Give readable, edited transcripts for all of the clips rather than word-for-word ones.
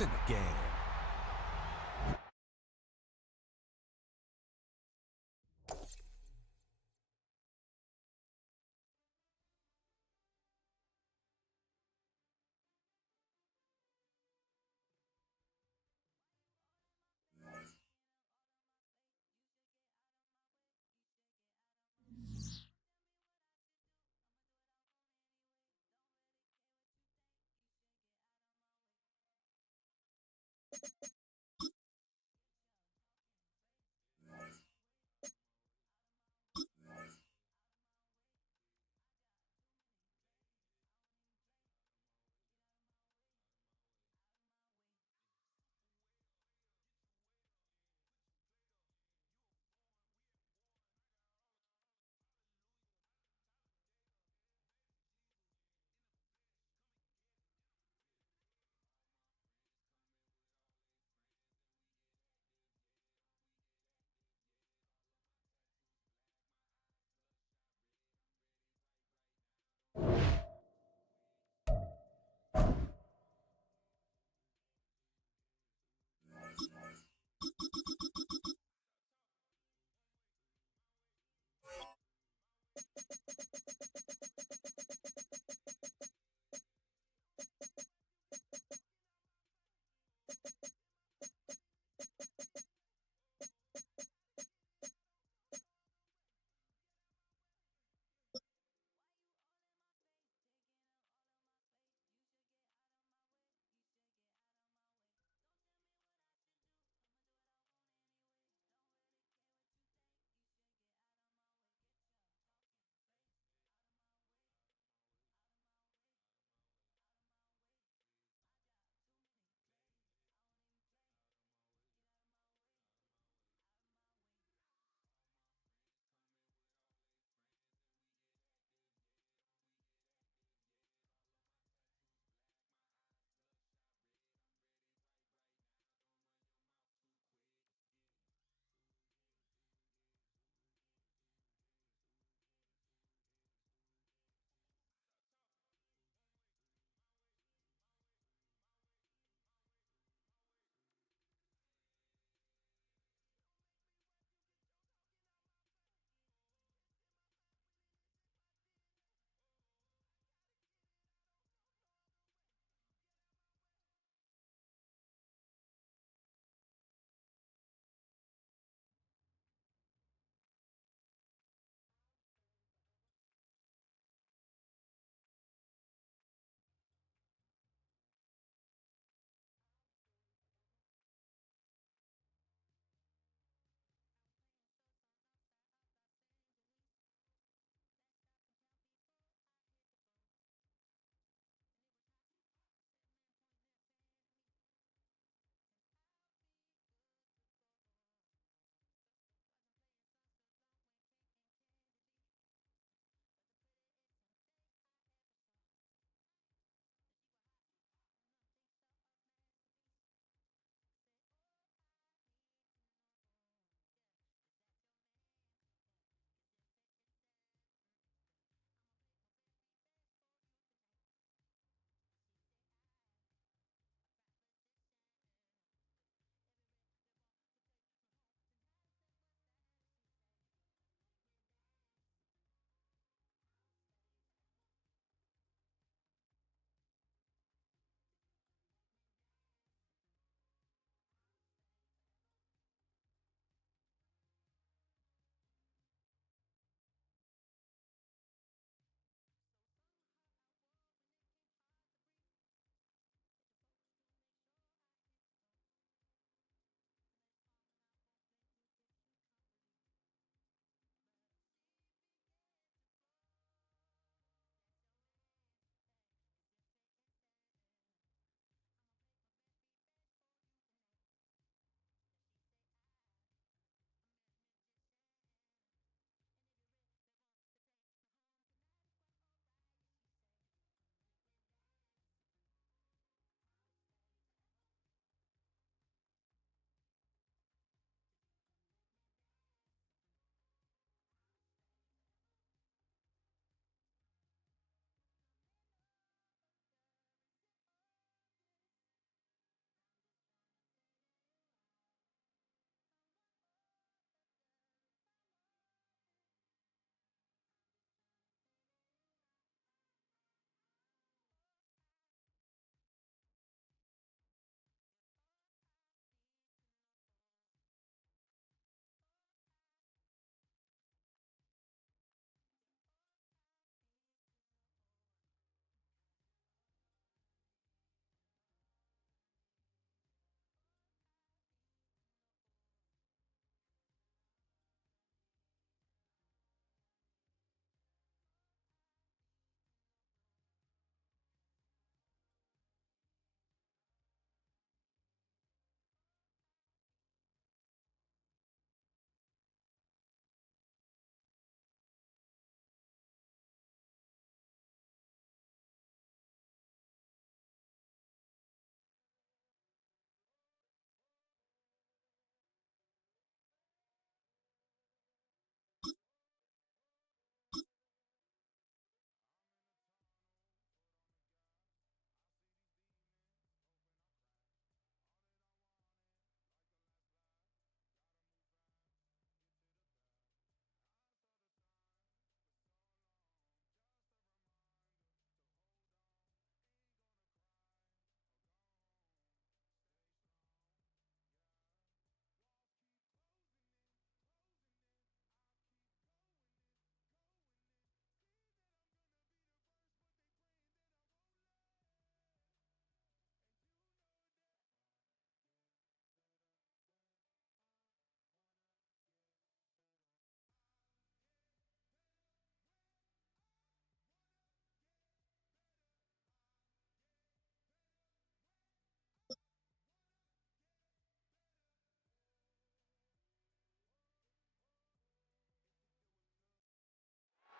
It's in the game.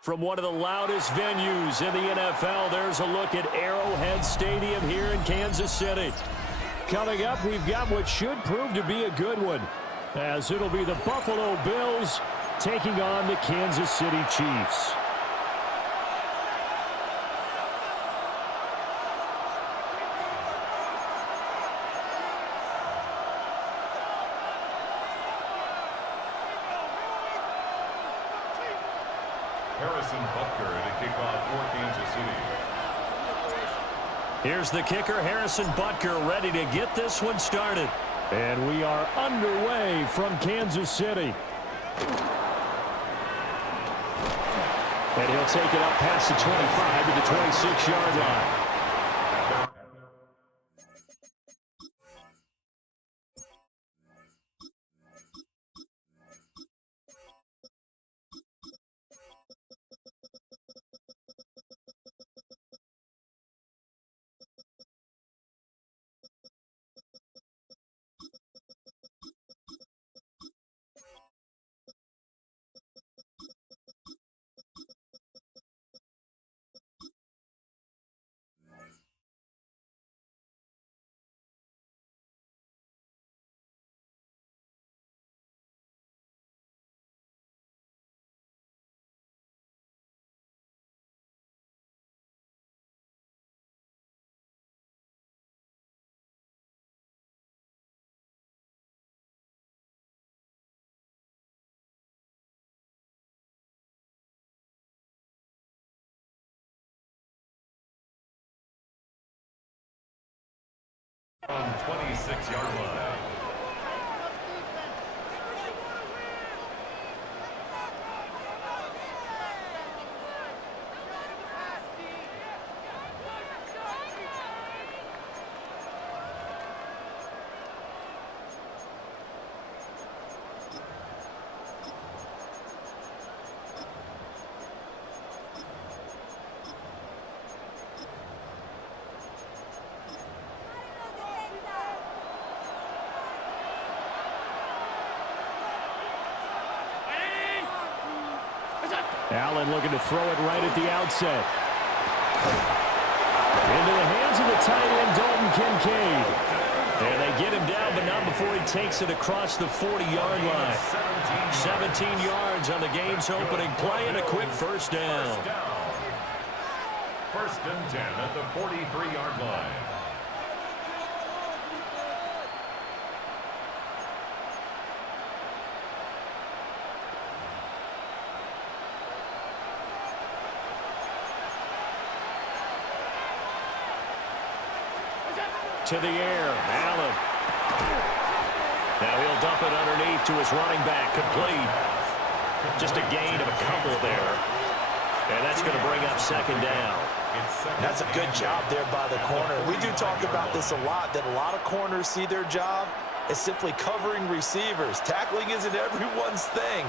From one of the loudest venues in the NFL, there's a look at Arrowhead Stadium here in Kansas City. Coming up, we've got what should prove to be a good one, as it'll be the Buffalo Bills taking on the Kansas City Chiefs. Here's the kicker, Harrison Butker, ready to get this one started. And we are underway from Kansas City. And he'll take it up past the 25 to the 26-yard line. On 26-yard line. Allen looking to throw it right at the outset. Into the hands of the tight end, Dalton Kincaid. And they get him down, but not before he takes it across the 40-yard line. 17 yards on the game's opening play and a quick first down. First and 10 at the 43-yard line. To the air, Allen. Now he'll dump it underneath to his running back, complete. Just a gain of a couple there. And that's going to bring up second down. That's a good job there by the corner. We do talk about this a lot, that a lot of corners see their job as simply covering receivers. Tackling isn't everyone's thing.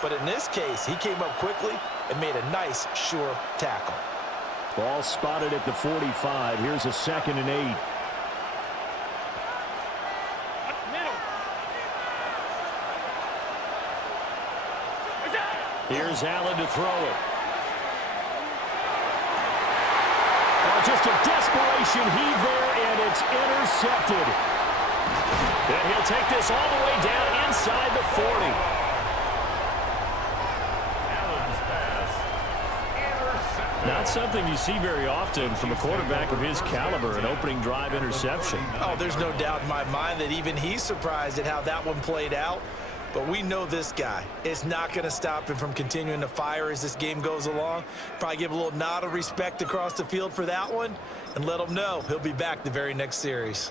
But in this case, he came up quickly and made a nice, sure tackle. Ball spotted at the 45. Here's a 2nd and 8. Here's Allen to throw it. Oh, just a desperation heave there, and it's intercepted. And he'll take this all the way down inside the 40. Allen's pass intercepted. Not something you see very often from a quarterback of his caliber, an opening drive interception. Oh, there's no doubt in my mind that even he's surprised at how that one played out. But we know this guy is not going to stop him from continuing to fire as this game goes along. Probably give a little nod of respect across the field for that one and let him know he'll be back the very next series.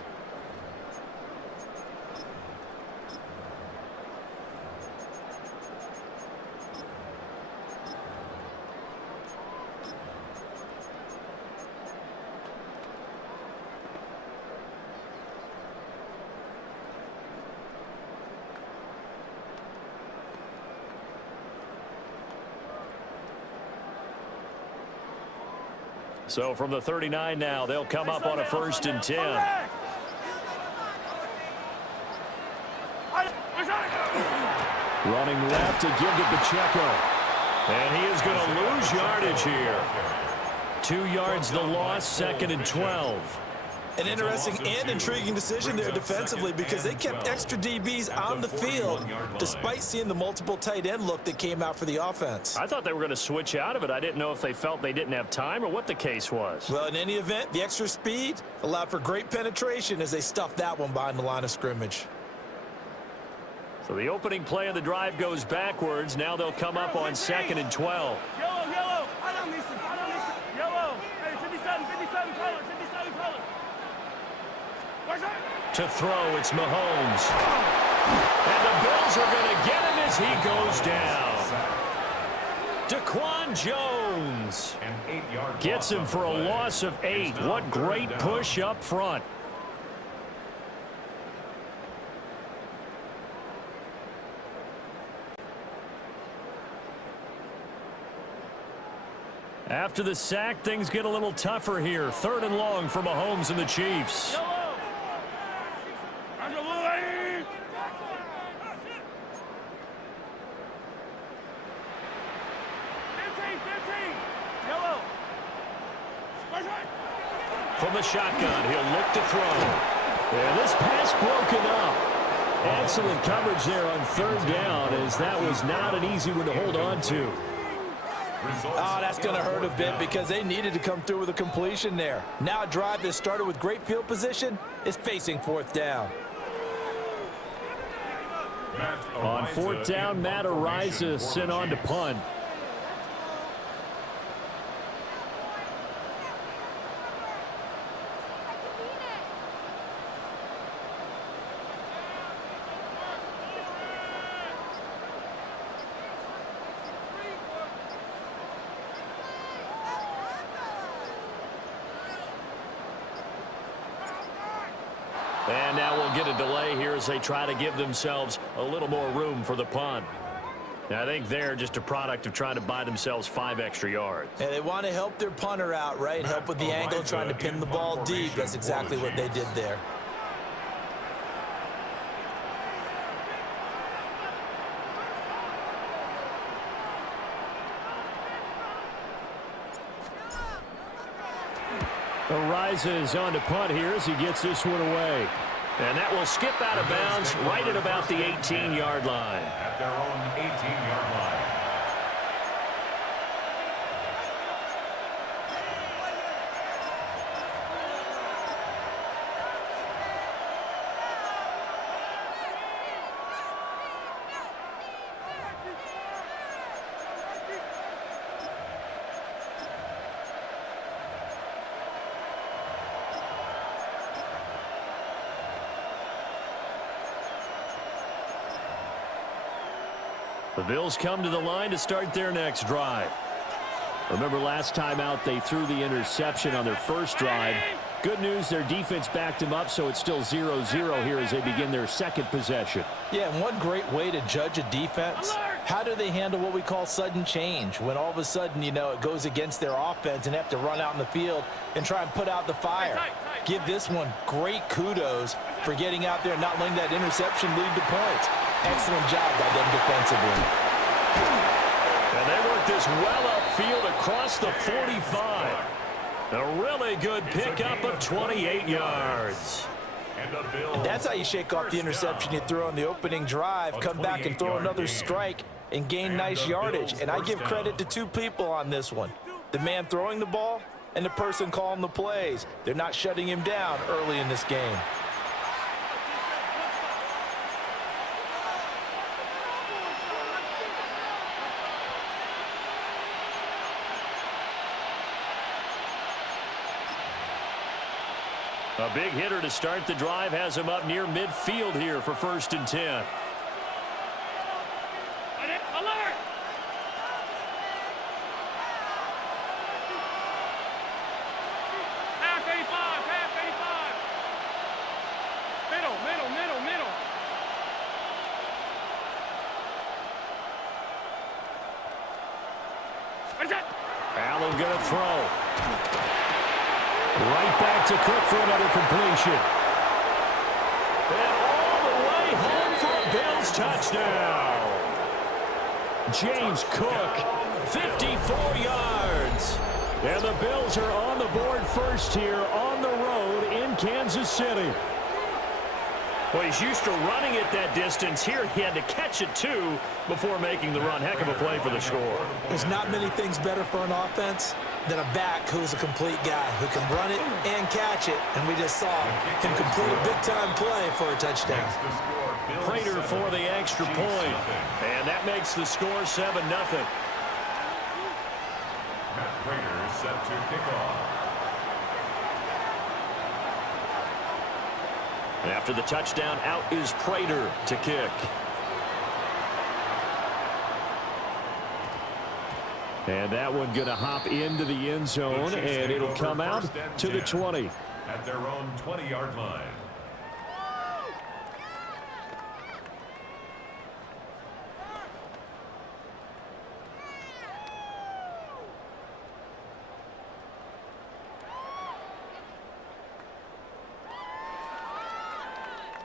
So from the 39 now, they'll come up on a 1st and 10. Running left to give to Pacheco. And he is going to lose yardage here. 2 yards the loss, 2nd and 12. An interesting and intriguing decision there defensively because they kept extra DBs on the field despite seeing the multiple tight end look that came out for the offense. I thought they were going to switch out of it. I didn't know if they felt they didn't have time or what the case was. Well, in any event, the extra speed allowed for great penetration as they stuffed that one behind the line of scrimmage. So the opening play of the drive goes backwards. Now they'll come up on 2nd and 12. Yellow. I don't miss it. Yellow. Hey, 57 color. To throw, it's Mahomes. And the Bills are going to get him as he goes down. Daquan Jones gets him for a loss of 8. What great push up front. After the sack, things get a little tougher here. 3rd and long for Mahomes and the Chiefs. From the shotgun, he'll look to throw. And this pass broken up. Excellent coverage there on 3rd down, as that was not an easy one to hold on to. Oh, that's going to hurt a bit because they needed to come through with a completion there. Now a drive that started with great field position is facing 4th down. On 4th down, Matt Ariza sent on to punt. And now we'll get a delay here as they try to give themselves a little more room for the punt. I think they're just a product of trying to buy themselves 5 extra yards. And they want to help their punter out, right? Help with the angle, trying to pin the ball deep. That's exactly what they did there. Ariza is on to punt here as he gets this one away. And that will skip out of bounds right at about the 18-yard line. At their own 18-yard line. The Bills come to the line to start their next drive. Remember last time out they threw the interception on their first drive. Good news, their defense backed them up, so it's still 0-0 here as they begin their second possession. Yeah, and one great way to judge a defense, how do they handle what we call sudden change? When all of a sudden, you know, it goes against their offense and have to run out in the field and try and put out the fire. Give this one great kudos for getting out there and not letting that interception lead to points. Excellent job by them defensively. And they work this well upfield across the 45. A really good pickup of 28 yards. And that's how you shake off the interception you threw on the opening drive, come back and throw another strike and gain nice yardage. And I give credit to 2 people on this one. The man throwing the ball and the person calling the plays. They're not shutting him down early in this game. A big hitter to start the drive has him up near midfield here for 1st and 10. Alert! Half 85. Middle. What is that? Allen going to throw. Right back to Cook for another completion. And all the way home for a Bills touchdown. James Cook, 54 yards. And the Bills are on the board first here on the road in Kansas City. Well, he's used to running it that distance. Here he had to catch it, too, before making the run. Heck of a play for the score. There's not many things better for an offense than a back who's a complete guy who can run it and catch it. And we just saw him complete a big-time play for a touchdown. Prater for the extra point. And that makes the score 7-0. Prater set to kick off. After the touchdown, out is Prater to kick. And that one going to hop into the end zone, and it'll come out to the 20. At their own 20-yard line.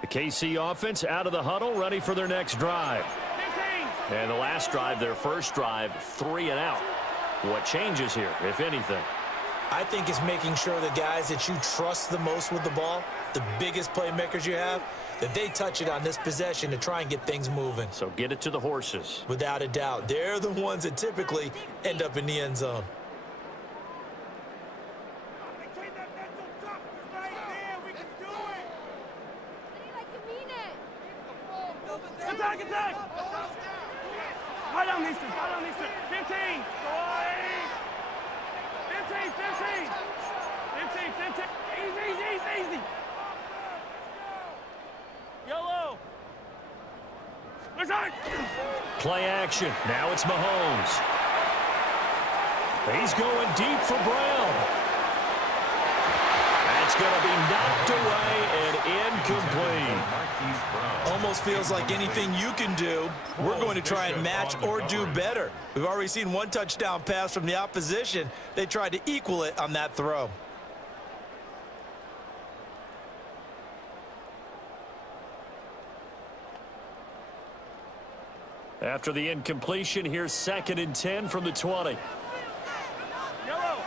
The KC offense out of the huddle, ready for their next drive. And the last drive, their first drive, 3 and out. What changes here, if anything? I think it's making sure the guys that you trust the most with the ball, the biggest playmakers you have, that they touch it on this possession to try and get things moving. So get it to the horses. Without a doubt. They're the ones that typically end up in the end zone. Attack, attack! Right on, Easton. Right on, Easton. 15. 15, 15. 15, 15. Easy, easy, easy. Yellow. Return. Play action. Now it's Mahomes. He's going deep for Brown. That's going to be knocked away and incomplete. Almost feels like anything you can do, we're going to try and match or do better. We've already seen one touchdown pass from the opposition. They tried to equal it on that throw. After the incompletion, here's 2nd and 10 from the 20. Yellow.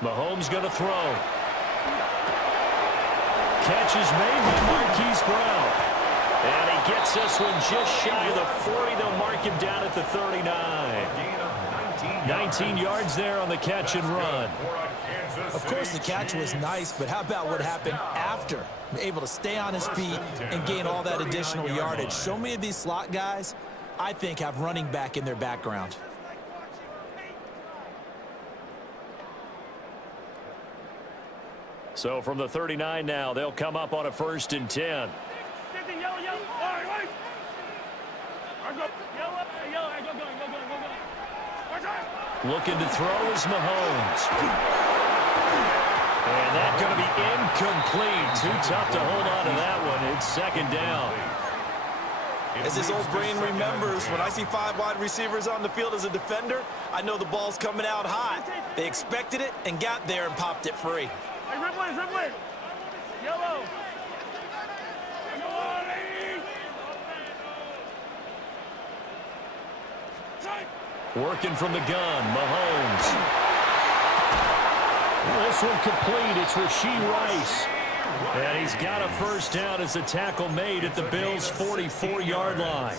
Mahomes going to throw. Catch is made by Marquise Brown. And he gets this one just shy of the 40. They'll mark him down at the 39. 19 yards there on the catch and run. Of course, the catch was nice, but how about what happened after? Able to stay on his feet and gain all that additional yardage. So many of these slot guys, I think, have running back in their background. So from the 39 now, they'll come up on a 1st and 10. Looking to throw is Mahomes. And that's going to be incomplete. Too tough to hold on to that one. It's 2nd down. As his old brain remembers, when I see 5 wide receivers on the field as a defender, I know the ball's coming out hot. They expected it and got there and popped it free. Hey, Ripley. Yellow. Working from the gun, Mahomes. This one complete. It's Rashee Rice. And he's got a 1st down as a tackle made at the Bills' 44-yard line.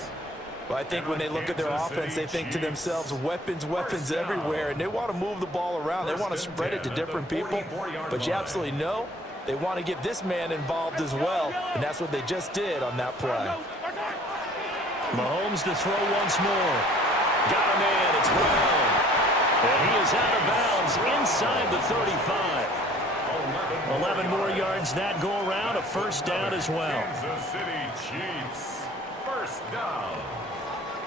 Well, I think when they look at their offense, they think to themselves, weapons everywhere, and they want to move the ball around. They want to spread it to different people, but you absolutely know they want to get this man involved as well, and that's what they just did on that play. Mahomes to throw once more. Got a man. It's Brown. And he is out of bounds inside the 35. 11 more yards that go around. A 1st down as well. Kansas City Chiefs. 1st down.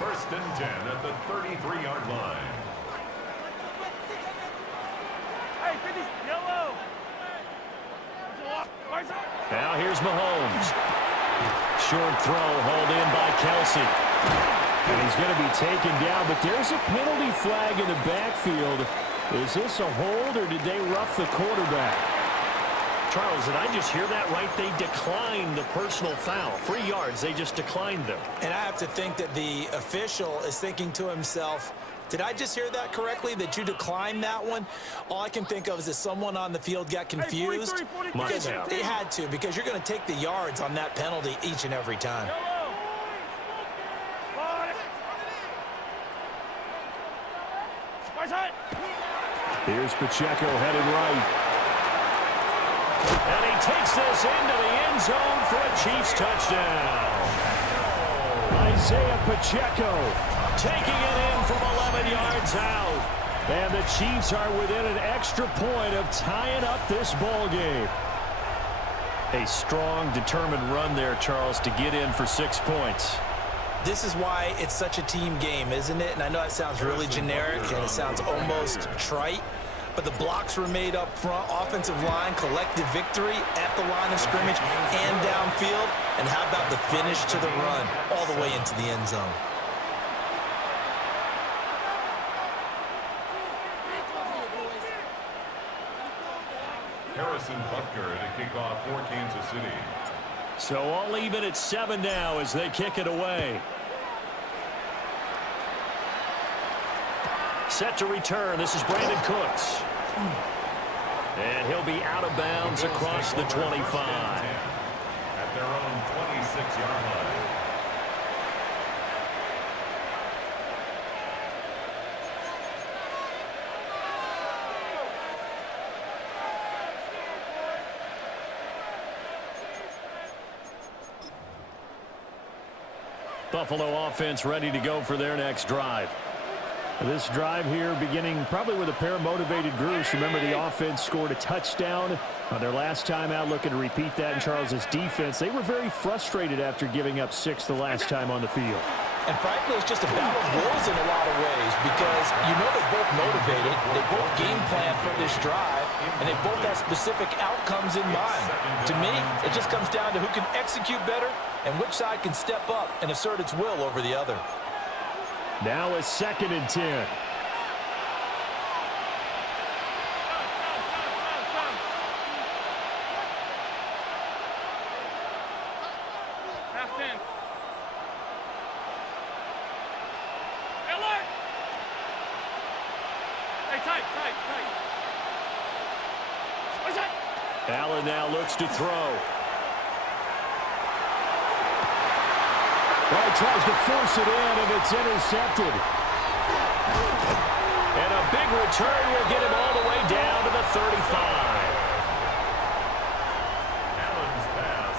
1st and 10 at the 33-yard line. Hey, 50, yellow. Now here's Mahomes. Short throw hauled in by Kelsey. And he's going to be taken down, but there's a penalty flag in the backfield. Is this a hold, or did they rough the quarterback? Charles, did I just hear that right? They declined the personal foul. 3 yards, they just declined them. And I have to think that the official is thinking to himself, did I just hear that correctly, that you declined that one? All I can think of is that someone on the field got confused. Because they had to, because you're going to take the yards on that penalty each and every time. Here's Pacheco headed right. And he takes this into the end zone for a Chiefs touchdown. Isaiah Pacheco Taking it in from 11 yards out. And the Chiefs are within an extra point of tying up this ball game. A strong, determined run there, Charles, to get in for 6 points. This is why it's such a team game, isn't it? And I know it sounds really generic and it sounds almost trite, but the blocks were made up front, offensive line, collective victory at the line of scrimmage and downfield. And how about the finish to the run all the way into the end zone? Harrison Butker to kick off for Kansas City. So all even at 7 now as they kick it away. Set to return. This is Brandon Cooks. And he'll be out of bounds across the 25. At their own 26-yard line. Buffalo offense ready to go for their next drive. This drive here beginning probably with a pair of motivated groups. Remember, the offense scored a touchdown on their last time out, looking to repeat that in Charles's defense. They were very frustrated after giving up 6 the last time on the field. And frankly, it's just a battle of wills in a lot of ways because you know they're both motivated, they both game plan for this drive, and they both have specific outcomes in mind. To me, it just comes down to who can execute better and which side can step up and assert its will over the other. Now a 2nd and 10. Half 10. Hey, tight. What's that? Allen now looks to throw. Well, he tries to force it in, and it's intercepted. And a big return will get him all the way down to the 35. Allen's pass.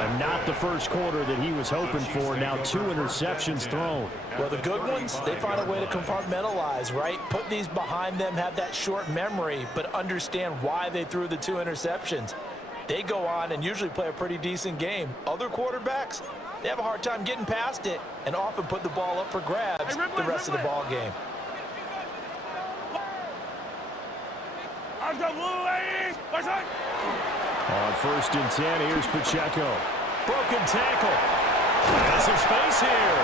And not the first quarter that he was hoping for. Now 2 interceptions thrown. Well, the good ones, they find a way to compartmentalize, right? Put these behind them, have that short memory, but understand why they threw the 2 interceptions. They go on and usually play a pretty decent game. Other quarterbacks, they have a hard time getting past it and often put the ball up for grabs the rest of the ball game. On 1st and 10, here's Pacheco. Broken tackle. Got some space here.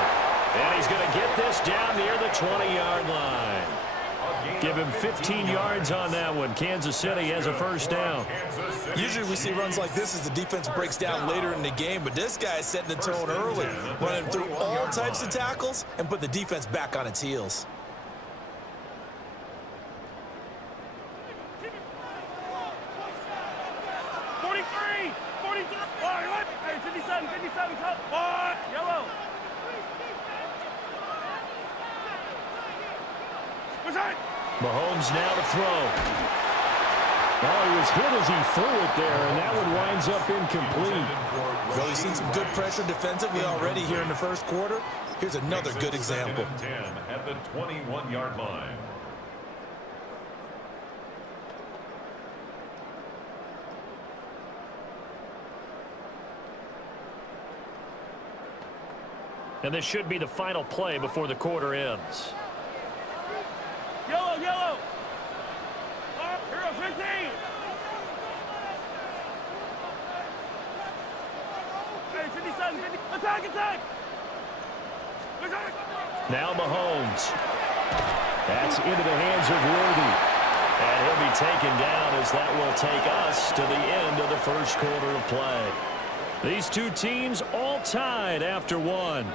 And he's going to get this down near the 20-yard line. Give him 15 yards on that one. Kansas City has a first down. Usually we see runs like this as the defense breaks down later in the game, but this guy is setting the tone early, running through all types of tackles and put the defense back on its heels. Hey, 57, cut. Yellow. What's that? Mahomes now to throw. Oh, he was hit as he threw it there, and that one winds up incomplete. Well, we've seen some good pressure defensively already here in the first quarter. Here's another good example. 10 at the 21-yard line. And this should be the final play before the quarter ends. Yellow. Hero 15. Hey, 57, 50. Attack. Now Mahomes. That's into the hands of Worthy. And he'll be taken down as that will take us to the end of the first quarter of play. These two teams all tied after one.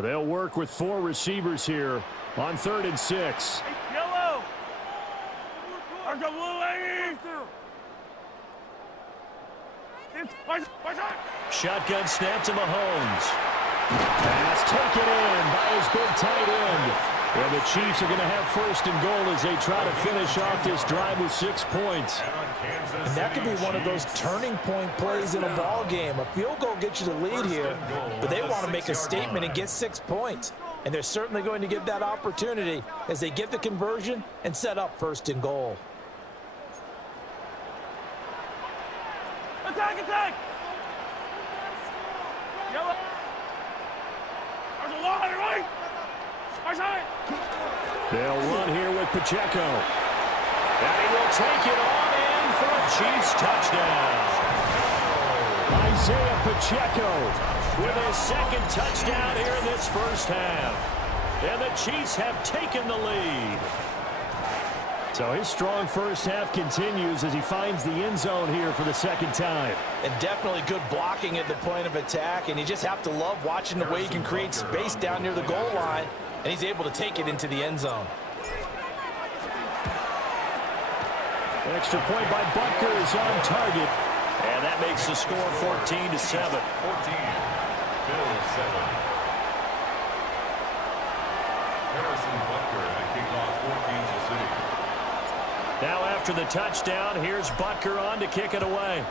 They'll work with 4 receivers here on 3rd and 6. Yellow. There's a blue lady. Shotgun snap to Mahomes. Pass taken in by his big tight end. And the Chiefs are going to have 1st and goal as they try to finish off this drive with 6 points. And that could be one of those turning point plays in a ball game. A field goal gets you the lead here, but they want to make a statement and get 6 points. And they're certainly going to get that opportunity as they get the conversion and set up 1st and goal. Attack, attack. Yellow. There's a line, right? They'll run here with Pacheco. And he will take it on in for a Chiefs touchdown. Isaiah Pacheco with his 2nd touchdown here in this first half. And the Chiefs have taken the lead. So his strong first half continues as he finds the end zone here for the 2nd time. And definitely good blocking at the point of attack, and you just have to love watching the way he can create space down near the goal line, and he's able to take it into the end zone. Extra point by Butker is on target. And that makes the score 14-7. 14. Bills 7. Harrison Butker to kick off for Kansas City. Now after the touchdown, here's Butker on to kick it away.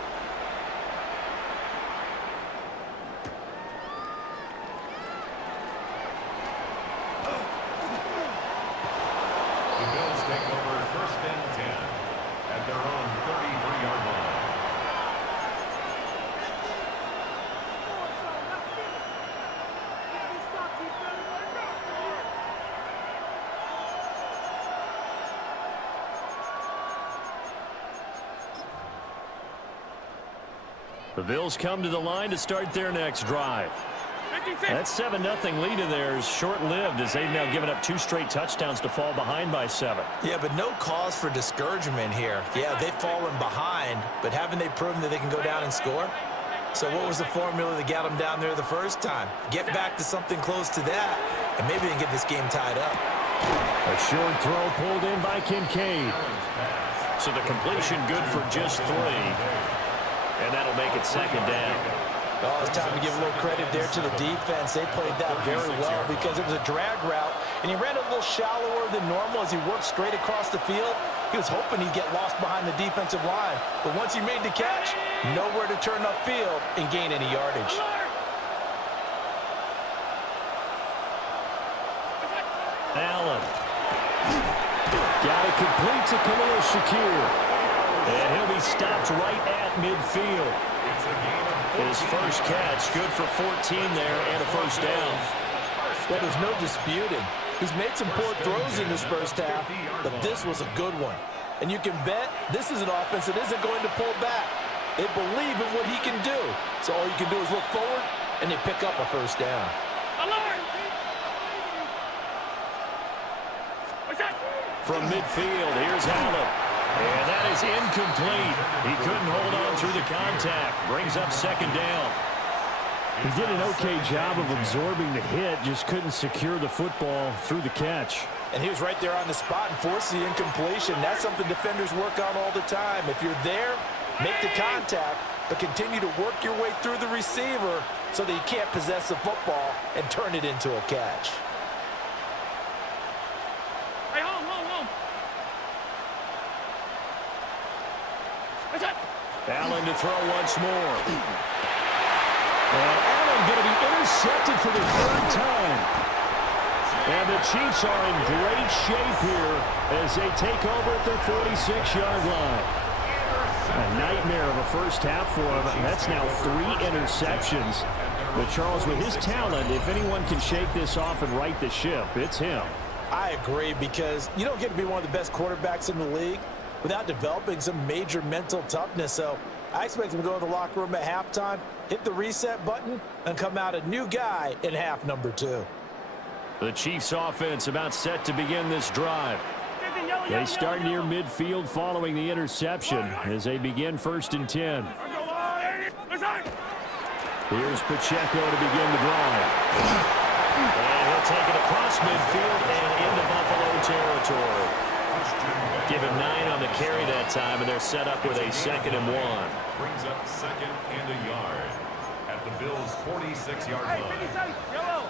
The Bills take over 1st and 10 at their own 33-yard line. The Bills come to the line to start their next drive. That 7-0 lead of theirs short-lived as they've now given up 2 straight touchdowns to fall behind by 7. Yeah, but no cause for discouragement here. Yeah, they've fallen behind, but haven't they proven that they can go down and score? So what was the formula that got them down there the first time? Get back to something close to that, and maybe they can get this game tied up. A short throw pulled in by Kincaid. So the completion good for just 3. And that'll make it 2nd down. Oh, it's time to give a little credit there to the defense. They played that very well because it was a drag route, and he ran a little shallower than normal as he worked straight across the field. He was hoping he'd get lost behind the defensive line, but once he made the catch, nowhere to turn upfield and gain any yardage. Allen. Got it complete to Khalil Shakir. And he'll be stopped right at midfield. His first catch, good for 14 there and a 1st down. Well, there's no disputing. He's made some poor throws in this first half, but this was a good one. And you can bet this is an offense that isn't going to pull back. They believe in what he can do. So all you can do is look forward, and they pick up a 1st down. From midfield, here's Allen. And that is incomplete. He couldn't hold on through the contact. Brings up 2nd down. He did an okay job of absorbing the hit, just couldn't secure the football through the catch. And he was right there on the spot and forced the incompletion. That's something defenders work on all the time. If you're there, make the contact, but continue to work your way through the receiver so that you can't possess the football and turn it into a catch. Hey, home. Allen to throw once more. And Allen going to be intercepted for the 3rd time. And the Chiefs are in great shape here as they take over at their 46-yard line. A nightmare of a first half for him. That's now 3 interceptions. But Charles, with his talent, if anyone can shake this off and right the ship, it's him. I agree, because you don't get to be one of the best quarterbacks in the league without developing some major mental toughness. So I expect him to go to the locker room at halftime, hit the reset button, and come out a new guy in half number 2. The Chiefs offense about set to begin this drive. They start near midfield following the interception as they begin 1st and 10. Here's Pacheco to begin the drive. And he'll take it across midfield and into Buffalo territory. Give him 9 on the carry that time, and they're set up with a 2nd and 1. Brings up 2nd and a yard at the Bills' 46-yard line. Yellow. Yellow.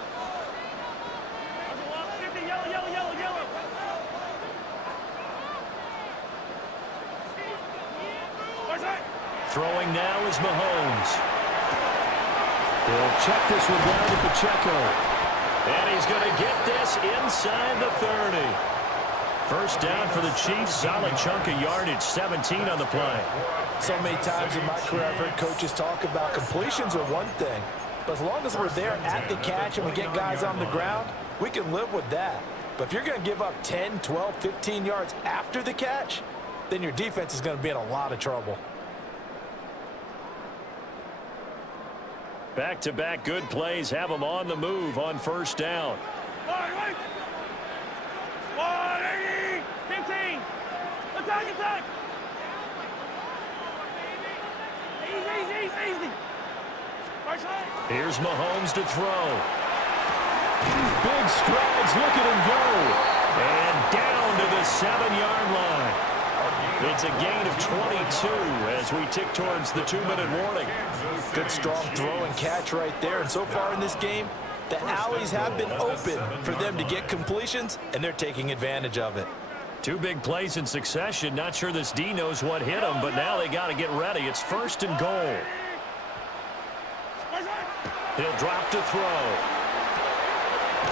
Throwing now is Mahomes. He'll check this one down to Pacheco. And he's going to get this inside the 30. First down for the Chiefs. Solid chunk of yardage, 17 on the play. So many times in my career I've heard coaches talk about completions are one thing, but as long as we're there at the catch and we get guys on the ground, we can live with that. But if you're going to give up 10, 12, 15 yards after the catch, then your defense is going to be in a lot of trouble. Back-to-back good plays have them on the move on first down. 15. Attack. Easy. Right side. Here's Mahomes to throw. Big strides, look at him go. And down to the 7-yard line. It's a gain of 22 as we tick towards the 2-minute warning. Good strong throw and catch right there. And so far in this game, the alleys have been open for them to get completions, and they're taking advantage of it. 2 big plays in succession. Not sure this D knows what hit him, but now they got to get ready. It's 1st and goal. He'll drop to throw.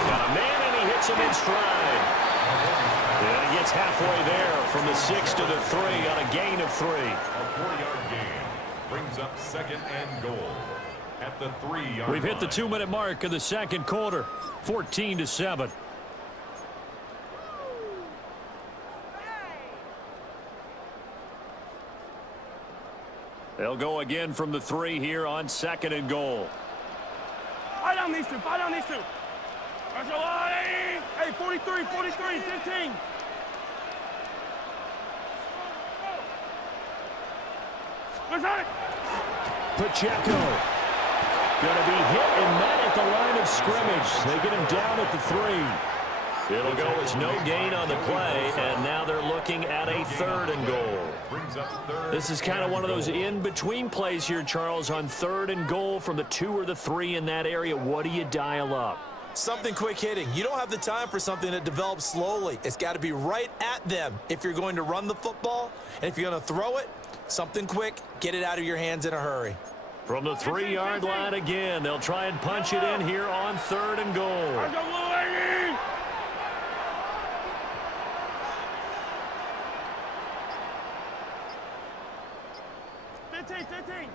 Got a man, and he hits him in stride. And he gets halfway there from the 6 to the 3 on a gain of 3. A 4-yard gain brings up 2nd and goal at the 3-yard line. We've hit the 2-minute mark of the 2nd quarter, 14-7. They'll go again from the 3 here on 2nd and goal. Fight on these two. Hey, 43, 15. Pacheco going to be hit and met at the line of scrimmage. They get him down at the 3. It'll go as no gain on the play, and now they're looking at a 3rd and goal. This is kind of one of those in-between plays here, Charles, on 3rd and goal from the 2 or the 3 in that area. What do you dial up? Something quick hitting. You don't have the time for something that develops slowly. It's got to be right at them if you're going to run the football. And if you're going to throw it, something quick, get it out of your hands in a hurry. From the 3-yard line again, they'll try and punch it in here on 3rd and goal. 15.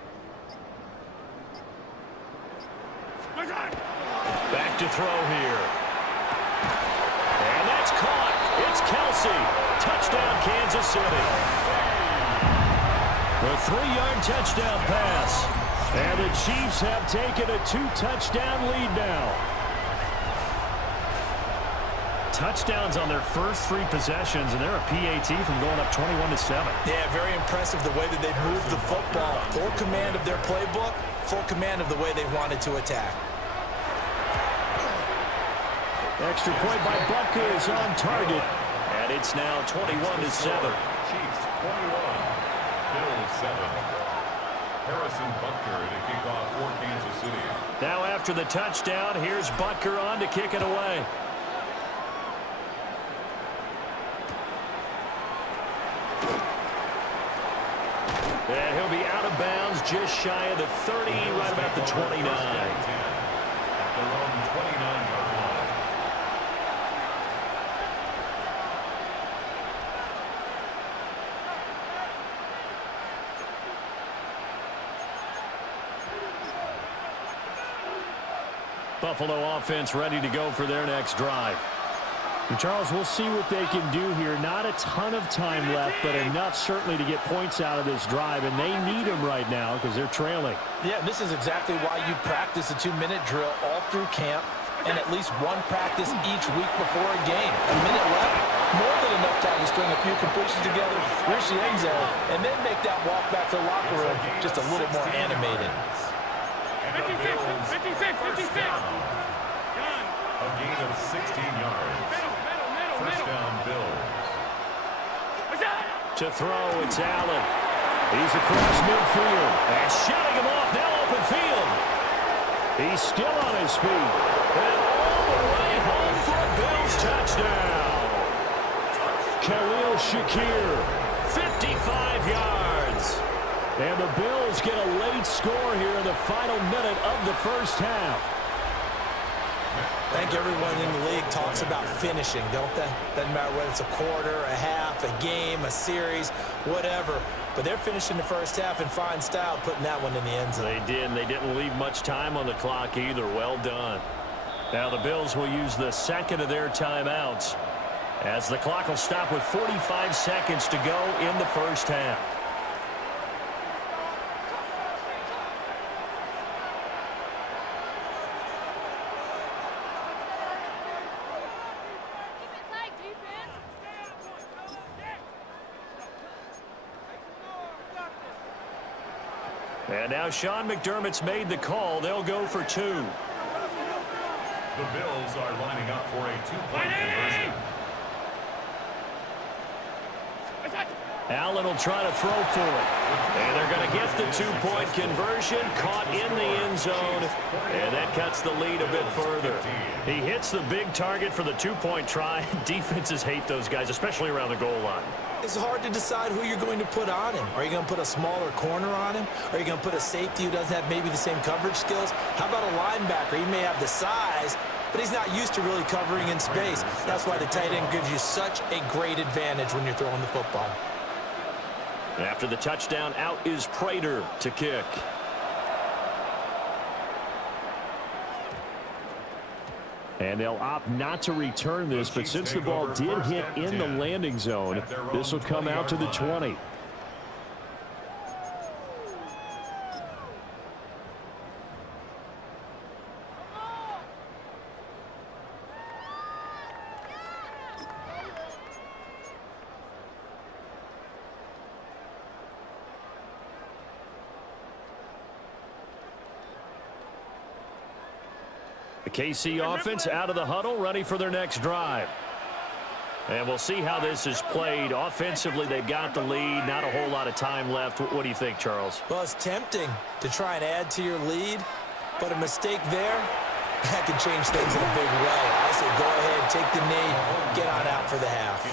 Back to throw here. And that's caught. It's Kelsey. Touchdown, Kansas City. The 3-yard touchdown pass. And the Chiefs have taken a 2-touchdown lead now. Touchdowns on their first 3 possessions, and they're a PAT from going up 21-7. Yeah, very impressive the way that they moved the football. Full command of their playbook, full command of the way they wanted to attack. Extra point by Butker is on target. And it's now 21-7. Chiefs 21, Bills 7. Harrison Butker to kick off for Kansas City. Now after the touchdown, here's Butker on to kick it away. And he'll be out of bounds just shy of the 30, right about the 29. At their own 29-yard line. Buffalo offense ready to go for their next drive. And Charles, we'll see what they can do here. Not a ton of time left, but enough certainly to get points out of this drive, and they need them right now because they're trailing. Yeah, this is exactly why you practice a 2-minute drill all through camp and at least one practice each week before a game. A minute left, more than enough time to string a few completions together, reach the end zone, and then make that walk back to the locker room just a little more animated. 56. A gain of 16 yards. First down, Bills. To throw, it's Allen. He's across midfield. And shutting him off, now open field. He's still on his feet. And all the way home for a Bills touchdown. Khalil Shakir, 55 yards. And the Bills get a late score here in the final minute of the first half. I think everyone in the league talks about finishing, don't they? Doesn't matter whether it's a quarter, a half, a game, a series, whatever. But they're finishing the first half in fine style, putting that one in the end zone. They did, and they didn't leave much time on the clock either. Well done. Now the Bills will use the second of their timeouts as the clock will stop with 45 seconds to go in the first half. And now Sean McDermott's made the call. They'll go for 2. The Bills are lining up for a 2-point conversion. Allen will try to throw for it. And they're going to get the 2-point conversion. Caught in the end zone. And that cuts the lead a bit further. He hits the big target for the 2-point try. Defenses hate those guys, especially around the goal line. It's hard to decide who you're going to put on him. Are you going to put a smaller corner on him? Are you going to put a safety who doesn't have maybe the same coverage skills? How about a linebacker? He may have the size, but he's not used to really covering in space. That's why the tight end gives you such a great advantage when you're throwing the football. After the touchdown, out is Prater to kick. And they'll opt not to return this, but since the ball did hit in the landing zone, this will come out to the 20. The KC offense out of the huddle, ready for their next drive. And we'll see how this is played. Offensively, they've got the lead. Not a whole lot of time left. What do you think, Charles? Well, it's tempting to try and add to your lead, but a mistake there, that can change things in a big way. I say go ahead, take the knee, get on out for the half.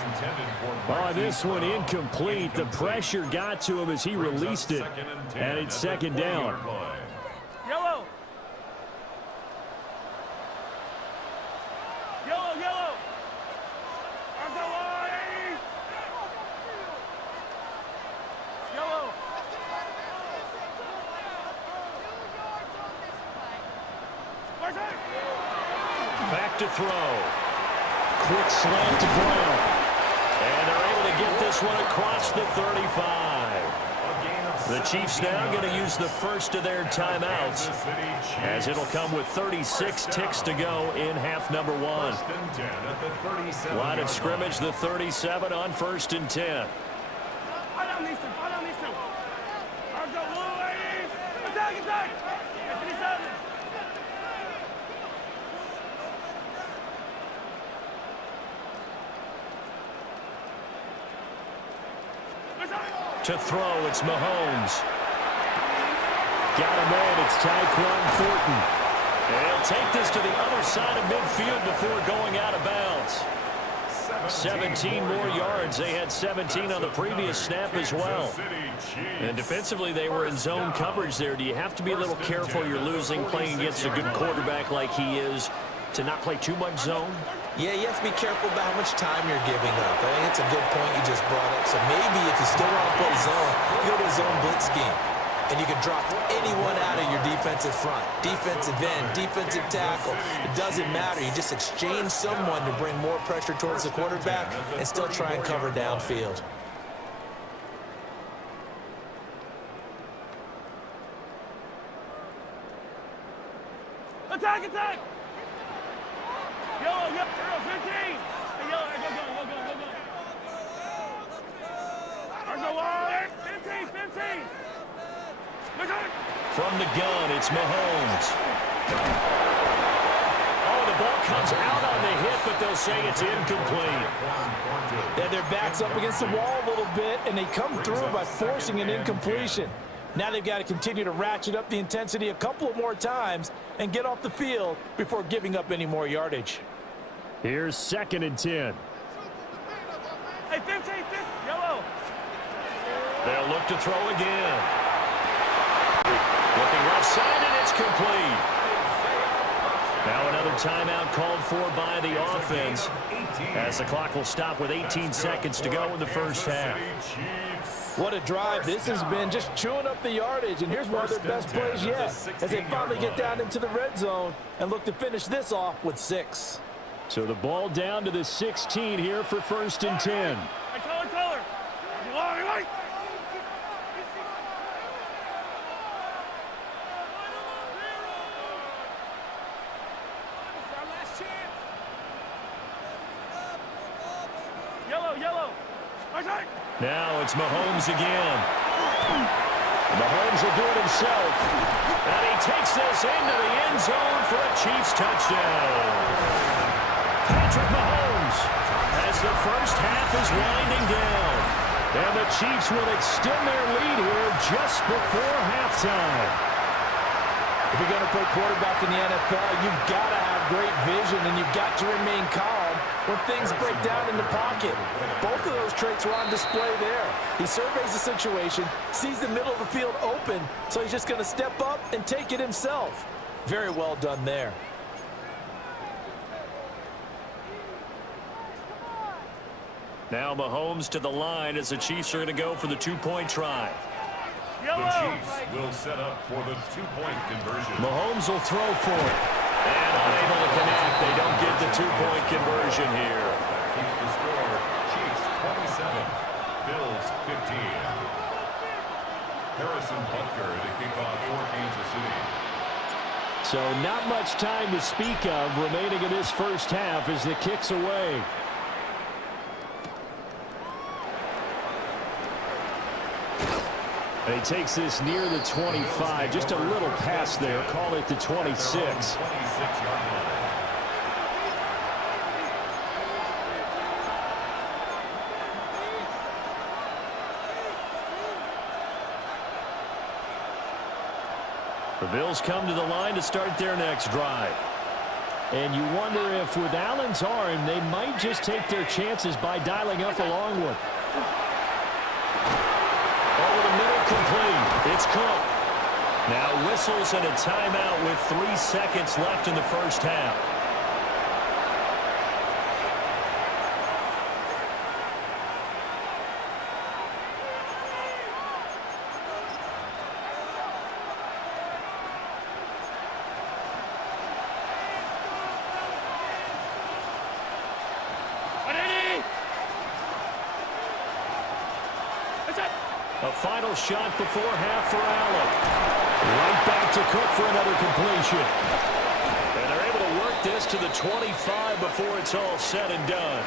Oh, this one incomplete. The pressure got to him as he released it. And it's second down. Yellow. Back to throw. Quick slant to Brown. And they're able to get this one across the 35. The Chiefs now going to use the first of their timeouts, as it'll come with 36 ticks to go in half number 1. Line of scrimmage, the 37 on 1st and 10. To throw, it's Mahomes. Got him in, it's Tyquan Thornton. And he'll take this to the other side of midfield before going out of bounds. 17 more yards. They had 17 on the previous snap as well. And defensively, they were in zone coverage there. Do you have to be a little careful? You're losing, playing against a good quarterback like he is, to not play too much zone? Yeah, you have to be careful about how much time you're giving up. I think it's a good point you just brought up. So maybe if you still want to play zone, you go to a zone blitz scheme. and you can drop anyone out of your defensive front. Defensive end, defensive tackle. It doesn't matter. You just exchange someone to bring more pressure towards the quarterback and still try and cover downfield. Attack, attack! Yellow, yellow, 15! Hey, yellow, go, wide! 15, 15! From the gun, it's Mahomes. Oh, the ball comes out on the hit, but they'll say it's incomplete. Yeah, their back's up against the wall a little bit, and they come through by forcing an incompletion. Now they've got to continue to ratchet up the intensity a couple of more times and get off the field before giving up any more yardage. Here's 2nd and 10. Hey, 15, yellow! They'll look to throw again. Looking left side, and it's complete. Now another timeout called for by the offense, as the clock will stop with 18 seconds to go in the first half. What a drive this has been, just chewing up the yardage, and here's one of their best plays yet as they finally get down into the red zone and look to finish this off with 6. So the ball down to the 16 here for 1st and 10. Hey, color! Wait! Yellow! Now it's Mahomes again. Mahomes will do it himself. And he takes this into the end zone for a Chiefs touchdown. Patrick Mahomes, as the first half is winding down. And the Chiefs will extend their lead here just before halftime. If you're going to play quarterback in the NFL, you've got to have great vision, and you've got to remain calm when things break down in the pocket. Both of those traits were on display there. He surveys the situation, sees the middle of the field open, so he's just going to step up and take it himself. Very well done there. Now Mahomes to the line as the Chiefs are going to go for the two-point try. The Chiefs will set up for the two-point conversion. Mahomes will throw for it. And unable to connect. They don't get the two-point conversion here. Keeps the score. Chiefs 27, Bills 15. Harrison Butker to kick off for Kansas City. So not much time to speak of remaining in this first half as the kick's away. And he takes this near the 25, just a little past there. Call it the 26. The Bills come to the line to start their next drive. And you wonder if with Allen's arm, they might just take their chances by dialing up a long one. Over the middle, complete. It's Cook. Now whistles and a timeout with 3 seconds left in the first half. A final shot before half for Allen. Right back to Cook for another completion. And they're able to work this to the 25 before it's all said and done.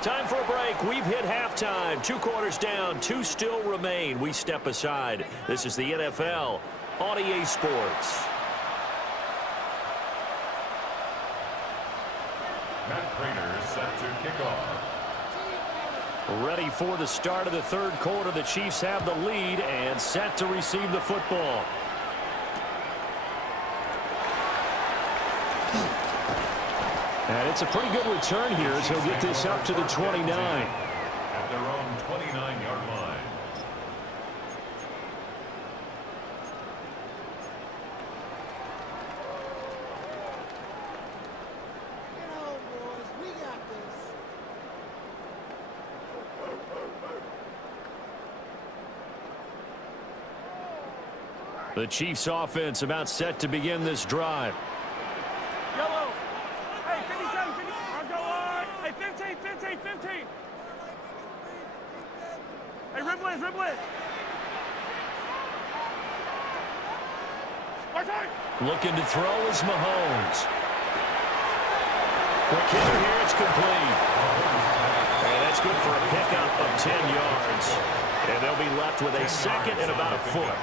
Time for a break. We've hit halftime. 2 quarters down. 2 still remain. We step aside. This is the NFL on EA Sports. Matt Prater set to kick off. Ready for the start of the third quarter. The Chiefs have the lead and set to receive the football. And it's a pretty good return here as he'll get this up to the 29. At their own 29-yard line. The Chiefs offense about set to begin this drive. Yellow. Hey, 57, 50. I'll go on. Hey, 15, 15, 15. Hey, Riblet, Riblet. Looking to throw is Mahomes. Quick hitter here, it's complete. And that's good for a pickup of 10 yards. And they'll be left with a second and about a foot.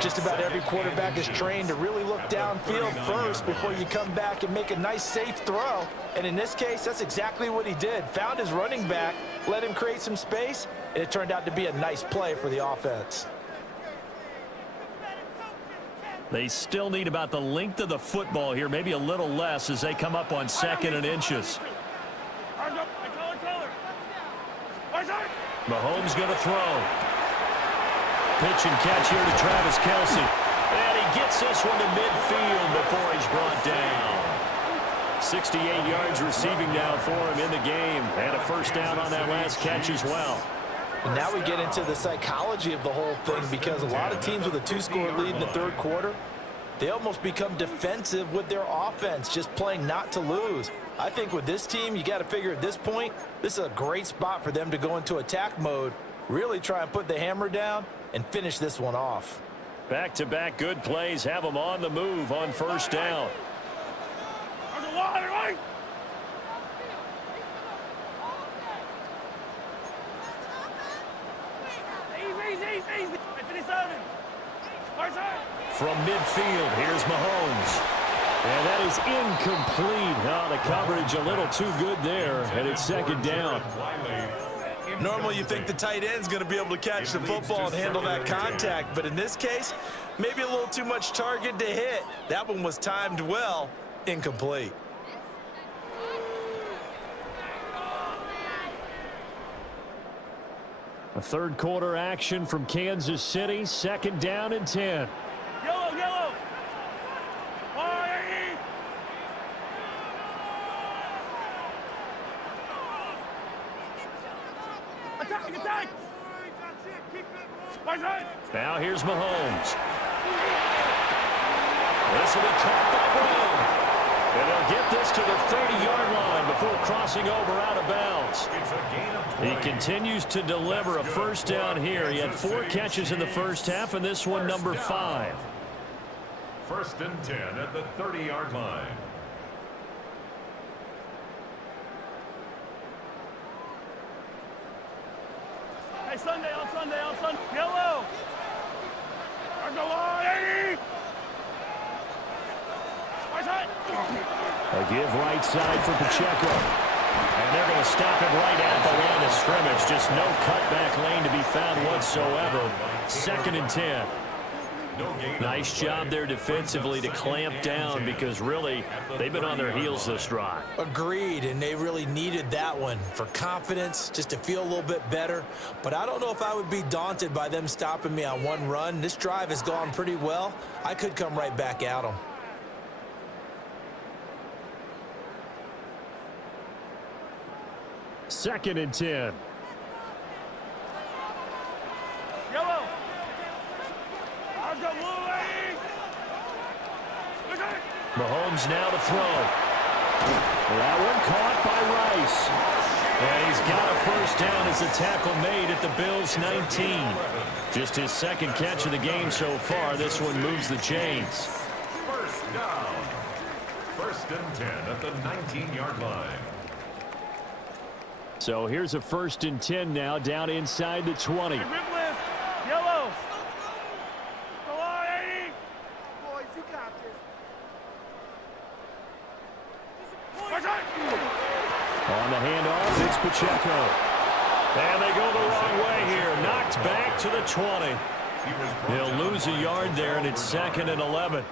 Just about every quarterback is trained to really look downfield first before you come back and make a nice, safe throw. And in this case, that's exactly what he did. Found his running back, let him create some space, and it turned out to be a nice play for the offense. They still need about the length of the football here, maybe a little less as they come up on second and inches. Mahomes going to throw. Pitch and catch here to Travis Kelce. And he gets this one to midfield before he's brought down. 68 yards receiving now for him in the game. And a first down on that last catch as well. And now we get into the psychology of the whole thing, because a lot of teams with a 2-score lead in the third quarter, they almost become defensive with their offense, just playing not to lose. I think with this team, you got to figure at this point, this is a great spot for them to go into attack mode, really try and put the hammer down and finish this one off. Back-to-back good plays have them on the move on first down. From midfield, here's Mahomes. And that is incomplete. Oh, the coverage a little too good there, and it's second down. Normally you think the tight end's going to be able to catch the football and handle that contact, but in this case, maybe a little too much target to hit. That one was timed well, incomplete. A third quarter action from Kansas City, second down and 10. Yellow, yellow. Attack, attack. Now here's Mahomes. This will be caught by Brown. And they'll get this to the 30-yard line before crossing over out of bounds. He continues to deliver a first down here. He had 4 catches in the first half, and this one number 5. First and 10 at the 30-yard line. Hey, Sunday, on Sunday, on Sunday. Yellow. A give right side for Pacheco. And they're going to stop him right at the line of scrimmage. Just no cutback lane to be found whatsoever. Second and 10. Nice job there defensively to clamp down, because really they've been on their heels this drive. Agreed, and they really needed that one for confidence, just to feel a little bit better. But I don't know if I would be daunted by them stopping me on one run. This drive has gone pretty well. I could come right back at them. Second and 10. Yellow. Mahomes now to throw. That one caught by Rice. And he's got a first down as a tackle made at the Bills' 19. Just his second catch of the game so far. This one moves the chains. First down. First and 10 at the 19-yard line. So here's a first and 10 now, down inside the 20. Yellow. Go on, Eddie. Boys, you got this. On the handoff, it's Pacheco. And they go the wrong way here. Knocked back to the 20. He'll lose a yard there, and it's second and 11.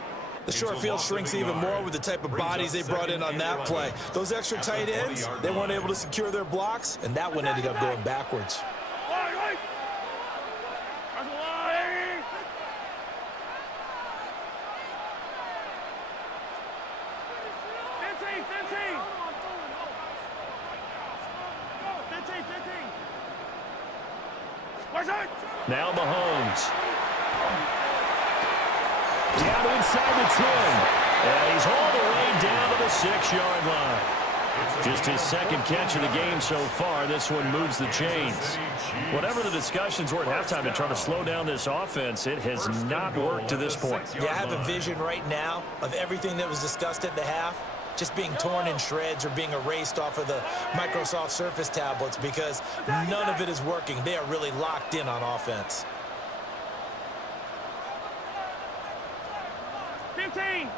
The short field shrinks even more with the type of bodies they brought in on that play. Those extra tight ends, they weren't able to secure their blocks, and that one ended up going backwards. Now Mahomes. Down inside the 10. And he's all the way down to the 6-yard line. Just his second catch of the game so far. This one moves the chains. Whatever the discussions were at halftime to try to slow down this offense, it has not worked to this point. Yeah, I have a vision right now of everything that was discussed at the half just being torn in shreds or being erased off of the Microsoft Surface tablets because none of it is working. They are really locked in on offense. 15.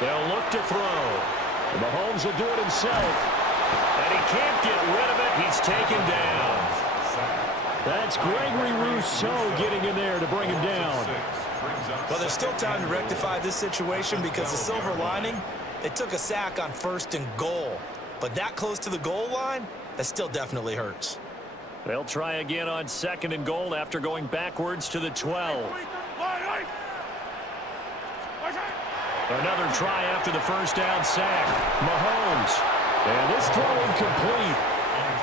They'll look to throw. Mahomes will do it himself. And he can't get rid of it. He's taken down. That's Gregory Rousseau getting in there to bring him down. Well, there's still time to rectify this situation because the silver lining, they took a sack on 1st and goal. But that close to the goal line, that still definitely hurts. They'll try again on 2nd and goal after going backwards to the 12. Another try after the first down sack. Mahomes. And this throw incomplete.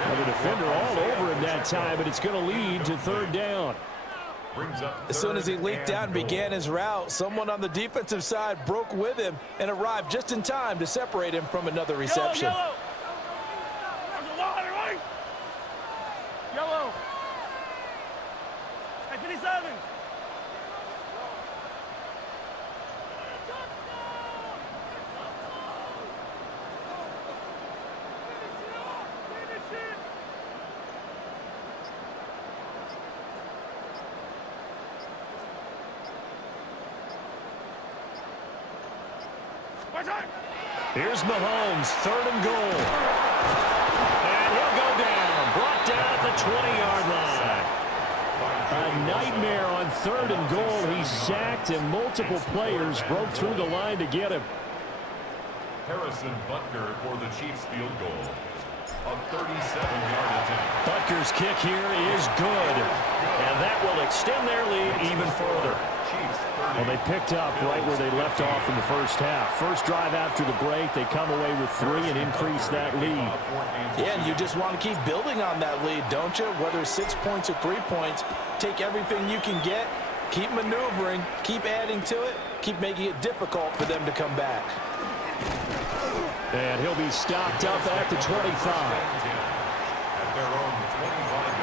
And the defender all over him that time, but it's going to lead to 3rd down. As soon as he leaked out and began his route, someone on the defensive side broke with him and arrived just in time to separate him from another reception. Yellow. Hey, 57. Here's Mahomes, 3rd and goal. And he'll go down. Brought down at the 20-yard line. A nightmare on 3rd and goal. He's sacked, and multiple players broke through the line to get him. Harrison Butker for the Chiefs field goal. A 37-yard attempt. Butker's kick here is good. And that will extend their lead even further. Well, they picked up right where they left off in the first half. First drive after the break, they come away with 3 and increase that lead. Yeah, and you just want to keep building on that lead, don't you? Whether it's 6 points or 3 points, take everything you can get, keep maneuvering, keep adding to it, keep making it difficult for them to come back. And he'll be stopped up at the 25. At their own 25-yard line.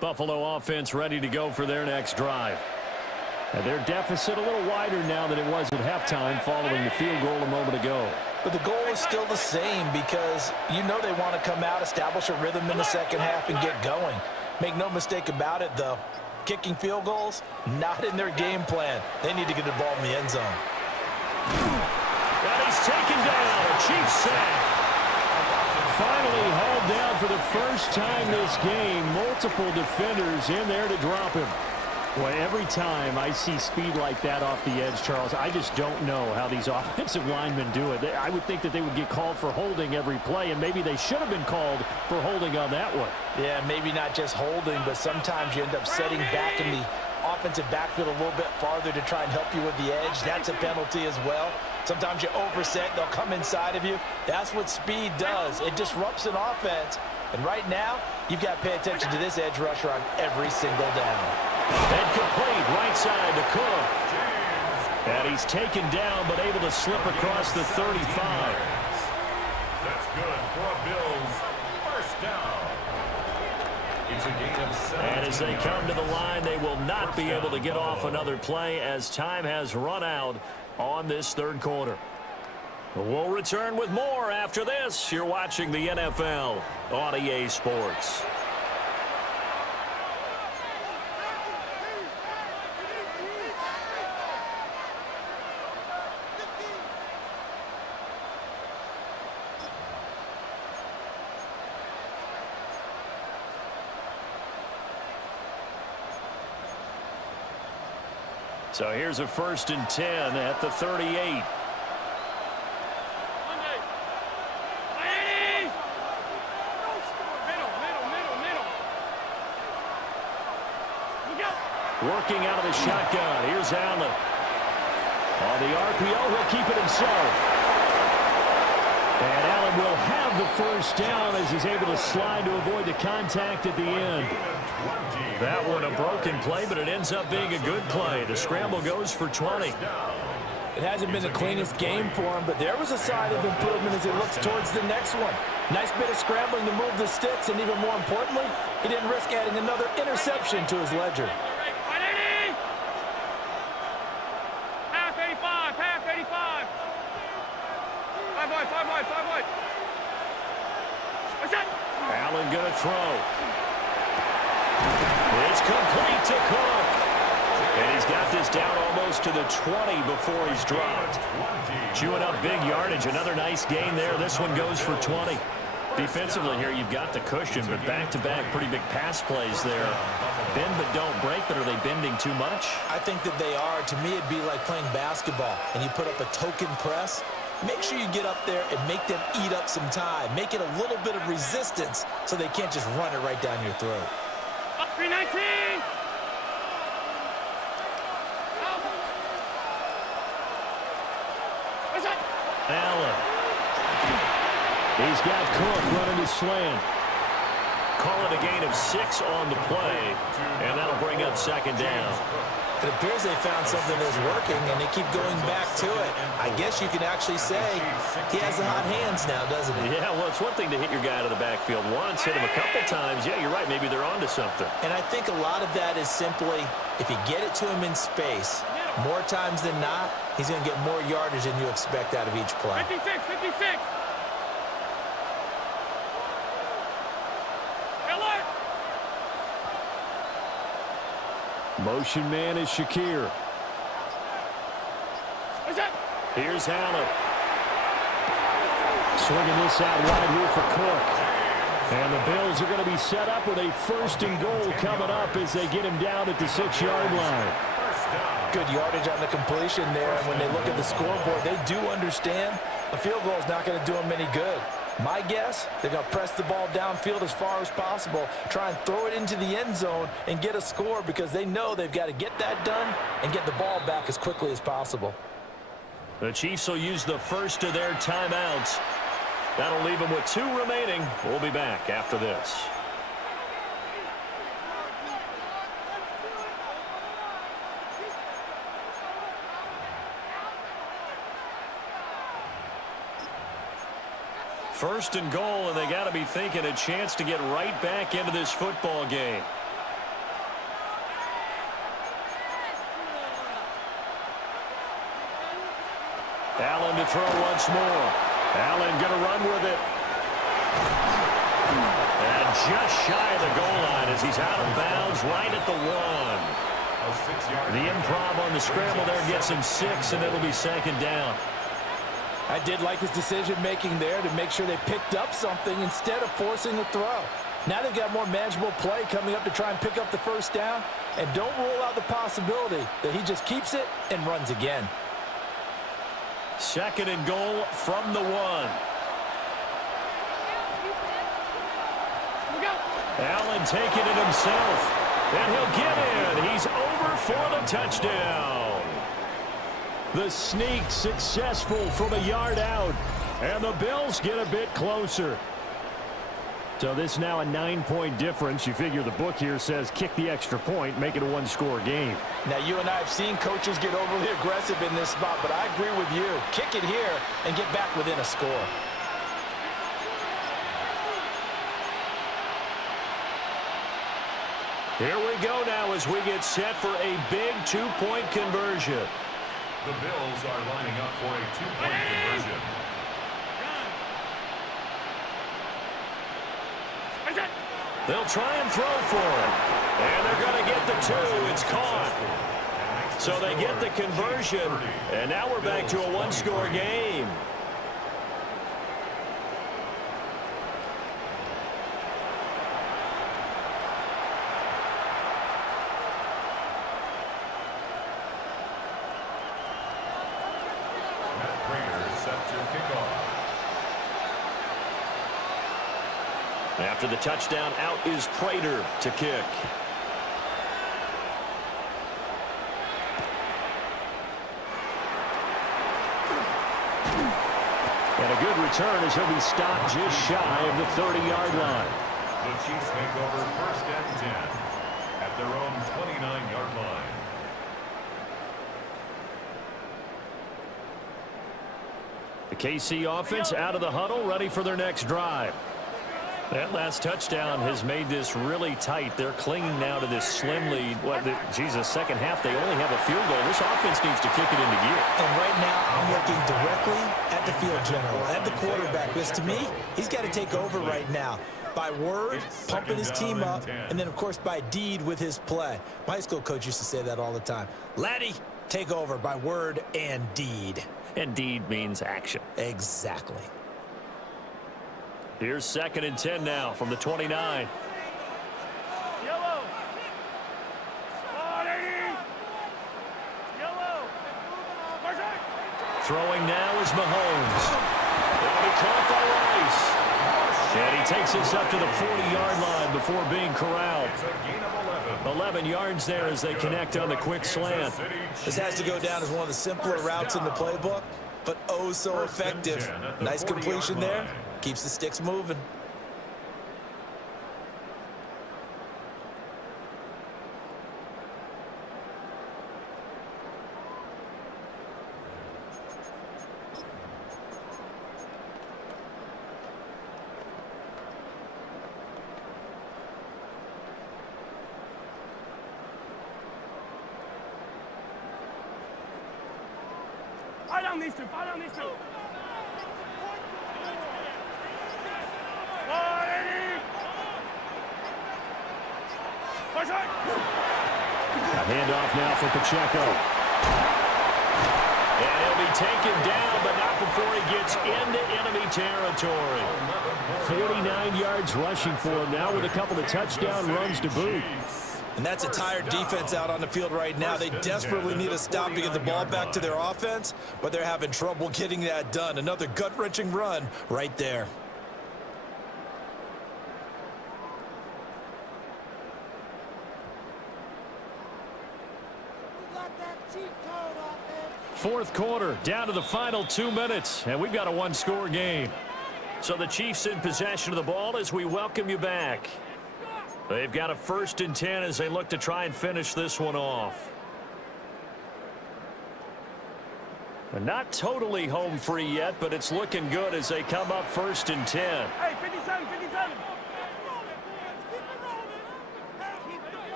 Buffalo offense ready to go for their next drive. And their deficit a little wider now than it was at halftime following the field goal a moment ago. But the goal is still the same because you know they want to come out, establish a rhythm in the second half, and get going. Make no mistake about it, though. Kicking field goals, not in their game plan. They need to get the ball in the end zone. And he's taken down. A Chiefs sack. Finally hauled down for the first time this game. Multiple defenders in there to drop him. Boy, every time I see speed like that off the edge, Charles, I just don't know how these offensive linemen do it. I would think that they would get called for holding every play, and maybe they should have been called for holding on that one. Yeah, maybe not just holding, but sometimes you end up setting back in the offensive backfield a little bit farther to try and help you with the edge. That's a penalty as well. Sometimes you overset, they'll come inside of you. That's what speed does. It disrupts an offense. And right now, you've got to pay attention to this edge rusher on every single down. And complete right side to Cook. And he's taken down but able to slip across the 35. That's good for a Bills first down. It's a gain of 7. And as they come to the line, they will not be able to get off another play as time has run out on this third quarter. We'll return with more after this. You're watching the NFL on EA Sports. So here's a 1st and 10 at the 38. Working out of the shotgun. Here's Allen. On the RPO, he'll keep it himself. And Allen will have the first down as he's able to slide to avoid the contact at the end. That one a broken play, but it ends up being a good play. The scramble goes for 20. It hasn't been the cleanest game for him, but there was a sign of improvement as he looks towards the next one. Nice bit of scrambling to move the sticks, and even more importantly, he didn't risk adding another interception to his ledger. Half 85, half 85. 5 wide, 5 wide, 5 wide. What's that? Allen going to throw. It's complete to Cook. And he's got this down almost to the 20 before he's dropped. Chewing up big yardage. Another nice gain there. This one goes for 20. Defensively here, you've got the cushion, but back-to-back pretty big pass plays there. Bend but don't break, but are they bending too much? I think that they are. To me, it'd be like playing basketball, and you put up a token press. Make sure you get up there and make them eat up some time. Make it a little bit of resistance so they can't just run it right down your throat. 319. What's that? Allen. He's got Cook running his slant. Call it a gain of 6 on the play, and that'll bring up second down. It appears they found something that's working, and they keep going back to it. I guess you can actually say he has the hot hands now, doesn't he? Yeah, well, it's one thing to hit your guy out of the backfield once, hit him a couple times. Yeah, you're right. Maybe they're onto something. And I think a lot of that is simply if you get it to him in space, more times than not, he's going to get more yardage than you expect out of each play. 56, 56. Motion man is Shakir. What's that? Here's Allen. Swinging this out wide here for Cook. And the Bills are going to be set up with a 1st and goal coming up as they get him down at the 6-yard line. Good yardage on the completion there, and when they look at the scoreboard, they do understand a field goal is not going to do them any good. My guess, they're going to press the ball downfield as far as possible, try and throw it into the end zone and get a score because they know they've got to get that done and get the ball back as quickly as possible. The Chiefs will use the first of their timeouts. That'll leave them with 2 remaining. We'll be back after this. First and goal, and they got to be thinking a chance to get right back into this football game. Allen to throw once more. Allen going to run with it. And just shy of the goal line as he's out of bounds right at the 1. The improv on the scramble there gets him 6, and it'll be 2nd down. I did like his decision-making there to make sure they picked up something instead of forcing the throw. Now they've got more manageable play coming up to try and pick up the 1st down, and don't rule out the possibility that he just keeps it and runs again. 2nd and goal from the 1. Allen taking it himself, and he'll get in. He's over for the touchdown. The sneak successful from a yard out. And the Bills get a bit closer. So this now a 9-point difference. You figure the book here says kick the extra point, make it a 1-score game. Now, you and I have seen coaches get overly aggressive in this spot, but I agree with you. Kick it here and get back within a score. Here we go now as we get set for a big 2-point conversion. The Bills are lining up for a 2-point conversion. They'll try and throw for it. And they're going to get the 2. It's caught. So they get the conversion. And now we're back to a 1-score game. After the touchdown, out is Prater to kick. return as he'll be stopped just shy of the 30-yard line. The Chiefs take over 1st and 10 at their own 29-yard line. The KC offense out of the huddle, ready for their next drive. That last touchdown has made this really tight. They're clinging now to this slim lead. Second half, they only have a field goal. This offense needs to kick it into gear. And right now, I'm looking directly at the field general, at the quarterback, because to me, he's got to take over right now. By word, pumping his team up, and then, of course, by deed with his play. My high school coach used to say that all the time. Laddie, take over by word and deed. And deed means action. Exactly. Here's 2nd and 10 now from the 29. Yellow. Yellow. Throwing now is Mahomes. And he caught the race. And he takes us up to the 40-yard line before being corralled. It's a gain of 11. 11 yards there as they connect on the quick slant. This has to go down as one of the simpler routes in the playbook, but oh so effective. Nice completion there. Keeps the sticks moving. Fight on these two. Fight on these two. A handoff now for Pacheco. And he'll be taken down, but not before he gets into enemy territory. 49 yards rushing for him now with a couple of touchdown runs to boot. And that's a tired defense out on the field right now. They desperately need a stop to get the ball back to their offense, but they're having trouble getting that done. Another gut-wrenching run right there. Fourth quarter, down to the final 2 minutes, and we've got a one-score game. So the Chiefs in possession of the ball as we welcome you back. They've got a 1st and 10 as they look to try and finish this one off. They're not totally home free yet, but it's looking good as they come up 1st and 10. Hey, 57, 57.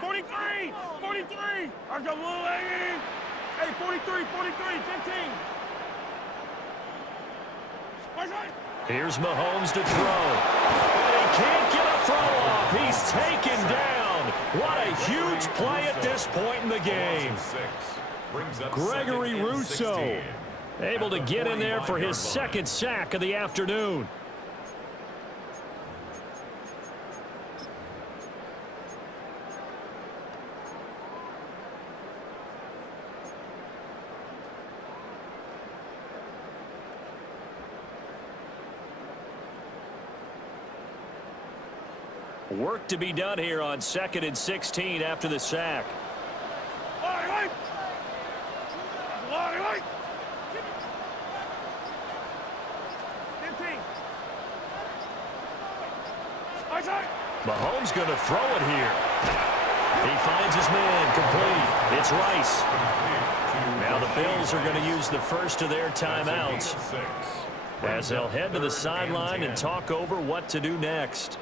43, 43. Our double lane. Hey, 43, 43, 15. Here's Mahomes to throw. And he can't get a throw off. He's taken down. What a huge play at this point in the game. Gregory Rousseau able to get in there for his 2nd sack of the afternoon. Work to be done here on 2nd and 16 after the sack. 15. Mahomes going to throw it here. He finds his man complete. It's Rice. Now the Bills are going to use the first of their timeouts as they'll head to the sideline and talk over what to do next.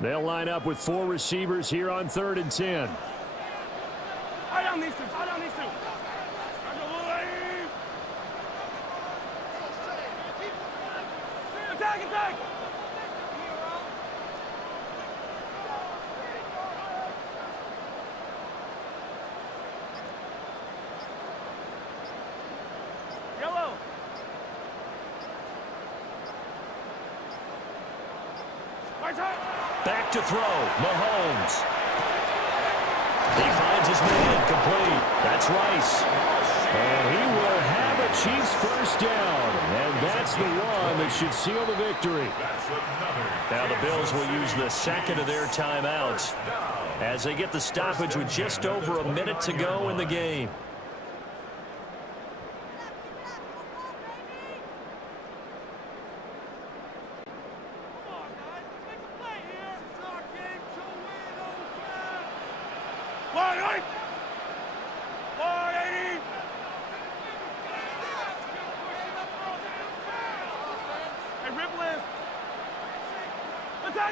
They'll line up with 4 receivers here on 3rd and 10. Fight on these two. Fight on these two. Attack, attack. Yellow. Back to throw, Mahomes. He finds his man complete. That's Rice. And he will have it Chiefs first down, and that's the one that should seal the victory. Now the Bills will use the second of their timeouts as they get the stoppage with just over a minute to go in the game.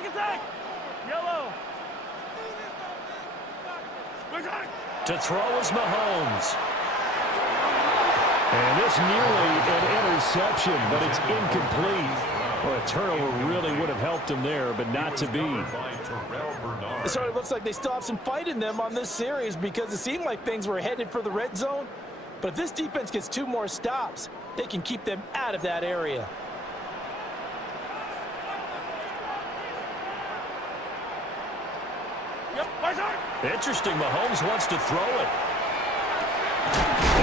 Attack! Yellow! To throw is Mahomes. And this nearly an interception, but it's incomplete. Well, a turnover really would have helped him there, but not to be. It certainly looks like they still have some fight in them on this series because it seemed like things were headed for the red zone. But if this defense gets 2 more stops, they can keep them out of that area. Interesting, Mahomes wants to throw it.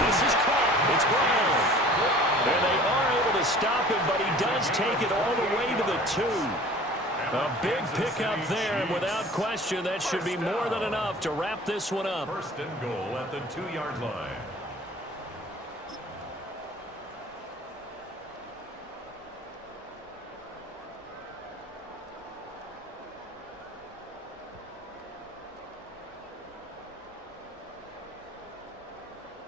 This is caught. It's Brown. And they are able to stop him, but he does take it all the way to the 2. A big pickup there, and without question, that should be more than enough to wrap this one up. First and goal at the 2-yard line.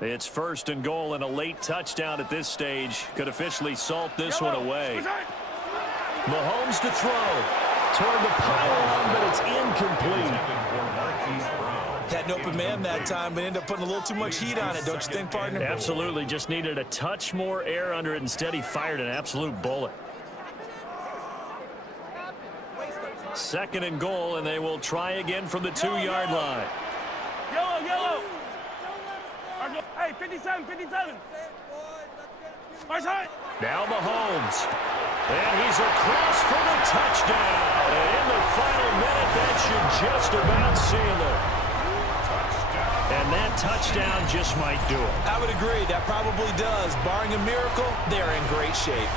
It's first and goal, and a late touchdown at this stage could officially salt this one away. Mahomes to throw. Toward the pylon, but it's incomplete. Had an open man that time, but ended up putting a little too much heat on it, don't you think, partner? Absolutely. Just needed a touch more air under it. Instead, he fired an absolute bullet. Second and goal, and they will try again from the 2-yard line. Yellow! Hey, 57! Now Mahomes. And he's across for the touchdown. And in the final minute, that should just about seal it. And that touchdown just might do it. I would agree. That probably does. Barring a miracle, they're in great shape.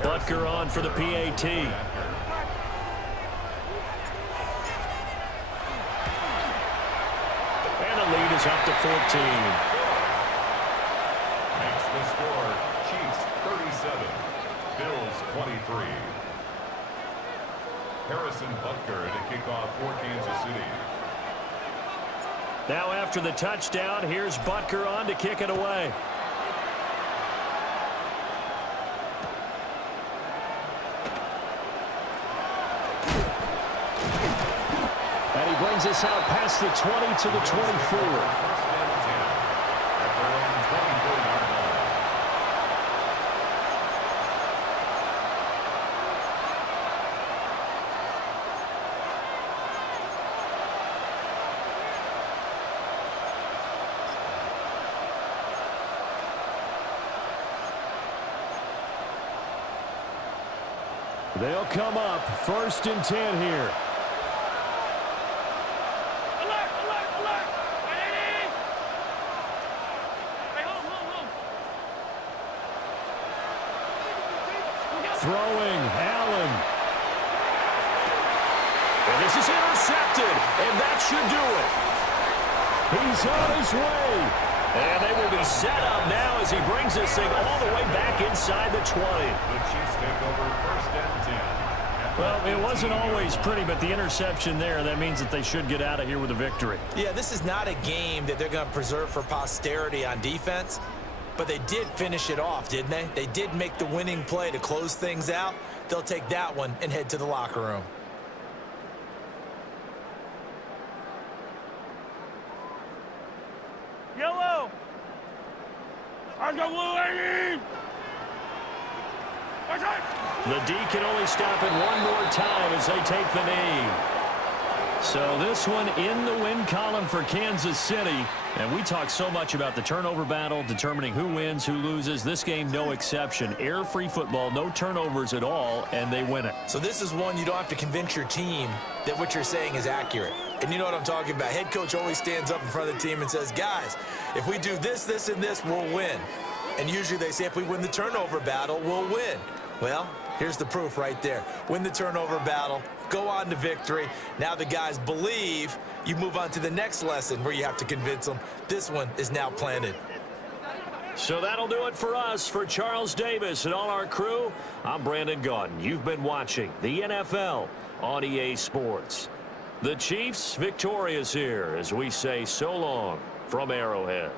Butker on for the PAT. Lead is up to 14. Makes the score Chiefs 37, Bills 23. Harrison Butker to kick off for Kansas City. Now after the touchdown, here's Butker on to kick it away. And he brings us out past the 20 to the 24. They'll come up 1st and 10 here. Throwing, Allen. And this is intercepted, and that should do it. He's on his way. And they will be set up now as he brings this thing all the way back inside the 20. The Chiefs take over 1st and 10. Well, it wasn't always pretty, but the interception there, that means that they should get out of here with a victory. Yeah, this is not a game that they're going to preserve for posterity on defense. But they did finish it off, didn't they? They did make the winning play to close things out. They'll take that one and head to the locker room. Yellow! The D can only stop it one more time as they take the knee. So this one in the win column for Kansas City. And we talk so much about the turnover battle, determining who wins, who loses. This game, no exception. Air-free football, no turnovers at all, and they win it. So this is one you don't have to convince your team that what you're saying is accurate. And you know what I'm talking about. Head coach always stands up in front of the team and says, guys, if we do this, this, and this, we'll win. And usually they say if we win the turnover battle, we'll win. Well, here's the proof right there. Win the turnover battle, go on to victory. Now the guys believe. You move on to the next lesson where you have to convince them. This one is now planted. So that'll do it for us. For Charles Davis and all our crew, I'm Brandon Gaudin. You've been watching the NFL on EA Sports. The Chiefs victorious here as we say so long from Arrowhead.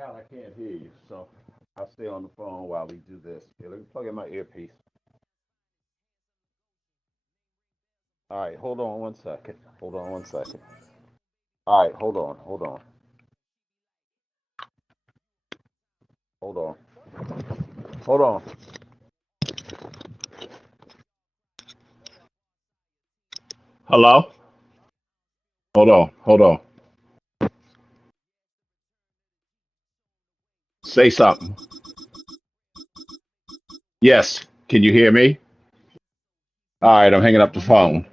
out, I can't hear you. So I'll stay on the phone while we do this. Here, let me plug in my earpiece. All right, hold on one second. Hold on one second. All right, hold on, hold on, hold on, hold on. Hello? Hold on, hold on. Say something. Yes. Can you hear me? All right, I'm hanging up the phone.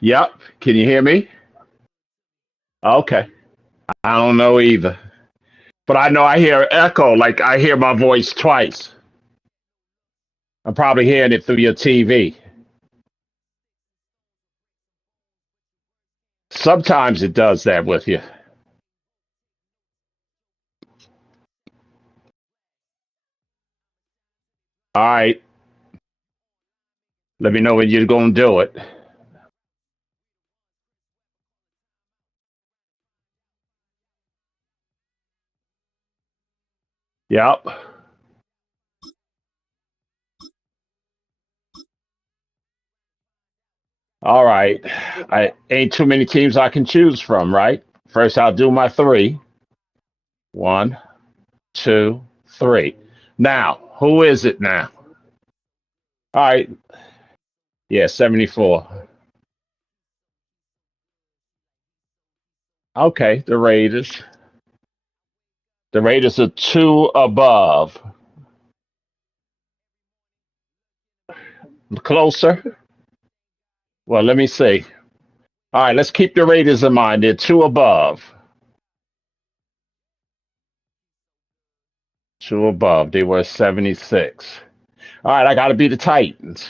Yep. Can you hear me? Okay. I don't know either. But I know I hear echo, like I hear my voice twice. I'm probably hearing it through your TV. Sometimes it does that with you. All right. Let me know when you're going to do it. Yep. All right. I ain't too many teams I can choose from, right? First, I'll do my three. One, two, three. Now, who is it now? All right. Yeah, 74. Okay, the Raiders. The Raiders are two above. Closer? Well, let me see. All right, let's keep the Raiders in mind. They're two above. Two above. They were 76. All right, I got to be the Titans.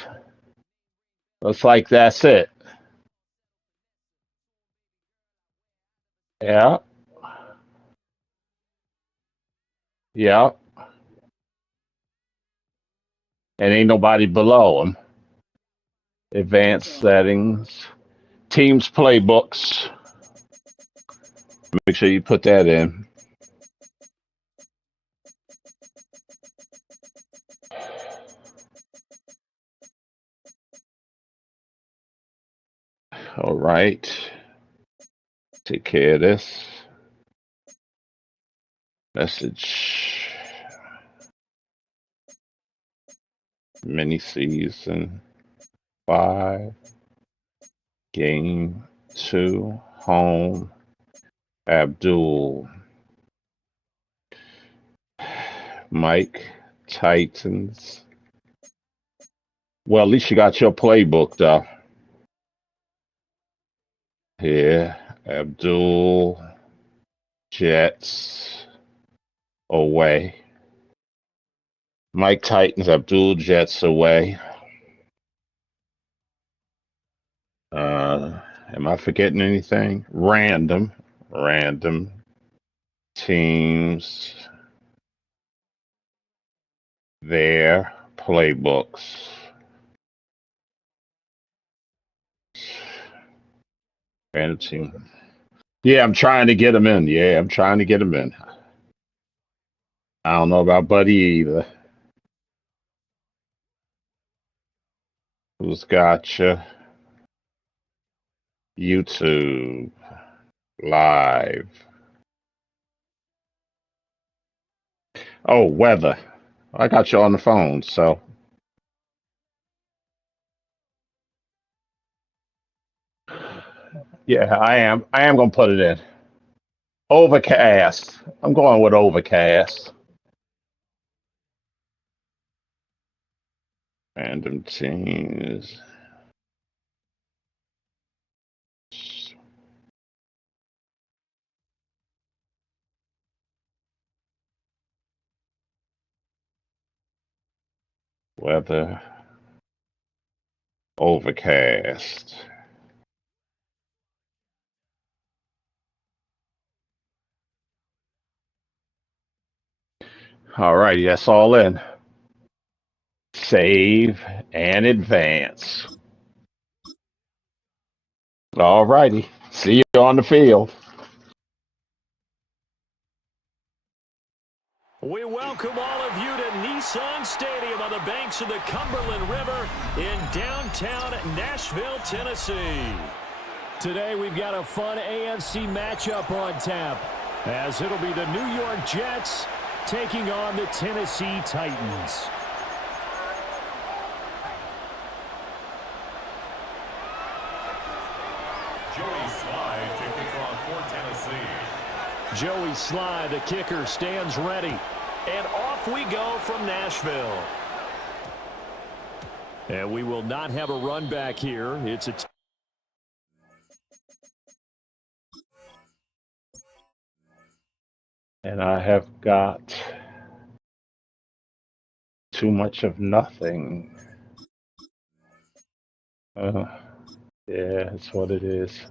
Looks like that's it. Yeah, yeah. And ain't nobody below them. Advanced settings. Teams playbooks. Make sure you put that in. All right. Take care of this. Message. Mini season 5. Game 2. Home. Abdul. Mike. Titans. Well, at least you got your playbook, though. Here. Abdul. Jets. Away. Mike Titans. Abdul Jets away. Am I forgetting anything? Random. Random. Teams. Their playbooks. Random team. Yeah, I'm trying to get them in. Yeah, I'm trying to get them in. I don't know about Buddy either. Who's got you? YouTube live. Oh, weather. I got you on the phone, so yeah, I am. I am gonna put it in. Overcast. I'm going with overcast. Random teams. Weather. Overcast. All righty, that's all in. Save and advance. All righty. See you on the field. Welcome all of you to Nissan Stadium on the banks of the Cumberland River in downtown Nashville, Tennessee. Today we've got a fun AFC matchup on tap, as it'll be the New York Jets taking on the Tennessee Titans. Joey Slye to kick off for Tennessee. Joey Slye, the kicker, stands ready. And off we go from Nashville. And we will not have a run back here. It's a And I have got too much of nothing. Yeah, that's what it is.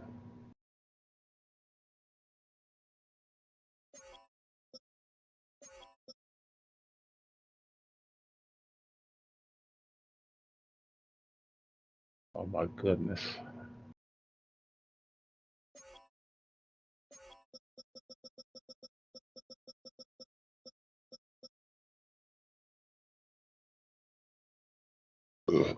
Oh my goodness. Ugh.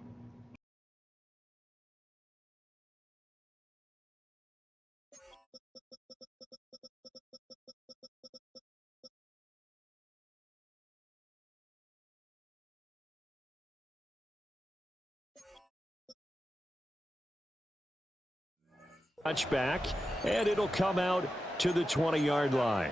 touchback, and it'll come out to the 20-yard line.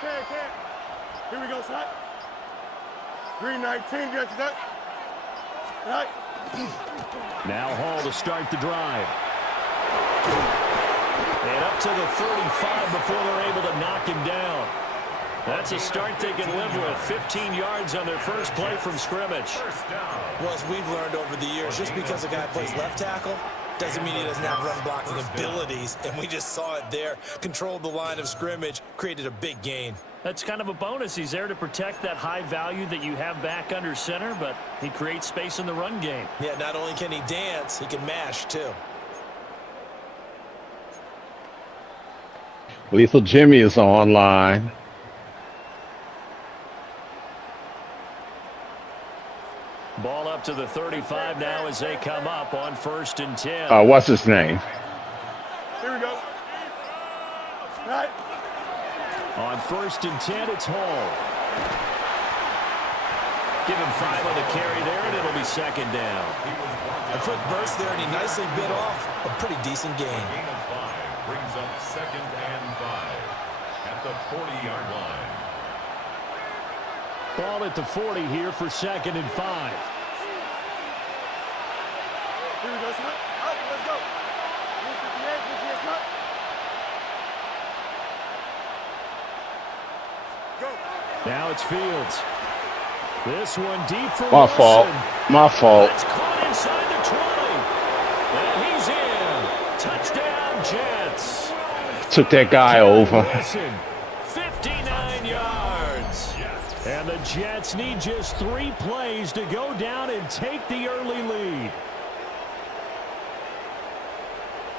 Hey, can't. Here we go, son. Green 19, get that. Right. Now Hall to start the drive. And up to the 35 before they're able to knock him down. That's a start they can live with. 15 yards on their first play from scrimmage. Well, as we've learned over the years, just because a guy plays left tackle doesn't mean he doesn't have run blocking abilities, and we just saw it there. Controlled the line of scrimmage, created a big gain. That's kind of a bonus. He's there to protect that high value that you have back under center, but he creates space in the run game. Yeah, not only can he dance, he can mash, too. Lethal Jimmy is online. Ball up to the 35 now as they come up on 1st and 10. What's his name? Here we go. Right. On 1st and 10, it's Hall. Give him 5 on the carry there, and it'll be 2nd down. A quick burst there, and he nicely bit off a pretty decent gain. Gain of 5 brings up 2nd and 5 at the 40-yard line. Ball at the 40 here for 2nd and 5. Here we go, son. All right, let's go. 158, son. Go. Now it's Fields. This one deep for My Wilson. fault. My fault. That's caught inside the 20. And he's in. Touchdown, Jets. Took that guy over. Wilson, 59 yards. And the Jets need just 3 plays to go down and take the early lead.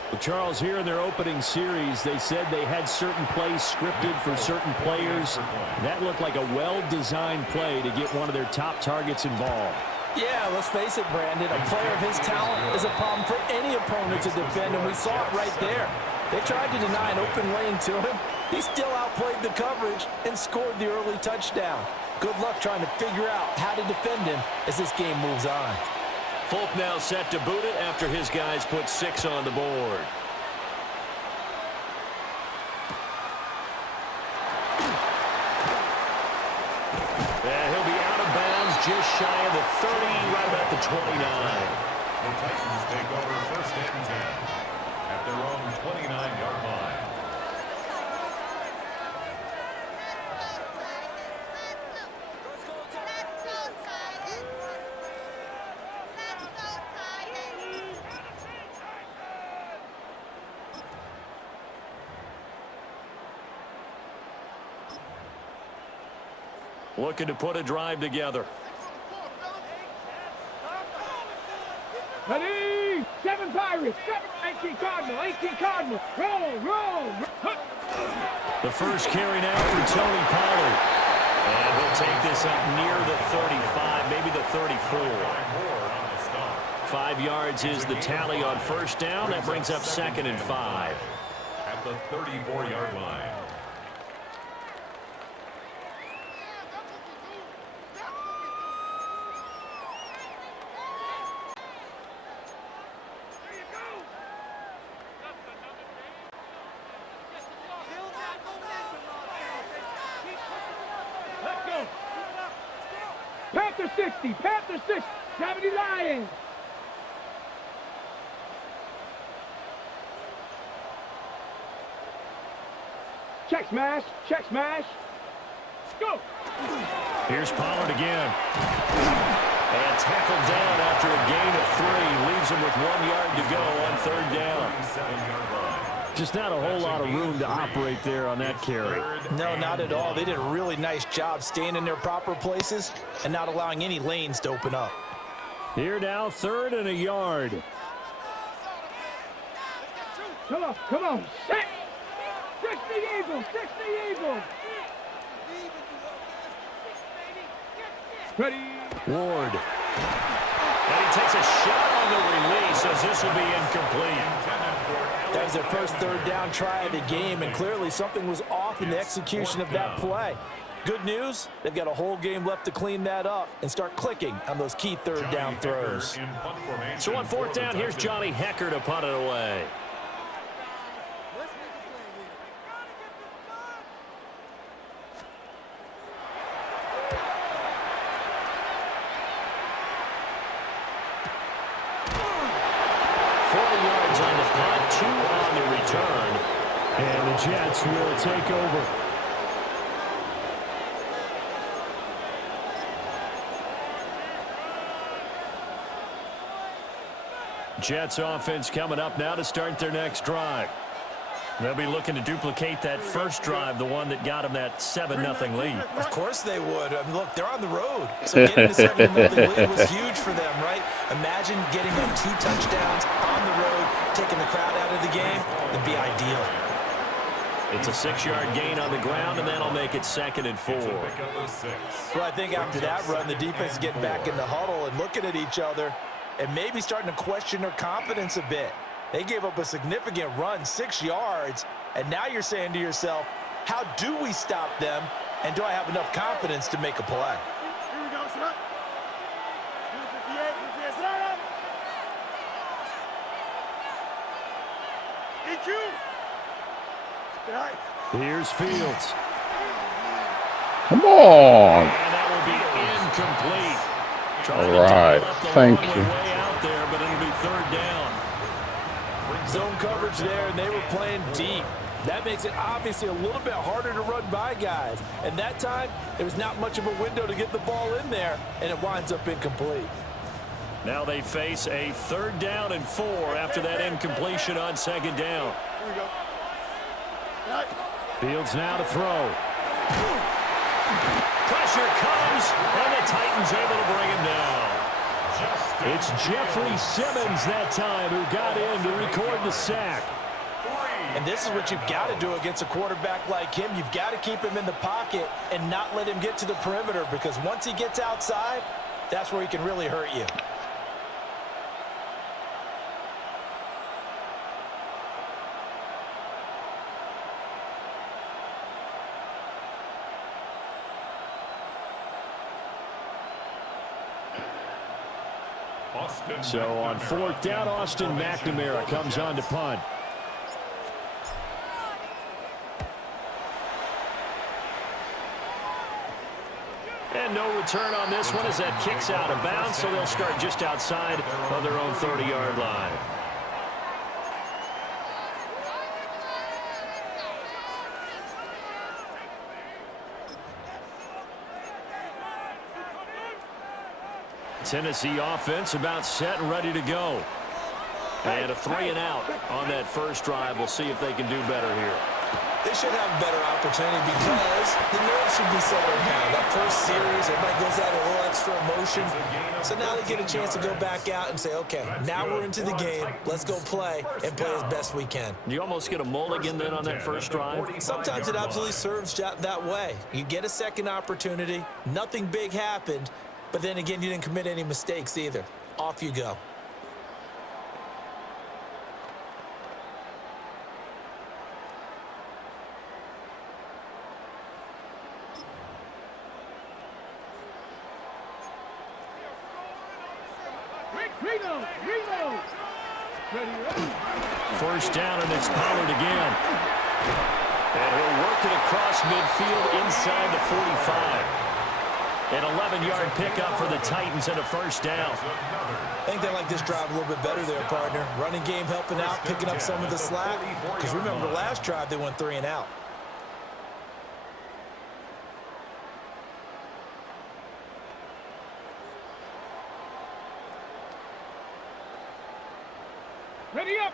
Well, Charles, here in their opening series, they said they had certain plays scripted for certain players. That looked like a well-designed play to get one of their top targets involved. Yeah, let's face it, Brandon. A player of his talent is a problem for any opponent to defend, and we saw it right there. They tried to deny an open lane to him. He still outplayed the coverage and scored the early touchdown. Good luck trying to figure out how to defend him as this game moves on. Folk now set to boot it after his guys put 6 on the board. And he'll be out of bounds just shy of the 30, right about the 29. The Titans take over 1st and 10 at their own 29-yard line. Looking to put a drive together. Ready? 7 Pirates, 18 Cardinal, 18 Cardinal. Roll. The first carry now for Tony Pollard. And he'll take this up near the 35, maybe the 34. 5 yards is the tally on 1st down. That brings up 2nd and 5. At the 34-yard line. Panther 60, Panther 60, 70 Lions. Check smash, go. Here's Pollard again. And tackled down after a gain of 3. Leaves him with 1 yard to go on 3rd down. 37-yard line. Just not a whole lot of room to operate there on that carry. No, not at all. They did a really nice job staying in their proper places and not allowing any lanes to open up. Here now, 3rd and a yard. Come on, set. 60 Eagles, 60 Eagles. Ready. Ward. And he takes a shot on the release as this will be incomplete. That was their first 3rd down try of the game, and clearly something was off in the execution of that play. Good news, they've got a whole game left to clean that up and start clicking on those key 3rd down throws. So on 4th down, here's Johnny Hecker to punt it away. And the Jets will take over. Jets offense coming up now to start their next drive. They'll be looking to duplicate that first drive, the one that got them that 7-0 lead. Of course they would. I mean, look, they're on the road. So getting the 7-0 lead was huge for them, right? Imagine getting them 2 touchdowns on the road, taking the crowd out of the game. That'd be ideal. It's a 6-yard gain on the ground, and that'll make it 2nd and 4. Well, I think after that run, the defense is getting back in the huddle and looking at each other and maybe starting to question their confidence a bit. They gave up a significant run, 6 yards, and now you're saying to yourself, how do we stop them, and do I have enough confidence to make a play? Here we go, sit up. 58, sit up. EQ. Here's Fields. Come on. And that will be incomplete. All right. Thank you. Way out there, but it'll be 3rd down. Zone coverage there, and they were playing deep. That makes it obviously a little bit harder to run by guys. And that time, there was not much of a window to get the ball in there, and it winds up incomplete. Now they face a 3rd down and 4 after that incompletion on 2nd down. Here we go. Fields now to throw. Pressure comes, and the Titans able to bring him down. It's Jeffrey Simmons that time who got in to record the sack. And this is what you've got to do against a quarterback like him. You've got to keep him in the pocket and not let him get to the perimeter, because once he gets outside, that's where he can really hurt you. So on 4th down, Austin McNamara comes on to punt. And no return on this one as that kicks out of bounds, so they'll start just outside of their own 30-yard line. Tennessee offense about set and ready to go. And a 3-and-out on that first drive. We'll see if they can do better here. They should have a better opportunity because the nerves should be settled now. That first series, everybody goes out a little extra emotion. So now they get a chance to go back out and say, okay, now we're into the game. Let's go play and play as best we can. You almost get a mulligan then on that first drive? Sometimes it absolutely serves that way. You get a second opportunity. Nothing big happened. But then again, you didn't commit any mistakes either. Off you go. First down, and it's Pollard again. And he'll work it across midfield inside the 45. An 11-yard pickup for the Titans and a first down. I think they like this drive a little bit better there, partner. Running game helping out, picking up some of the slack. Because remember, the last drive they went 3-and-out. Ready up.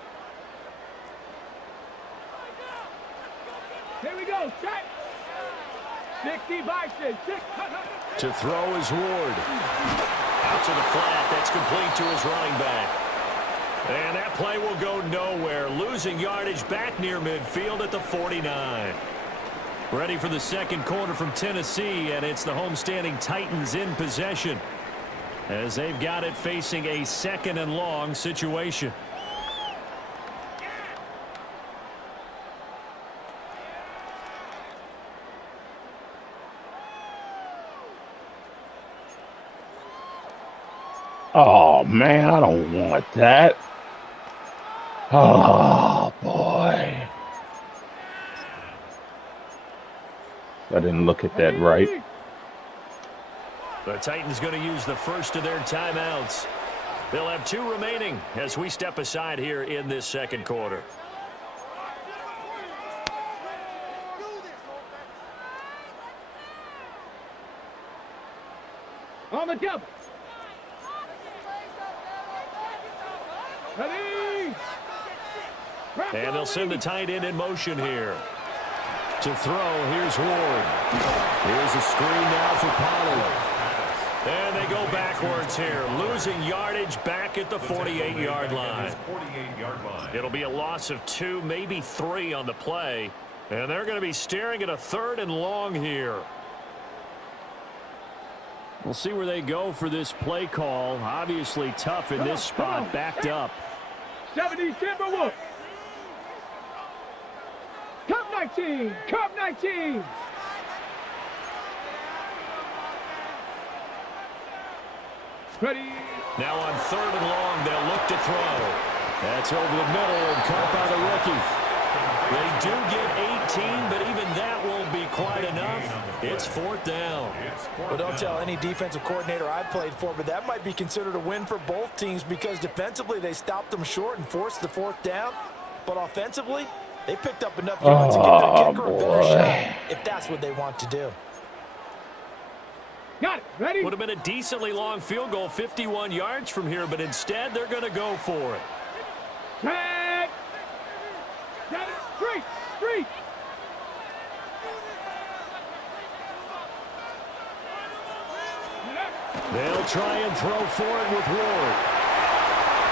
Here we go. Check. 60 by 6. To throw is Ward. Out to the flat. That's complete to his running back. And that play will go nowhere. Losing yardage back near midfield at the 49. Ready for the second quarter from Tennessee, and it's the homestanding Titans in possession as they've got it facing a second and long situation. Oh, man, I don't want that. Oh, boy. I didn't look at that right. The Titans going to use the first of their timeouts. They'll have 2 remaining as we step aside here in this second quarter. On the double. Ready. And they'll send the tight end in motion here. To throw, here's Ward. Here's a screen now for Pollard. And they go backwards here, losing yardage back at the 48-yard line. It'll be a loss of 2, maybe 3 on the play. And they're going to be staring at a 3rd and long here. We'll see where they go for this play call. Obviously tough in this spot, backed up. 70 Timberwolves. Cup 19. Cup 19. Ready. Now on 3rd and long, they'll look to throw. That's over the middle and caught by the rookie. They do get 18, but even that won't be quite enough. It's 4th down. Well, don't tell any defensive coordinator I played for, but that might be considered a win for both teams because defensively they stopped them short and forced the 4th down. But offensively, they picked up enough yards to give their kicker a better shot if that's what they want to do. Got it. Ready. Would have been a decently long field goal, 51 yards from here, but instead they're going to go for it. Check. Got it. 3. They'll try and throw for it with Ward.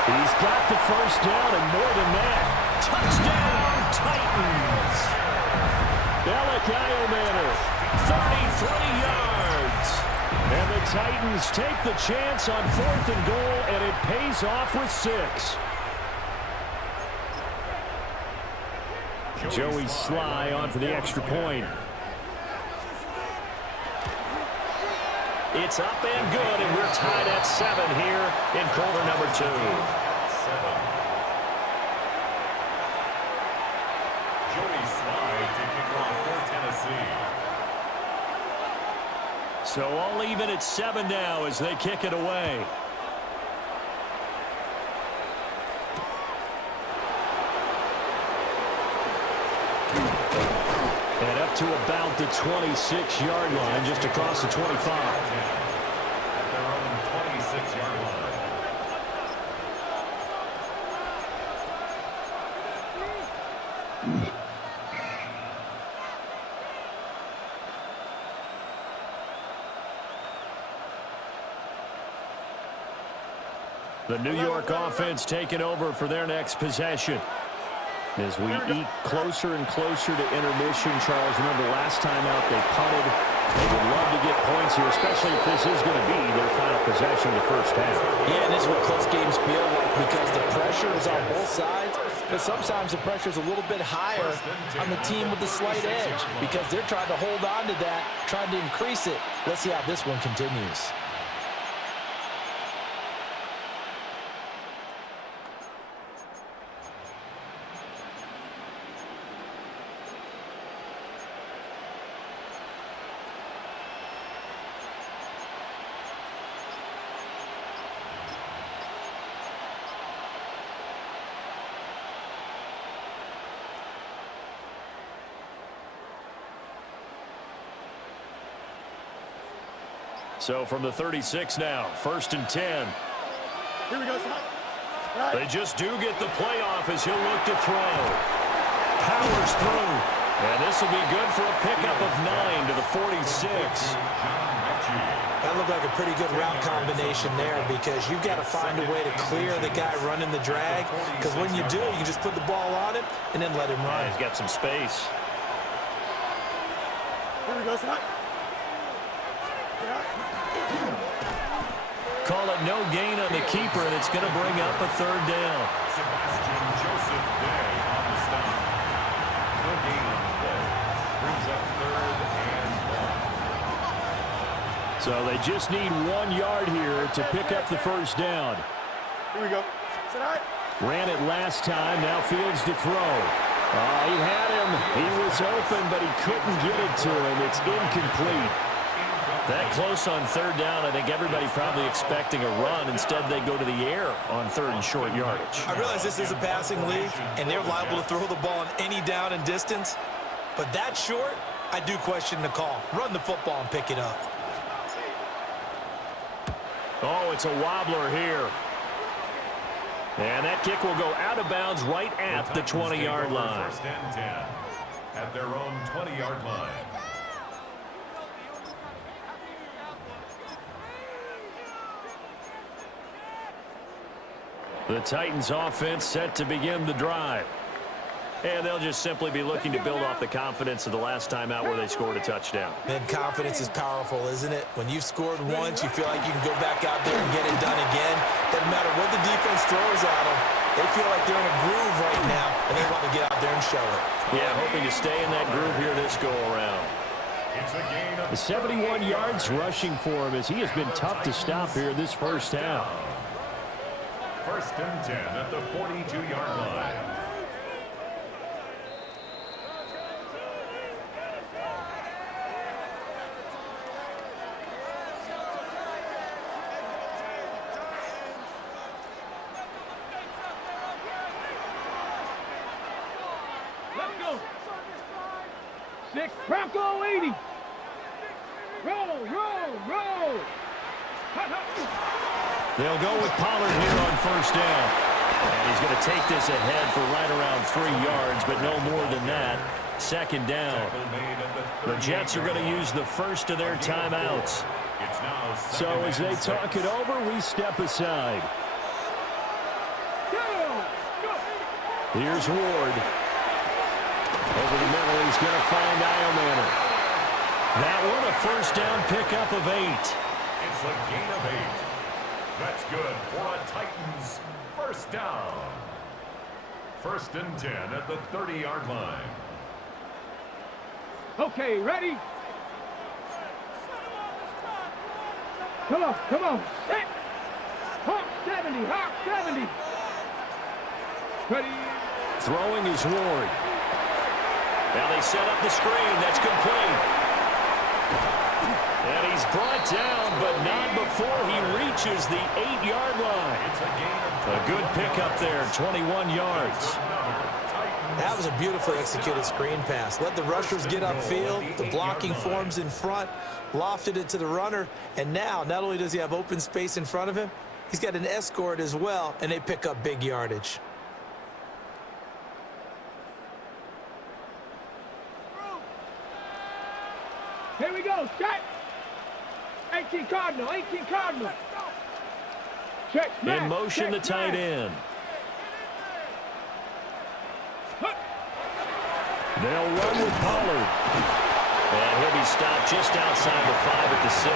He's got the first down and more than that. Touchdown, Titans. Bellick Manor, 33 yards. And the Titans take the chance on 4th and goal, and it pays off with 6. Joey Sly on for the extra point. It's up and good, and we're tied at 7 here in quarter number 2. Joey Sly taking off for Tennessee. So all even at 7 now as they kick it away. And up to about the 26-yard line, just across the 25. At their own 26-yard line. The New York offense taking over for their next possession. As we eke closer and closer to intermission, Charles, remember last time out they punted. They would love to get points here, especially if this is going to be their final possession of the first half. Yeah, and this is what close games feel like because the pressure is on both sides, but sometimes the pressure is a little bit higher on the team with the slight edge because they're trying to hold on to that, trying to increase it. Let's see how this one continues. So from the 36 now, 1st and 10. Here we go. They just do get the playoff as he'll look to throw. Powers through. And this will be good for a pickup of 9 to the 46. That looked like a pretty good route combination there because you've got to find a way to clear the guy running the drag because when you do, you just put the ball on him and then let him run. Yeah, he's got some space. Here we go, son. Call it no gain on the keeper, and it's going to bring up a 3rd down. Sebastian Joseph Day on the stop. No gain on the play. Brings up 3rd and 1. So they just need 1 yard here to pick up the first down. Here we go. Sit high. Ran it last time, now Fields to throw. He had him. He was open, but he couldn't get it to him. It's incomplete. That close on 3rd down, I think everybody probably expecting a run. Instead, they go to the air on 3rd and short yardage. I realize this is a passing league, and they're liable to throw the ball on any down and distance. But that short, I do question the call. Run the football and pick it up. Oh, it's a wobbler here. And that kick will go out of bounds right at the 20-yard line. 1st and 10 at their own 20-yard line. The Titans offense set to begin the drive. And they'll just simply be looking to build off the confidence of the last time out where they scored a touchdown. Man, confidence is powerful, isn't it? When you've scored once, you feel like you can go back out there and get it done again. Doesn't matter what the defense throws at them. They feel like they're in a groove right now, and they want to get out there and show it. Yeah, hoping to stay in that groove here this go-around. It's a gain of 71 yards rushing for him as he has been tough to stop here this first half. 1st and 10 at the 42-yard line. Let's go. 6, Bronco 80. Roll, roll, roll. Hot, hot. They'll go with Pollard here on 1st down. And he's going to take this ahead for right around 3 yards, but no more than that. 2nd down. The Jets are going to use the first of their timeouts. So as they talk it over, we step aside. Here's Ward. Over the middle, he's going to find Iomanner. That one, a 1st down pickup of 8. It's a gain of 8. That's good for a Titans 1st down. 1st and 10 at the 30-yard line. Okay, ready? Come on, come on. Set. Hawk 70, Hawk 70. Ready? Throwing is Ward. Now they set up the screen. That's complete. And he's brought down, but not before he reaches the 8-yard line. A good pickup there, 21 yards. That was a beautifully executed screen pass. Let the rushers get upfield. The blocking forms in front. Lofted it to the runner. And now, not only does he have open space in front of him, he's got an escort as well, and they pick up big yardage. Here we go. Check. 18 Cardinal. 18 Cardinal. Check. In motion, the tight end. They'll run with Pollard. And he'll be stopped just outside the 5 at the 6.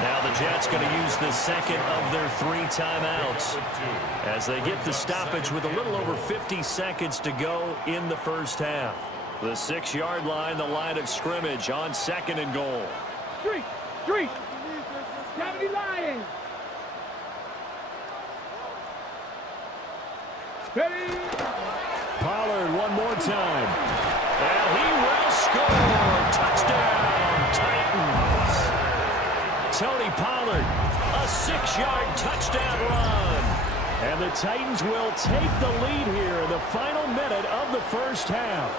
Now the Jets going to use the second of their 3 timeouts as they get the stoppage with a little over 50 seconds to go in the first half. The 6-yard line, the line of scrimmage on 2nd and goal. Street. 70 Lions. Ready. Pollard one more time. And he will score. Touchdown, Titans. Tony Pollard, a 6-yard touchdown run. And the Titans will take the lead here in the final minute of the first half.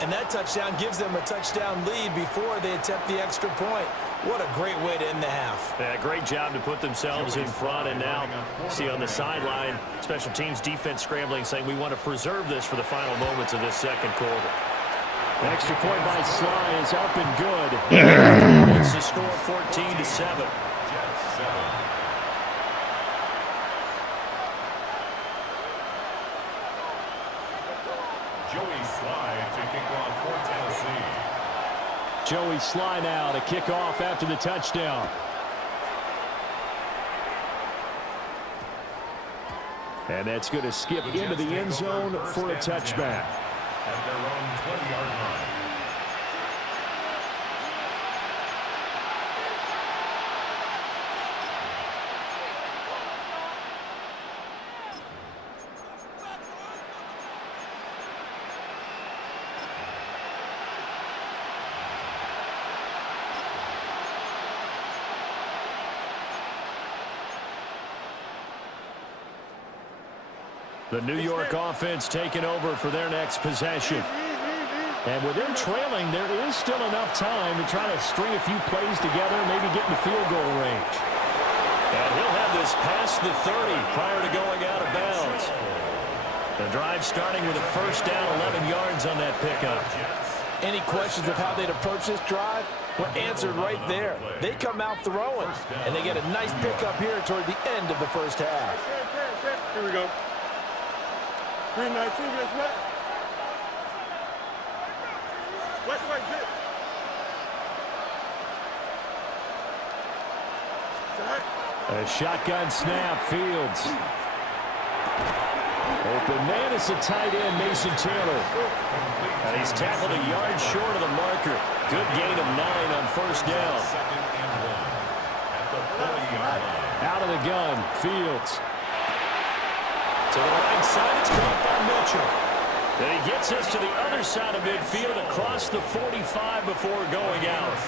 And that touchdown gives them a touchdown lead before they attempt the extra point. What a great way to end the half. Yeah, great job to put themselves in front. And now, see on the sideline, special teams defense scrambling, saying we want to preserve this for the final moments of this second quarter. The extra point by Sly is up and good. It's the score 14-7. Joey Sly now to kick off after the touchdown. And that's going to skip into the end zone for a touchback. At their own 20-yard line. The New York offense taking over for their next possession. And with them trailing, there is still enough time to try to string a few plays together and maybe get in the field goal range. And he'll have this past the 30 prior to going out of bounds. The drive starting with a first down, 11 yards on that pickup. Any questions of how they'd approach this drive? Were answered right there. They come out throwing, and they get a nice pickup here toward the end of the first half. Here we go. 3-19, let's let. West, zip. A shotgun snap, Fields. Open man is the tight end, Mason Taylor. And he's tackled a yard short of the marker. Good gain of 9 on first down. Out of the gun, Fields. To the right side, it's caught by Mitchell. Then he gets us to the other side of midfield across the 45 before going out.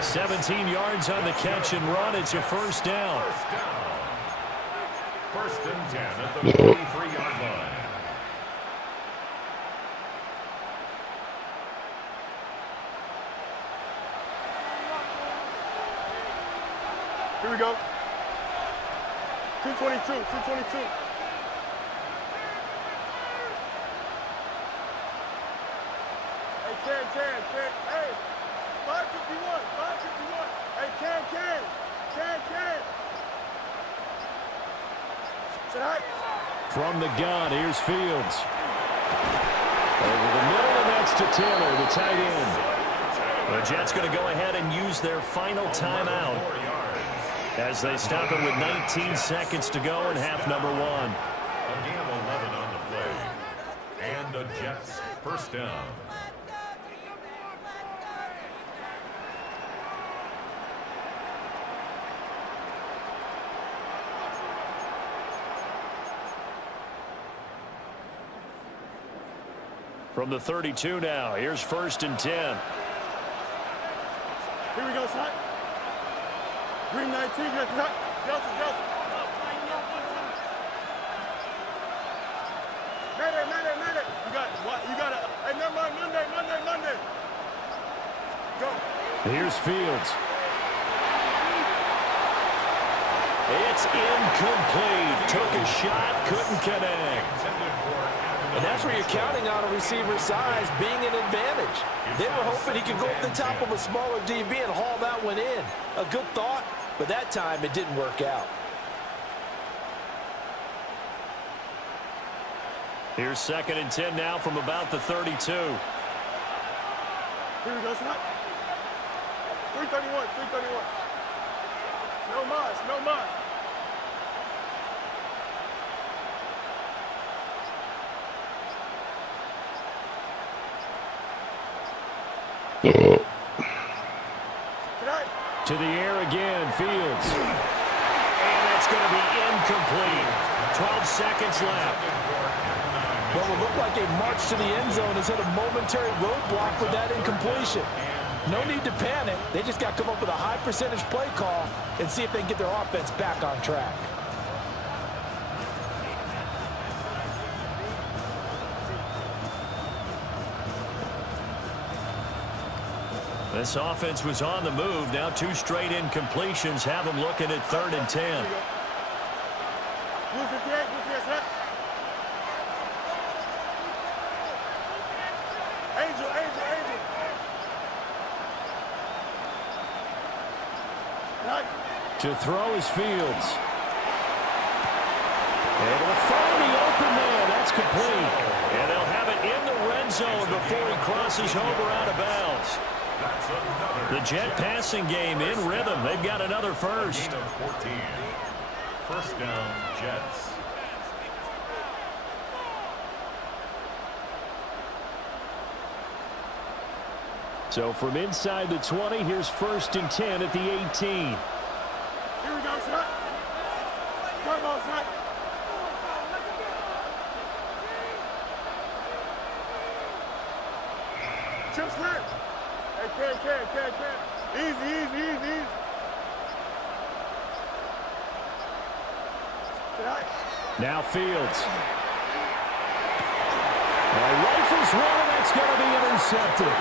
17 yards on the catch and run. It's a first down. First and 10 at the 43-yard line. Here we go. 222. Hey, hey, 551. Hey, Can. Say hi. From the gun, here's Fields. Over the middle, and that's to Taylor, the tight end. The Jets going to go ahead and use their final timeout as they stop it with 19 seconds to go in half number 1. A gain of 11 on the play. And the Jets first down. From the 32 now, here's first and 10. Here we go, son. Green 19, Joseph. Mayday. You got it. Hey, never mind, Monday. Go. Here's Fields. It's incomplete. Took a shot, couldn't connect. And that's where you're counting on a receiver's size being an advantage. They were hoping he could go up the top of a smaller DB and haul that one in. A good thought, but that time it didn't work out. Here's 2nd and 10 now from about the 32. Here we go, son. 331. No mas. To the air again, Fields. And that's going to be incomplete. 12 seconds left. Well, it looked like a march to the end zone has hit a momentary roadblock with that incompletion. No need to panic. They just got to come up with a high percentage play call and see if they can get their offense back on track. This offense was on the move. Now 2 straight incompletions have them looking at 3rd and 10. Angel. To throw is Fields. Able to find the open man. That's complete. And they'll have it in the red zone before he crosses over out of bounds. The Jet passing game in rhythm. They've got another first. Gain of 14. First down, Jets. So from inside the 20, here's 1st and 10 at the 18. Here we go, son. Come on, son. Chip slip. Hey, can. Easy. Now Fields. Rifles one, that's going to be intercepted.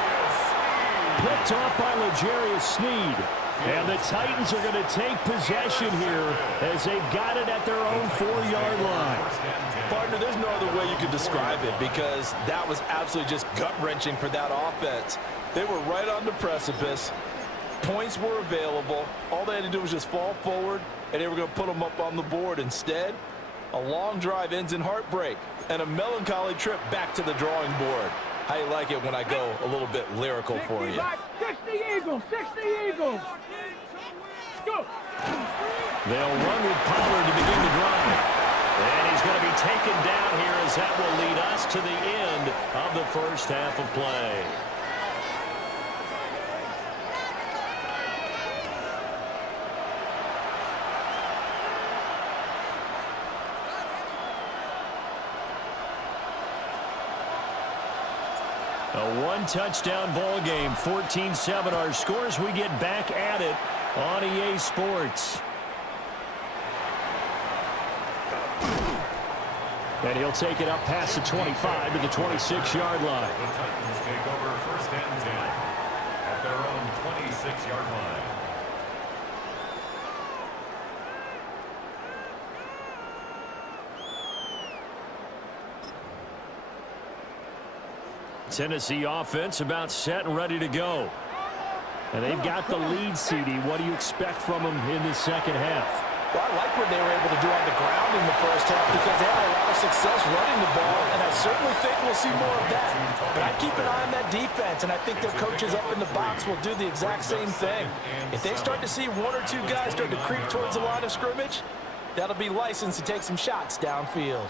Picked off by L'Jarius Sneed. And the Titans are going to take possession here as they've got it at their own 4-yard line. Partner, there's no other way you could describe it because that was absolutely just gut-wrenching for that offense. They were right on the precipice. Points were available. All they had to do was just fall forward, and they were going to put them up on the board. Instead, a long drive ends in heartbreak and a melancholy trip back to the drawing board. How you like it when I go a little bit lyrical for you? 60 Eagles. Go. They'll run with Pollard to begin the drive. And he's going to be taken down here as that will lead us to the end of the first half of play. A one-touchdown ball game, 14-7 our scores. We get back at it on EA Sports. And he'll take it up past the 25 to the 26-yard line. The Titans take over 1st and 10 at their own 26-yard line. Tennessee offense about set and ready to go. And they've got the lead, CD. What do you expect from them in the second half? Well, I like what they were able to do on the ground in the first half because they had a lot of success running the ball, and I certainly think we'll see more of that. But I keep an eye on that defense, and I think their coaches up in the box will do the exact same thing. If they start to see 1 or 2 guys start to creep towards the line of scrimmage, that'll be licensed to take some shots downfield.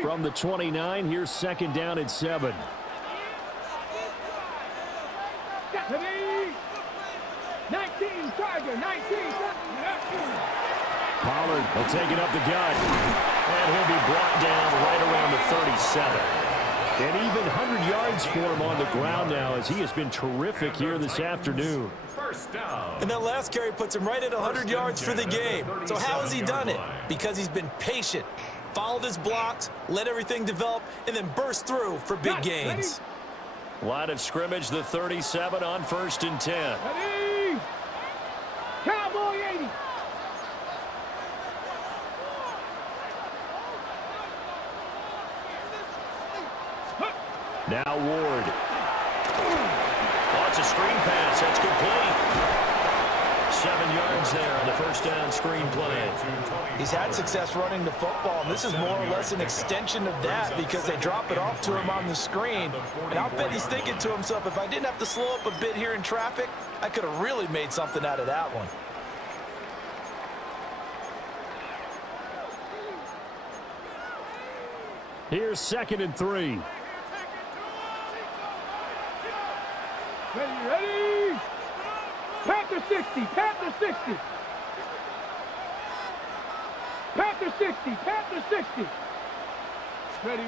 From the 29, here's 2nd down at 7. 19, Tiger, 19. Pollard will take it up the gut. And he'll be brought down right around the 37. And even 100 yards for him on the ground now, as he has been terrific here this afternoon. First down. And that last carry puts him right at 100 yards for the game. So how has he done it? Because he's been patient, followed his blocks, let everything develop, and then burst through for big gains. Line of scrimmage, the 37 on 1st and 10. Ready? Cowboy 80. Now Ward. Oh, it's a screen pass. That's complete. 7 yards there on the first down screen play. He's had success running the football, and this is more or less an extension of that because they drop it off to him on the screen. And I'll bet he's thinking to himself, if I didn't have to slow up a bit here in traffic, I could have really made something out of that one. Here's 2nd and 3. Ready? Panther 60, Panther 60. Panther 60, Panther 60. Ready?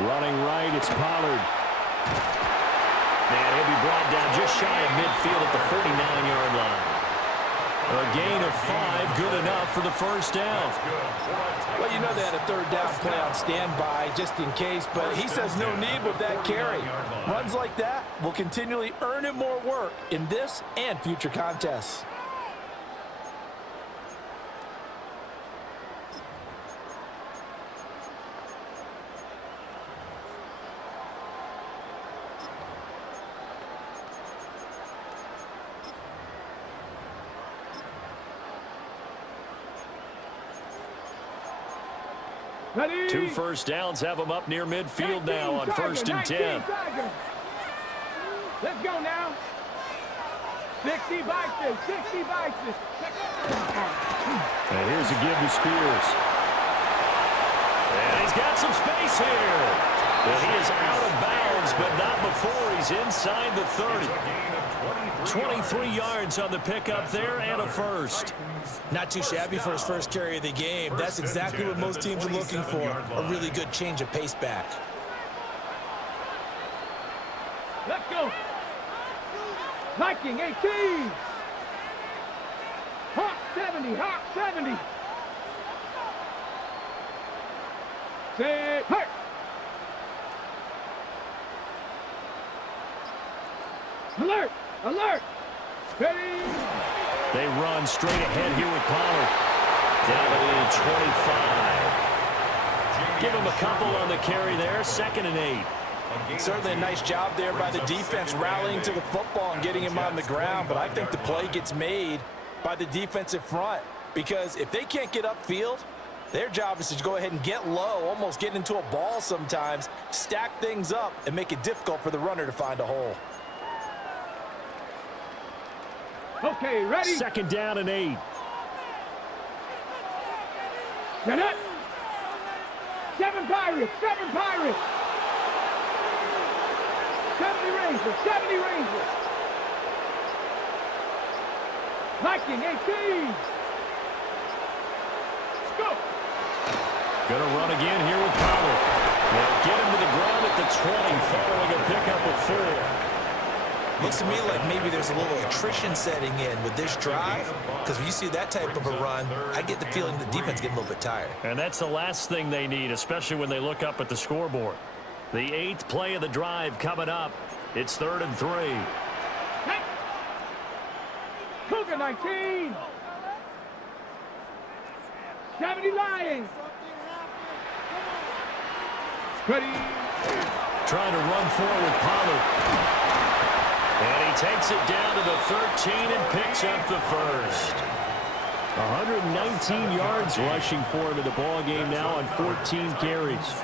Running right, it's Pollard. And he'll be brought down just shy of midfield at the 49-yard line. A gain of 5, good enough for the first down. Well, you know they had a 3rd down play on standby just in case, but he says no need with that carry. Runs like that will continually earn him more work in this and future contests. Ready? 2 first downs have them up near midfield now on 1st and 10. Let's go now. 60 boxes, 60 boxes. And here's a give to Spears. And he's got some space here. And he is out of bounds, but not before he's inside the 30. 23 yards on the pickup there and a first. Not too shabby for his first carry of the game. That's exactly what most teams are looking for. A really good change of pace back. Let's go. Viking 18. Hawk 70, Hawk 70. Set, hurt. Alert, alert. Ready. They run straight ahead here with Pollard. Down to the 25. Give him a couple on the carry there. 2nd and 8. Certainly a nice job there by the defense rallying to the football and getting him on the ground, but I think the play gets made by the defensive front because if they can't get upfield, their job is to go ahead and get low, almost get into a ball sometimes, stack things up, and make it difficult for the runner to find a hole. Okay, ready? 2nd down and 8. Get it. 7 Pirates, 7 Pirates. 70 Rangers, 70 Rangers. Viking 18. Go. Gonna run again here with Pollard. They'll get him to the ground at the 20 following a pickup of 4. Looks to me like maybe there's a little attrition setting in with this drive because when you see that type of a run, I get the feeling the defense getting a little bit tired. And that's the last thing they need, especially when they look up at the scoreboard. The 8th play of the drive coming up. It's 3rd and 3. Hey. Cougar 19. 70 Lions. Ready. Trying to run forward with Pollard. And he takes it down to the 13 and picks up the first. 119 yards rushing for him in the ball game now on 14 carries.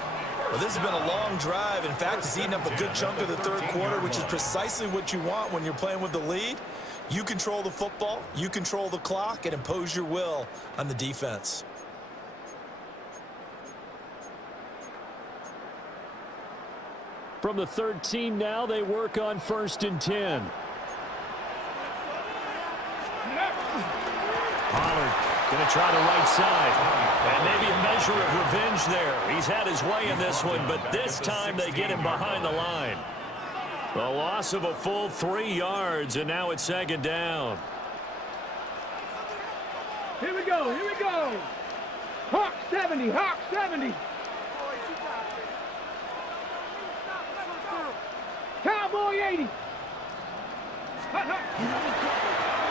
Well, this has been a long drive. In fact, it's eaten up a good chunk of the 3rd quarter, which is precisely what you want when you're playing with the lead. You control the football, you control the clock, and impose your will on the defense. From the 13 now, they work on 1st and 10. Pollard Going to try the right side. And maybe a measure of revenge there. He's had his way in this one, but this time they get him behind the line. A loss of a full 3 yards, and now it's second down. Here we go, here we go. Hawk 70, Hawk 70. Cowboy 80.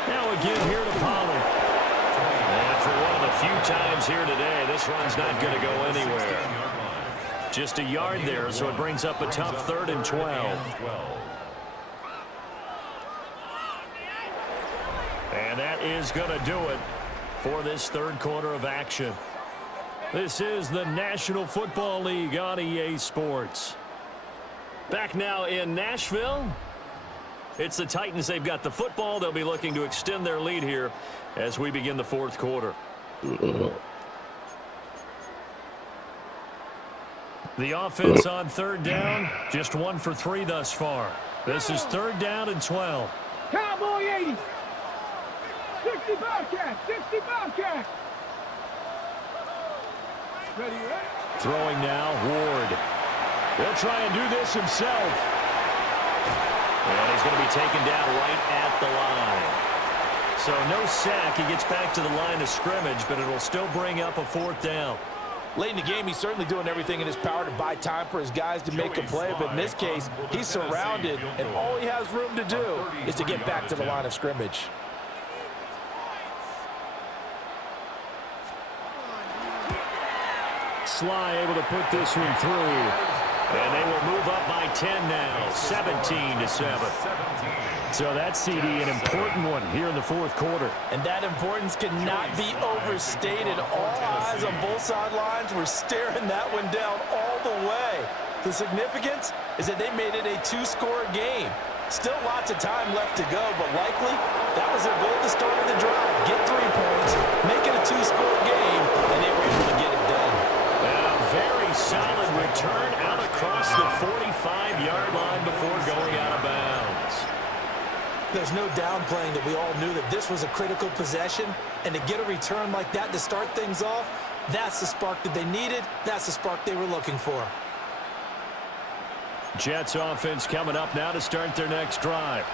Now again here to Pollard. And for one of the few times here today, this run's not going to go anywhere. Just a yard there, so it brings up a tough 3rd and 12. And that is going to do it for this 3rd quarter of action. This is the National Football League on EA Sports. Back now in Nashville. It's the Titans. They've got the football. They'll be looking to extend their lead here as we begin the 4th quarter. The offense on 3rd down, just 1 for 3 thus far. This is 3rd down and 12. Cowboy 80. 60 Bobcat, 60 Bobcat. Ready, ready? Throwing now, Ward. He'll try and do this himself. And he's going to be taken down right at the line. So no sack. He gets back to the line of scrimmage, but it'll still bring up a 4th down. Late in the game, he's certainly doing everything in his power to buy time for his guys to make a play. But in this case, he's surrounded, and all he has room to do is to get back to the line of scrimmage. Sly able to put this one through. And they will move up by 10 now, 17-7. So that CD, an important one here in the 4th quarter. And that importance cannot be overstated. All eyes on both sidelines were staring that one down all the way. The significance is that they made it a 2-score game. Still lots of time left to go, but likely that was their goal at the start of the drive. Get 3 points, make it a 2-score game, and they were able to get it done. And a very solid return out across the 45-yard line before going out of bounds. There's no downplaying that we all knew that this was a critical possession, and to get a return like that to start things off, that's the spark that they needed. That's the spark they were looking for. Jets offense coming up now to start their next drive.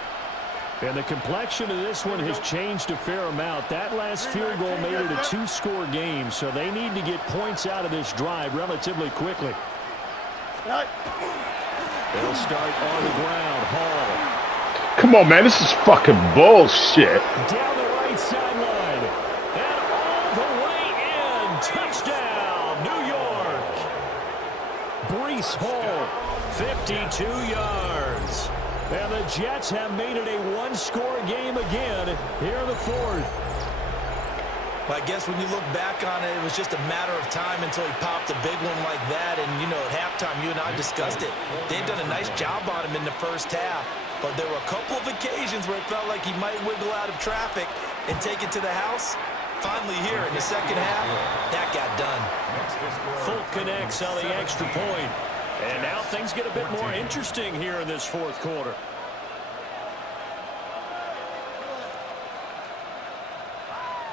And the complexion of this one has changed a fair amount. That last field goal made it a 2-score game, so they need to get points out of this drive relatively quickly. They'll start on the ground. Hall. Come on, man. This is fucking bullshit. Down the right sideline. And all the way in. Touchdown, New York. Breece Hall, 52 yards. And the Jets have made it a 1-score game again here in the 4th. Well, I guess when you look back on it, it was just a matter of time until he popped a big one like that. And, you know, at halftime, you and I discussed it. They'd done a nice job on him in the first half. But there were a couple of occasions where it felt like he might wiggle out of traffic and take it to the house. Finally here in the second half, that got done. Fulk connects on the extra point. And now things get a bit more interesting here in this 4th quarter.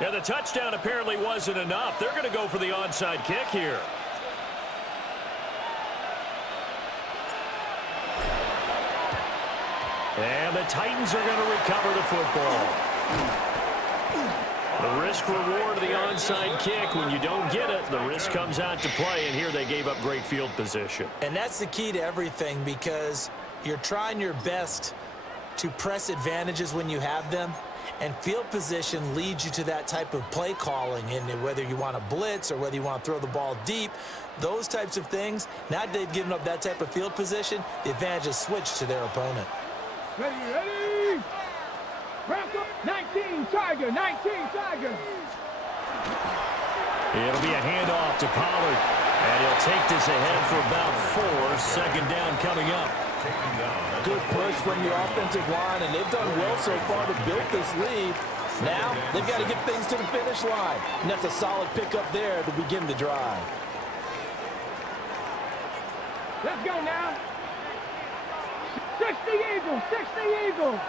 And the touchdown apparently wasn't enough. They're going to go for the onside kick here. And the Titans are going to recover the football. The risk-reward of the onside kick, when you don't get it, the risk comes out to play, and here they gave up great field position. And that's the key to everything, because you're trying your best to press advantages when you have them, and field position leads you to that type of play calling, and whether you want to blitz or whether you want to throw the ball deep, those types of things. Now that they've given up that type of field position, the advantage is switched to their opponent. Ready, ready. Wrap up. 19 Tiger, 19 Tiger. It'll be a handoff to Pollard, and he'll take this ahead for about 4. Second down coming up. Good push from the offensive line, and they've done well so far to build this lead. Now they've got to get things to the finish line, and that's a solid pickup there to begin the drive. Let's go now. 60 Eagles, 60 Eagles.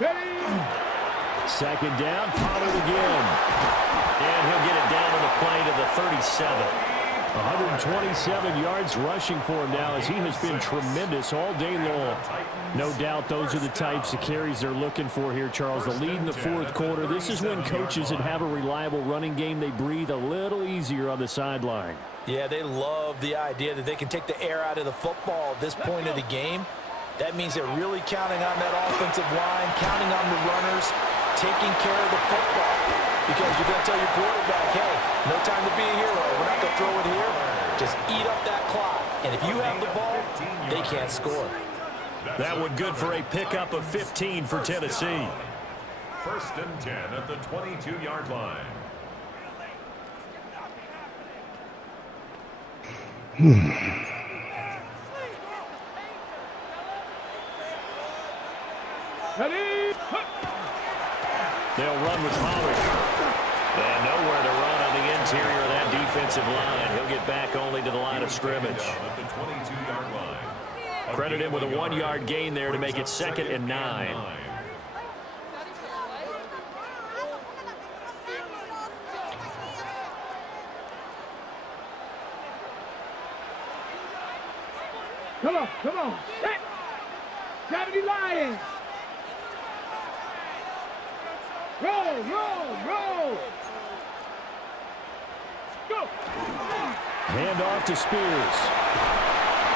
Ready. Second down, Pollard again. And he'll get it down to the play to the 37. 127 yards rushing for him now as he has been tremendous all day long. No doubt those are the types of carries they're looking for here, Charles. The lead in the fourth quarter. This is when coaches that have a reliable running game, they breathe a little easier on the sideline. Yeah, they love the idea that they can take the air out of the football at this point of the game. That means they're really counting on that offensive line, counting on the runners, taking care of the football. Because you're going to tell your quarterback, hey, no time to be a hero. We're not going to throw it here. Just eat up that clock. And if you have the ball, they can't score. That one good for a pickup of 15 for Tennessee. First and 10 at the 22-yard line. They'll run with Pollard. And nowhere to run on the interior of that defensive line. He'll get back only to the line of scrimmage. At the 22-yard line. Credit him with a 1-yard gain there to make it 2nd and 9. Come on, come on. Hey! 70 Lions. Roll, roll, roll. Go. Hand off to Spears.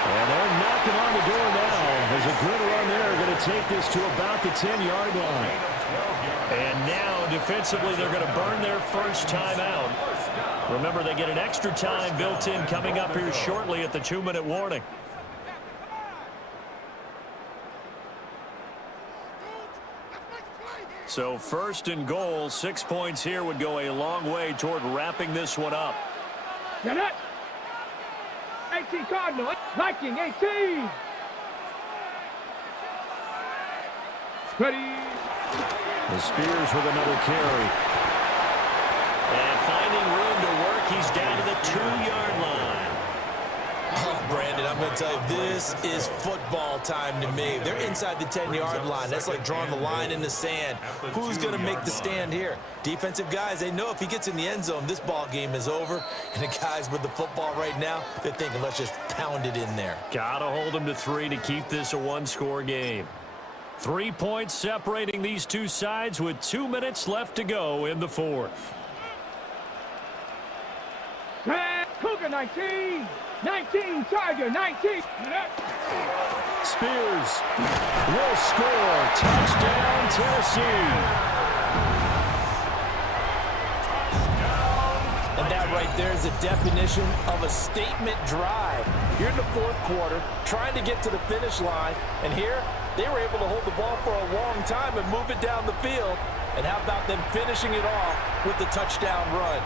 And they're knocking on the door now. There's a good run there. Going to take this to about the 10-yard line. And now, defensively, they're going to burn their first time out. Remember, they get an extra time built in coming up here shortly at the 2-minute warning. So first and goal, 6 points here would go a long way toward wrapping this one up. Get it. 18 Cardinal. Viking 18. Ready. The Spears with another carry. And finding room to work, he's down to the 2-yard line. Oh, Brandon, I'm going to tell you, this is football time to me. They're inside the 10-yard line. That's like drawing the line in the sand. Who's going to make the stand here? Defensive guys, they know if he gets in the end zone, this ball game is over. And the guys with the football right now, they're thinking, let's just pound it in there. Got to hold him to 3 to keep this a 1-score game. 3 points separating these two sides with 2 minutes left to go in the fourth. Cougar 19. 19, Charger, 19. Spears will score. Touchdown, Tennessee. And that right there is the definition of a statement drive. You're in the fourth quarter, trying to get to the finish line, and here they were able to hold the ball for a long time and move it down the field. And how about them finishing it off with the touchdown run?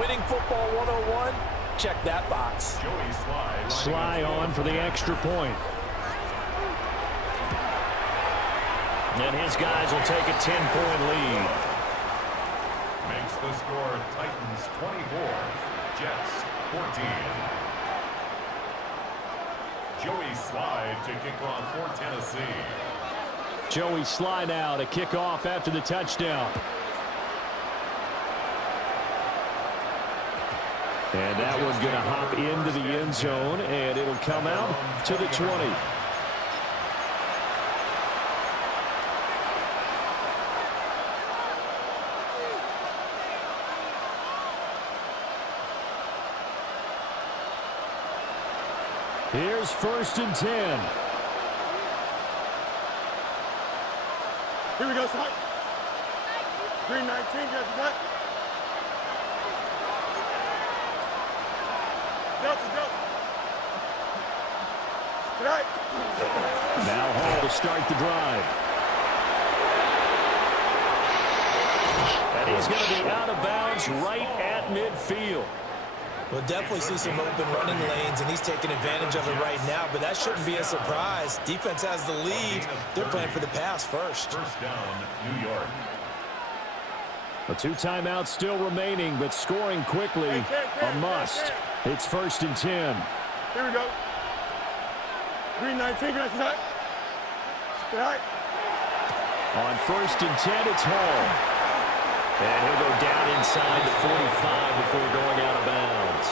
Winning football 101. Check that box. Sly on for the extra point. And his guys will take a 10-point lead. Makes the score Titans 24, Jets 14. Joey Sly to kick off for Tennessee. Joey Sly now to kick off after the touchdown. And that one's going to hop into the end zone, and it'll come out to the 20. Here's 1st and 10. Here we go, son. Green 19, guys, what? Now Hall to start the drive. And he's going to be out of bounds right at midfield. We'll definitely see some open running lanes, and he's taking advantage of it right now, but that shouldn't be a surprise. Defense has the lead. They're playing for the pass first. First down, New York. A 2 timeouts still remaining, but scoring quickly a must. It's 1st and 10. Here we go. Green 19, guys, right. On 1st and 10, it's Hall. And he'll go down inside the 45 before going out of bounds.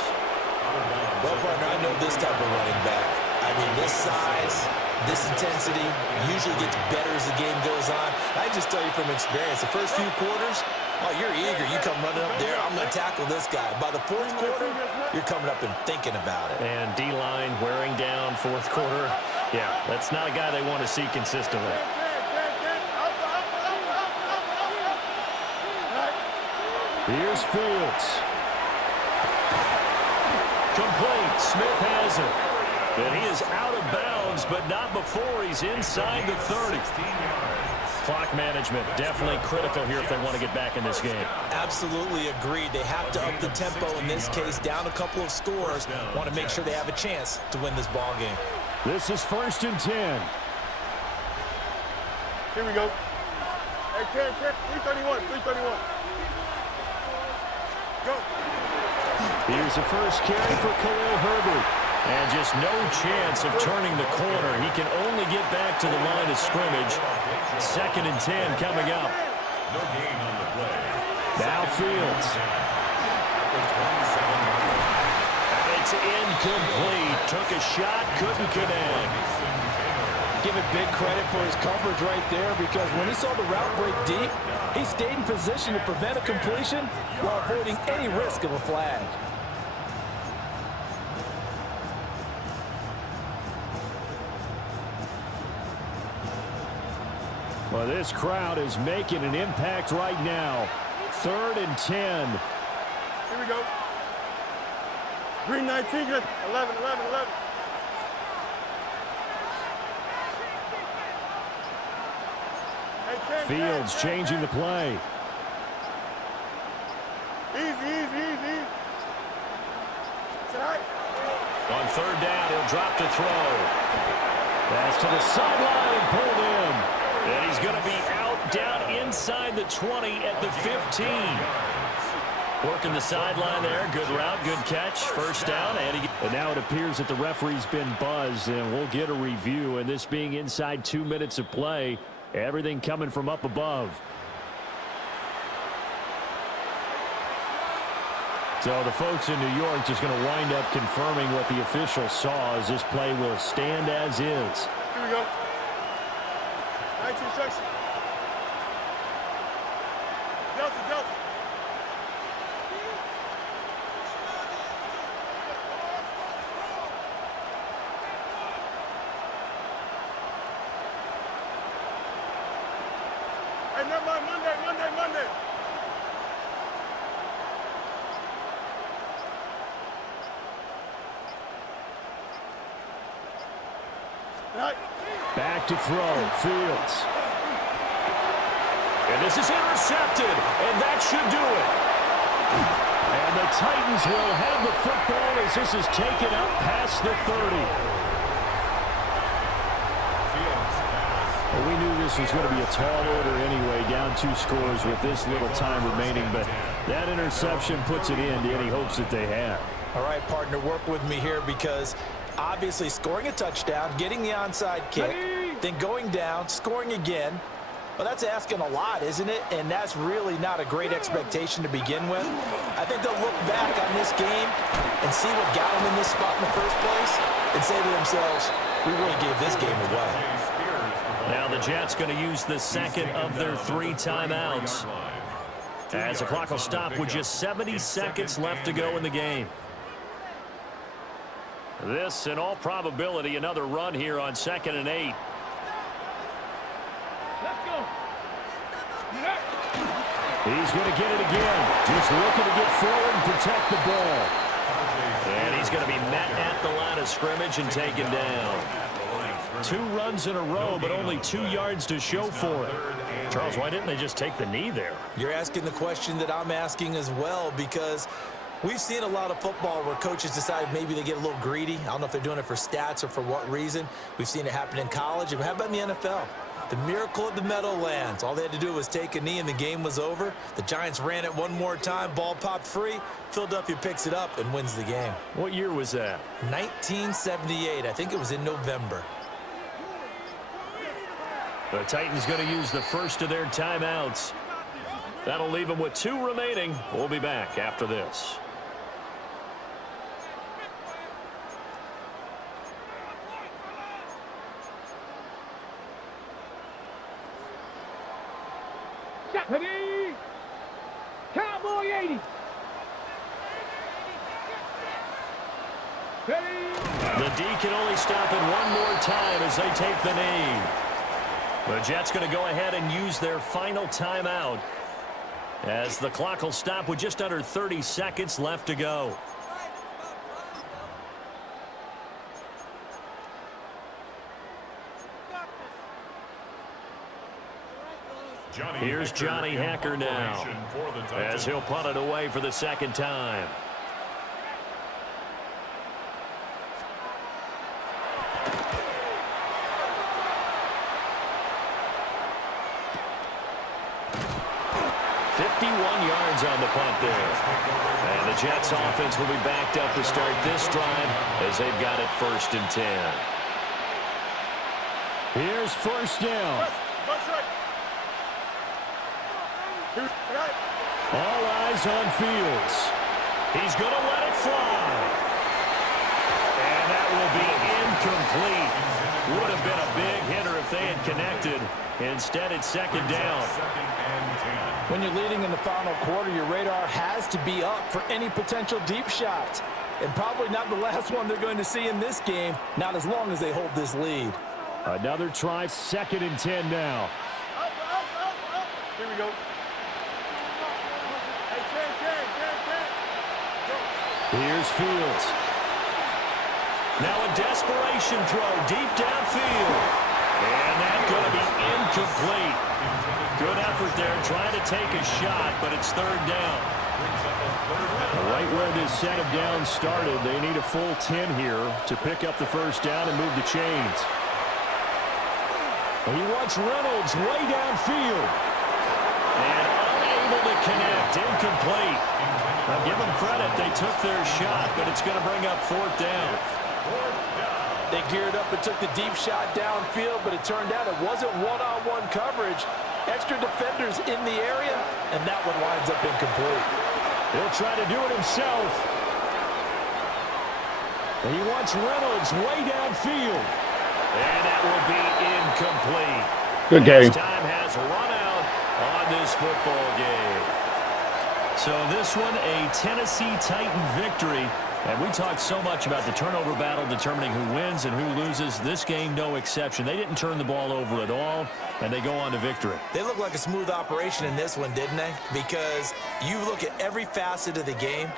Well, partner, I know this type of running back. I mean, this size, this intensity usually gets better as the game goes on. I just tell you from experience, the first few quarters, oh, you're eager. You come running up there, I'm going to tackle this guy. By the 4th quarter, you're coming up and thinking about it. And D-line wearing down 4th quarter. Yeah, that's not a guy they want to see consistently. Here's Fields. Complete. Smith has it. And he is out of bounds, but not before he's inside the 30. Clock management definitely critical here if they want to get back in this game. Absolutely agreed. They have to up the tempo in this case, down a couple of scores. Want to make sure they have a chance to win this ball game. This is 1st and 10. Here we go. Hey, 331, 331. Go. Here's the first carry for Khalil Herbert. And just no chance of turning the corner. He can only get back to the line of scrimmage. 2nd and 10 coming up. No gain on the play. Now Fields. And it's incomplete. Took a shot, couldn't connect. Give it big credit for his coverage right there, because when he saw the route break deep, he stayed in position to prevent a completion while avoiding any risk of a flag. Well, this crowd is making an impact right now. 3rd and 10. Here we go. Green 19, 11, 11, 11. Hey, 10, Fields 10, changing the play. Easy. Tonight. On 3rd down, he'll drop to throw. Pass to the sideline and pulled in. And he's going to be out down inside the 20 at the 15. Working the sideline there. Good route, good catch. 1st down. And now it appears that the referee's been buzzed, and we'll get a review. And this being inside 2 minutes of play, everything coming from up above. So the folks in New York just going to wind up confirming what the official saw, as this play will stand as is. Here we go. 19 instruction. Delta. Hey, never mind. Monday. Right. Back to throw. Fields. And this is intercepted, and that should do it. And the Titans will have the football as this is taken up past the 30. Well, we knew this was going to be a tall order anyway, down 2 scores with this little time remaining, but that interception puts it in to any hopes that they had. All right, partner, work with me here, because obviously scoring a touchdown, getting the onside kick, then going down, scoring again. Well, that's asking a lot, isn't it? And that's really not a great expectation to begin with. I think they'll look back on this game and see what got them in this spot in the first place and say to themselves, we really gave this game away. Now the Jets going to use the 2nd of their 3 timeouts, as the clock will stop with just 70 seconds left to go in the game. This, in all probability, another run here on 2nd and 8. Let's go. He's going to get it again. Just looking to get forward and protect the ball. And he's going to be met at the line of scrimmage and taken down. 2 runs in a row, but only 2 yards to show for it. Charles, why didn't they just take the knee there? You're asking the question that I'm asking as well, because we've seen a lot of football where coaches decide maybe they get a little greedy. I don't know if they're doing it for stats or for what reason. We've seen it happen in college. And how about in the NFL? The miracle of the Meadowlands. All they had to do was take a knee and the game was over. The Giants ran it one more time. Ball popped free. Philadelphia picks it up and wins the game. What year was that? 1978. I think it was in November. The Titans going to use the first of their timeouts. That'll leave them with 2 remaining. We'll be back after this. Ready? Cowboy 80. Ready? The D can only stop it one more time as they take the knee. The Jets going to go ahead and use their final timeout as the clock will stop with just under 30 seconds left to go. Here's Johnny Hacker now as he'll punt it away for the second time. Yards on the punt there. And the Jets offense will be backed up to start this drive as they've got it 1st and 10. Here's first down. All eyes on Fields. He's going to let it fly. And that will be incomplete. Would have been a big hitter if they had connected. Instead, it's 2nd down. When you're leading in the final quarter, your radar has to be up for any potential deep shots. And probably not the last one they're going to see in this game, not as long as they hold this lead. Another try, 2nd and 10 now. Here we go. Here's Fields. Now a desperation throw deep downfield. And that's going to be incomplete. Good effort there, trying to take a shot, but it's 3rd down. Right where this set of downs started, they need a full 10 here to pick up the 1st down and move the chains. He wants Reynolds way downfield. And unable to connect, incomplete. Now give them credit, they took their shot, but it's going to bring up 4th down. They geared up and took the deep shot downfield, but it turned out it wasn't one-on-one coverage. Extra defenders in the area, and that one winds up incomplete. He'll try to do it himself. And he wants Reynolds way downfield. And that will be incomplete. Good game. Time has run out on this football game. So this one, a Tennessee Titan victory. And we talked so much about the turnover battle determining who wins and who loses. This game, no exception. They didn't turn the ball over at all, and they go on to victory. They look like a smooth operation in this one, didn't they? Because you look at every facet of the game,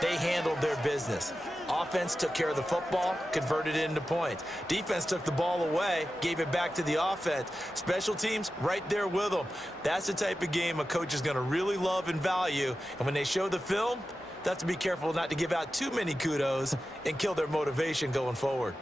they handled their business. Offense took care of the football, converted it into points. Defense took the ball away, gave it back to the offense. Special teams, right there with them. That's the type of game a coach is going to really love and value. And when they show the film, they have to be careful not to give out too many kudos and kill their motivation going forward.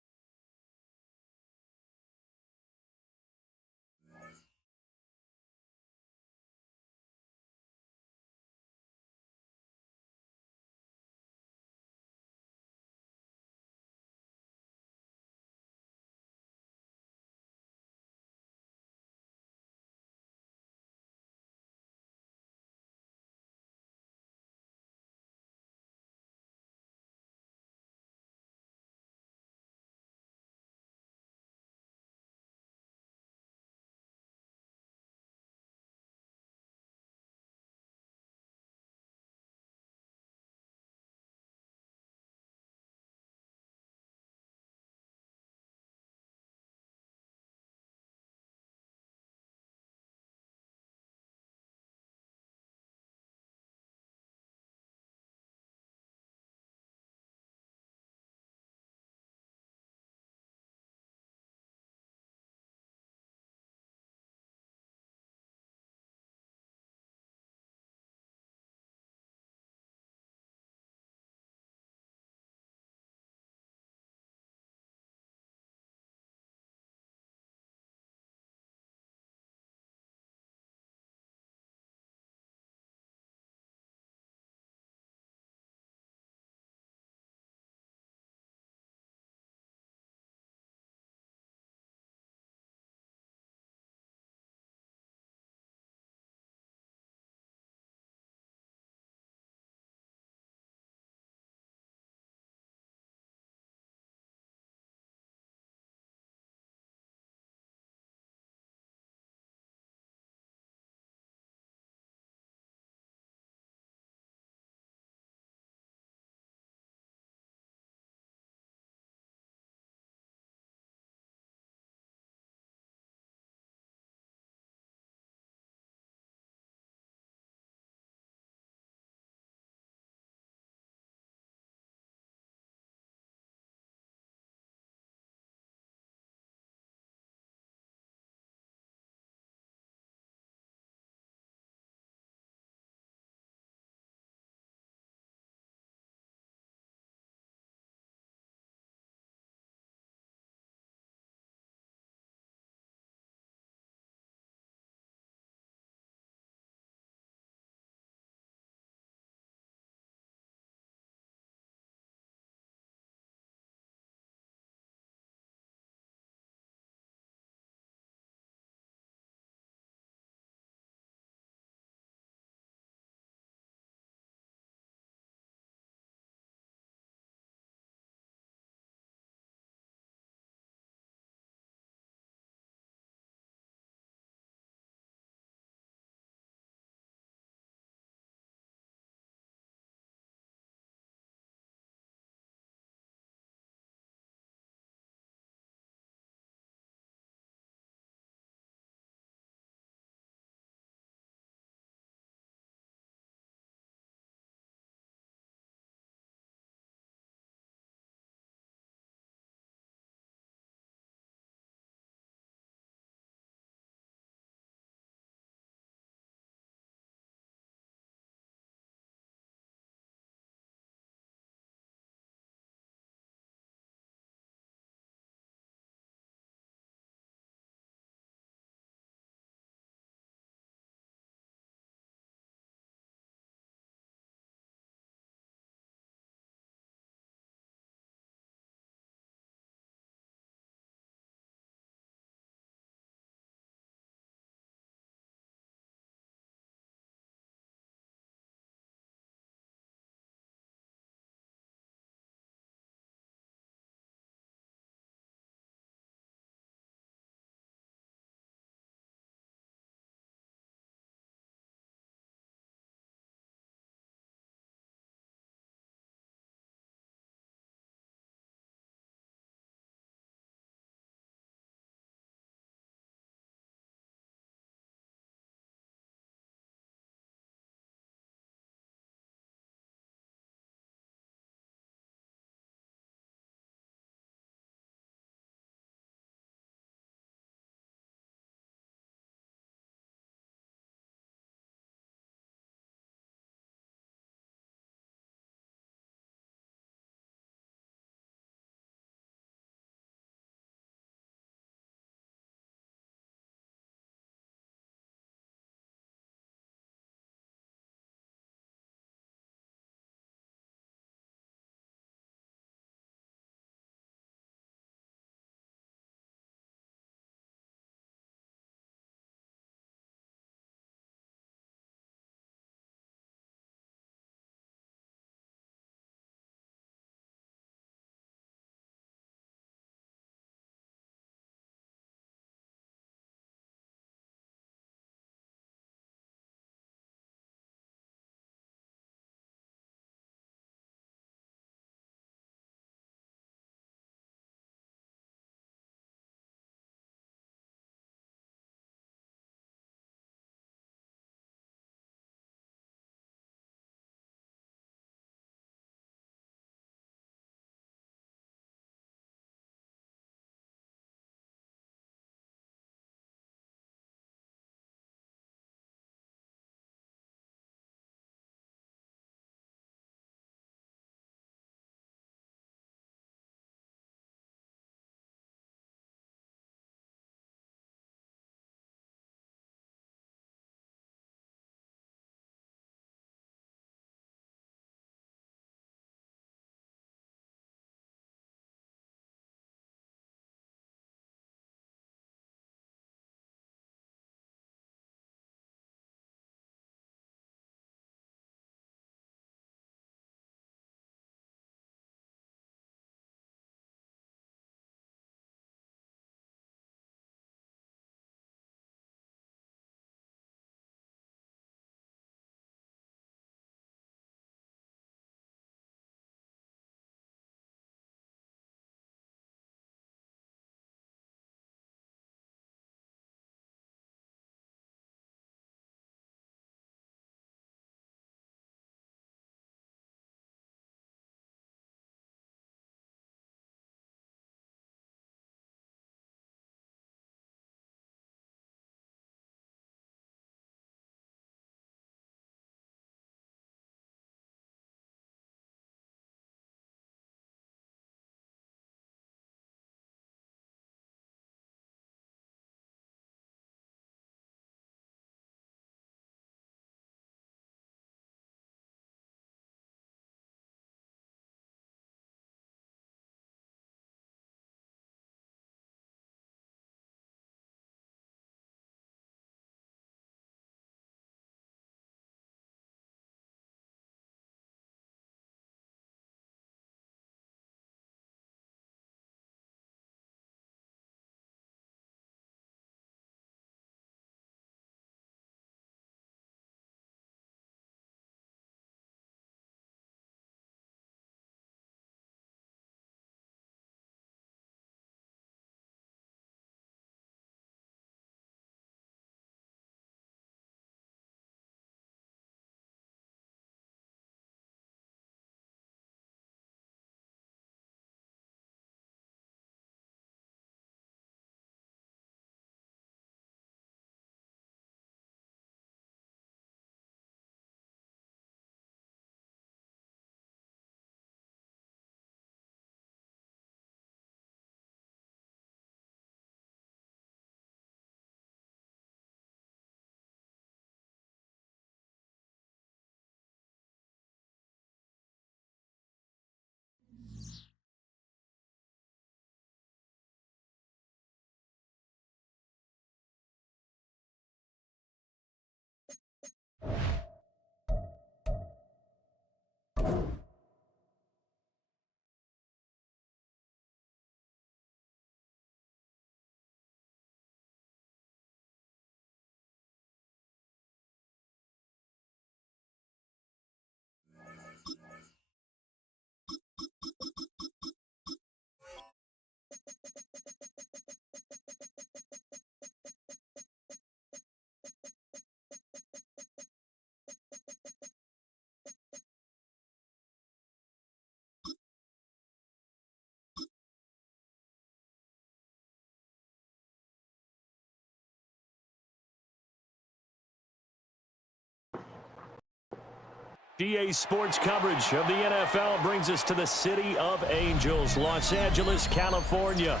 GA Sports coverage of the NFL brings us to the City of Angels, Los Angeles, California.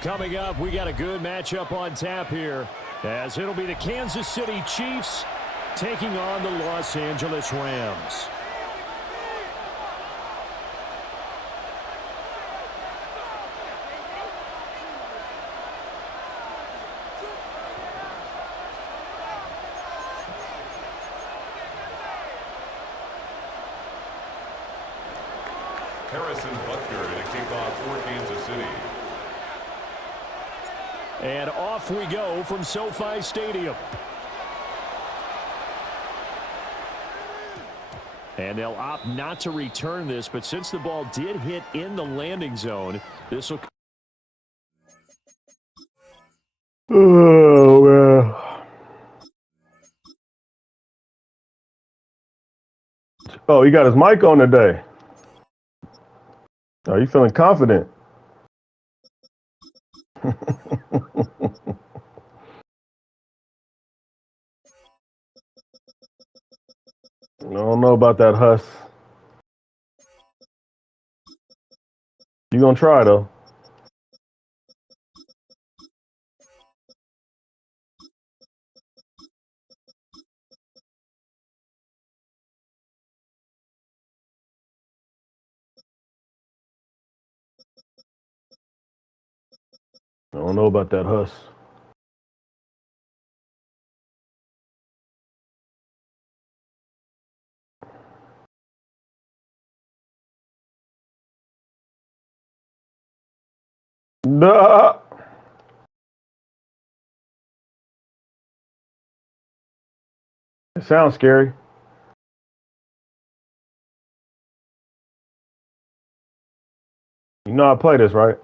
Coming up, we got a good matchup on tap here, as it'll be the Kansas City Chiefs taking on the Los Angeles Rams. Harrison Butker to kick off for Kansas City. And off we go from SoFi Stadium. And they'll opt not to return this, but since the ball did hit in the landing zone, this will... Oh, man. Oh, he got his mic on today. Are you feeling confident? I don't know about that, Huss. You gonna try, though? I don't know about that, Huss. Duh. It sounds scary. You know I play this, right?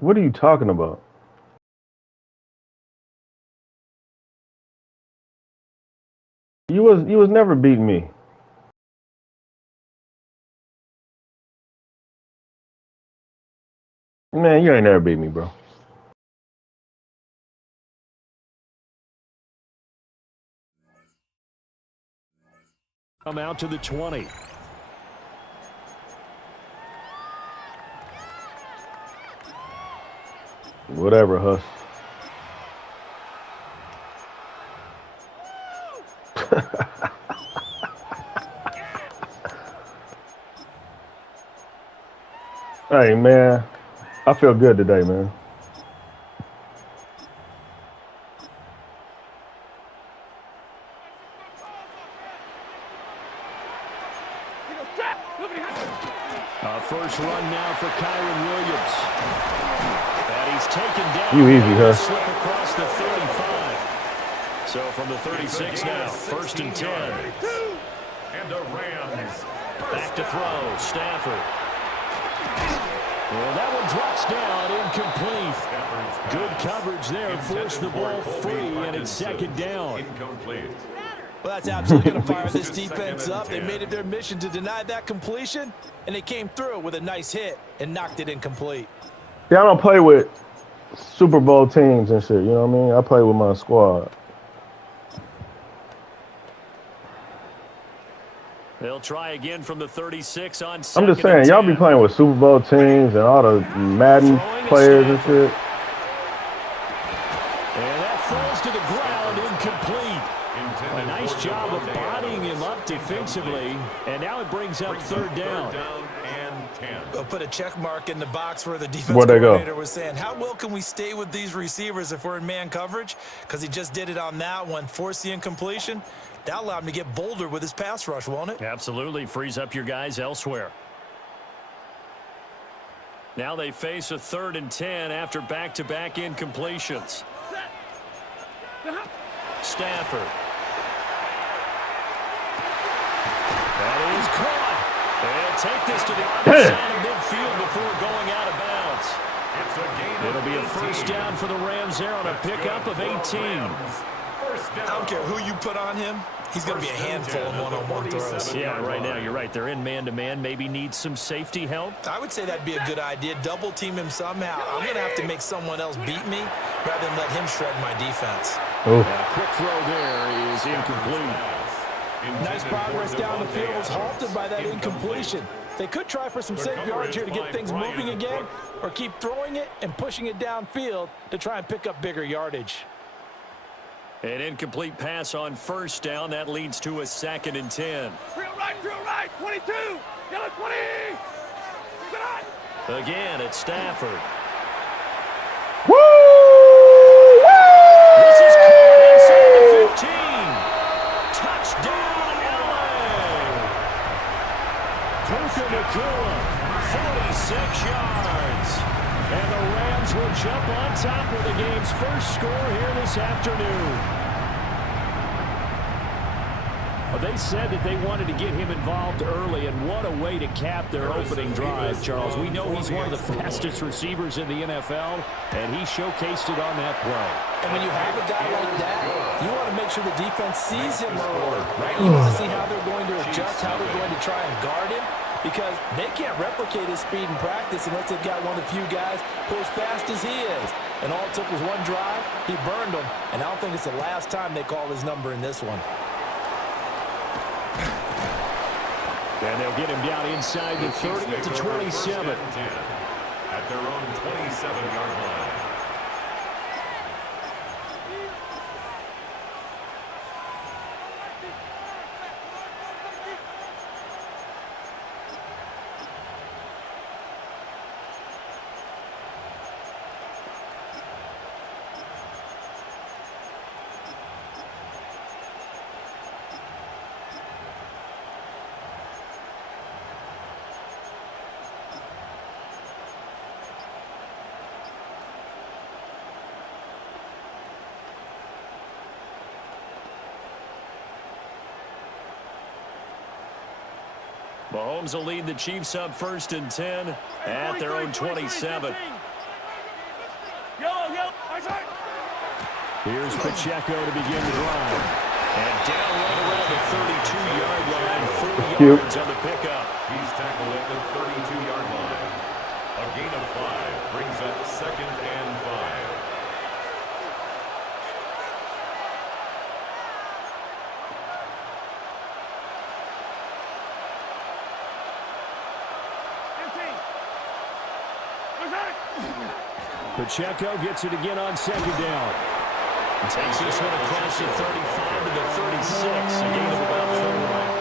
What are you talking about? You was never beating me. Man, you ain't never beat me, bro. Come out to the 20. Whatever, Huss. Hey, man. I feel good today, man. First run now for Kyron Williams. And he's taken down. You easy, huh? Slip across the 35. So from the 36 now, first and 10. And the Rams. Back to throw, Stafford. Well, that one drops down, incomplete. Good coverage there, forced the ball free, and it's second down. Incomplete. Well, that's absolutely going to fire this defense up. They made it their mission to deny that completion, and they came through with a nice hit and knocked it incomplete. Yeah, I don't play with Super Bowl teams and shit, you know what I mean? I play with my squad. They'll try again from the 36 on second. I'm just saying, y'all be playing with Super Bowl teams and all the Madden players and shit. And that falls to the ground, incomplete. A nice job of bodying him up defensively, and now it brings up third down. They'll put a check mark in the box where the defense Where'd they go? coordinator was saying, how well can we stay with these receivers if we're in man coverage? Because he just did it on that one, forced the incompletion. That allowed him to get bolder with his pass rush, won't it? Absolutely. Frees up your guys elsewhere. Now they face a 3rd and 10 after back-to-back incompletions. Stafford. That is caught. They'll take this to the other side of midfield before going out of bounds. It'll be a first down for the Rams there on a pickup of 18. First down. I don't care who you put on him. He's going to be a handful of one-on-one throws. Yeah, right now you're right. They're in man-to-man. Maybe need some safety help. I would say that'd be a good idea. Double team him somehow. I'm going to have to make someone else beat me rather than let him shred my defense. Quick throw there is incomplete. Nice progress down the field was halted by that incompletion. They could try for some safe yards here to get things moving again, or keep throwing it and pushing it downfield to try and pick up bigger yardage. An incomplete pass on first down. That leads to a 2nd and 10. Drill right, 22. Yellow 20. Good on. Again, it's Stafford. Woo! This is caught inside the 15. Touchdown, LA. Puka Nacua, 46 yards. And the Rams will jump on top of the game's first score here this afternoon. Well, they said that they wanted to get him involved early, and what a way to cap their opening drive, Charles. We know he's one of the fastest receivers in the NFL, and he showcased it on that play. And when you have a guy like that, you want to make sure the defense sees him early, right? You want to see how they're going to adjust, how they're going to try and guard him, because they can't replicate his speed in practice unless they've got one of the few guys who are as fast as he is. And all it took was one drive. He burned them, and I don't think it's the last time they call his number in this one. And they'll get him down inside the 30 to 27. At their own 27-yard line. Mahomes will lead the Chiefs up 1st and 10 at their own 27. Here's Pacheco to begin the drive. And down right around the 32-yard line, 4 you. yards on the pickup. He's tackled at the 32-yard line. A gain of 5 brings up 2nd and 5. Pacheco gets it again on 2nd down. Takes this one across the 35 to the 36. A gain of about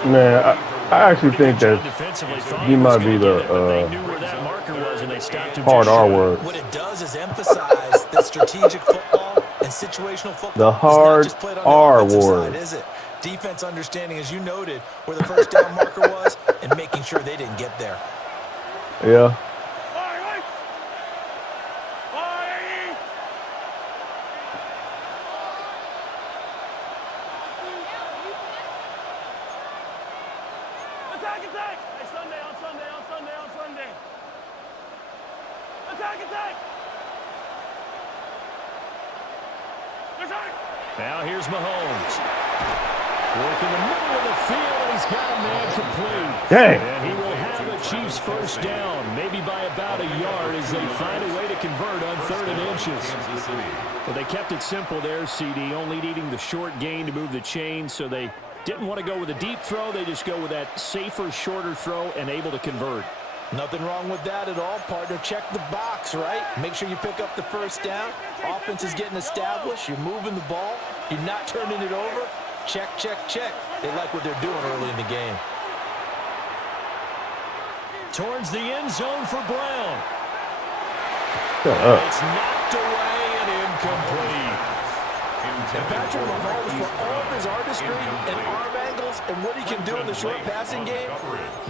4. Man, I actually think that Defensively, he might be the they knew where that marker was, and they stopped him hard just R short. word. What it does is emphasize that strategic football and situational football The is not hard just played on the R offensive word. side, is it? Defense understanding, as you noted, where the first down marker was and making sure they didn't get there. Yeah. Now here's Mahomes. Work in the middle of the field, and he's got a man complete. Dang. And he will have the Chiefs first down, maybe by about a yard as they find a way to convert on 3rd and inches. Kansas City. Well, they kept it simple there, CD, only needing the short gain to move the chain, so they didn't want to go with a deep throw. They just go with that safer, shorter throw and able to convert. Nothing wrong with that at all, partner. Check the box, right? Make sure you pick up the first down. Offense is getting established. You're moving the ball. You're not turning it over. Check, check, check. They like what they're doing early in the game. Towards the end zone for Brown. Shut up. It's knocked away and incomplete. And Patrick Mahomes, for all of his artistry and arm angles and what he can do in the short passing game,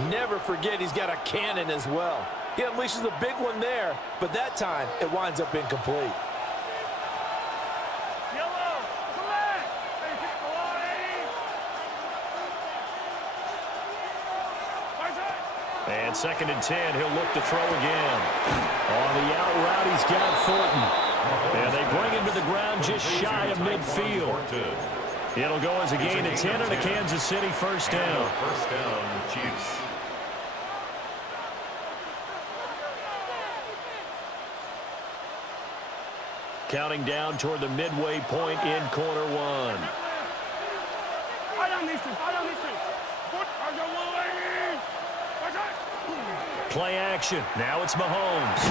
never forget he's got a cannon as well. He unleashes a big one there, but that time it winds up incomplete. And 2nd and 10, he'll look to throw again. On the out route, he's got Fulton. And they bring him to the ground just shy of midfield. It'll go as a gain of 10 and a Kansas City first down. First down, Chiefs. Counting down toward the midway point in quarter one. Play action. Now it's Mahomes.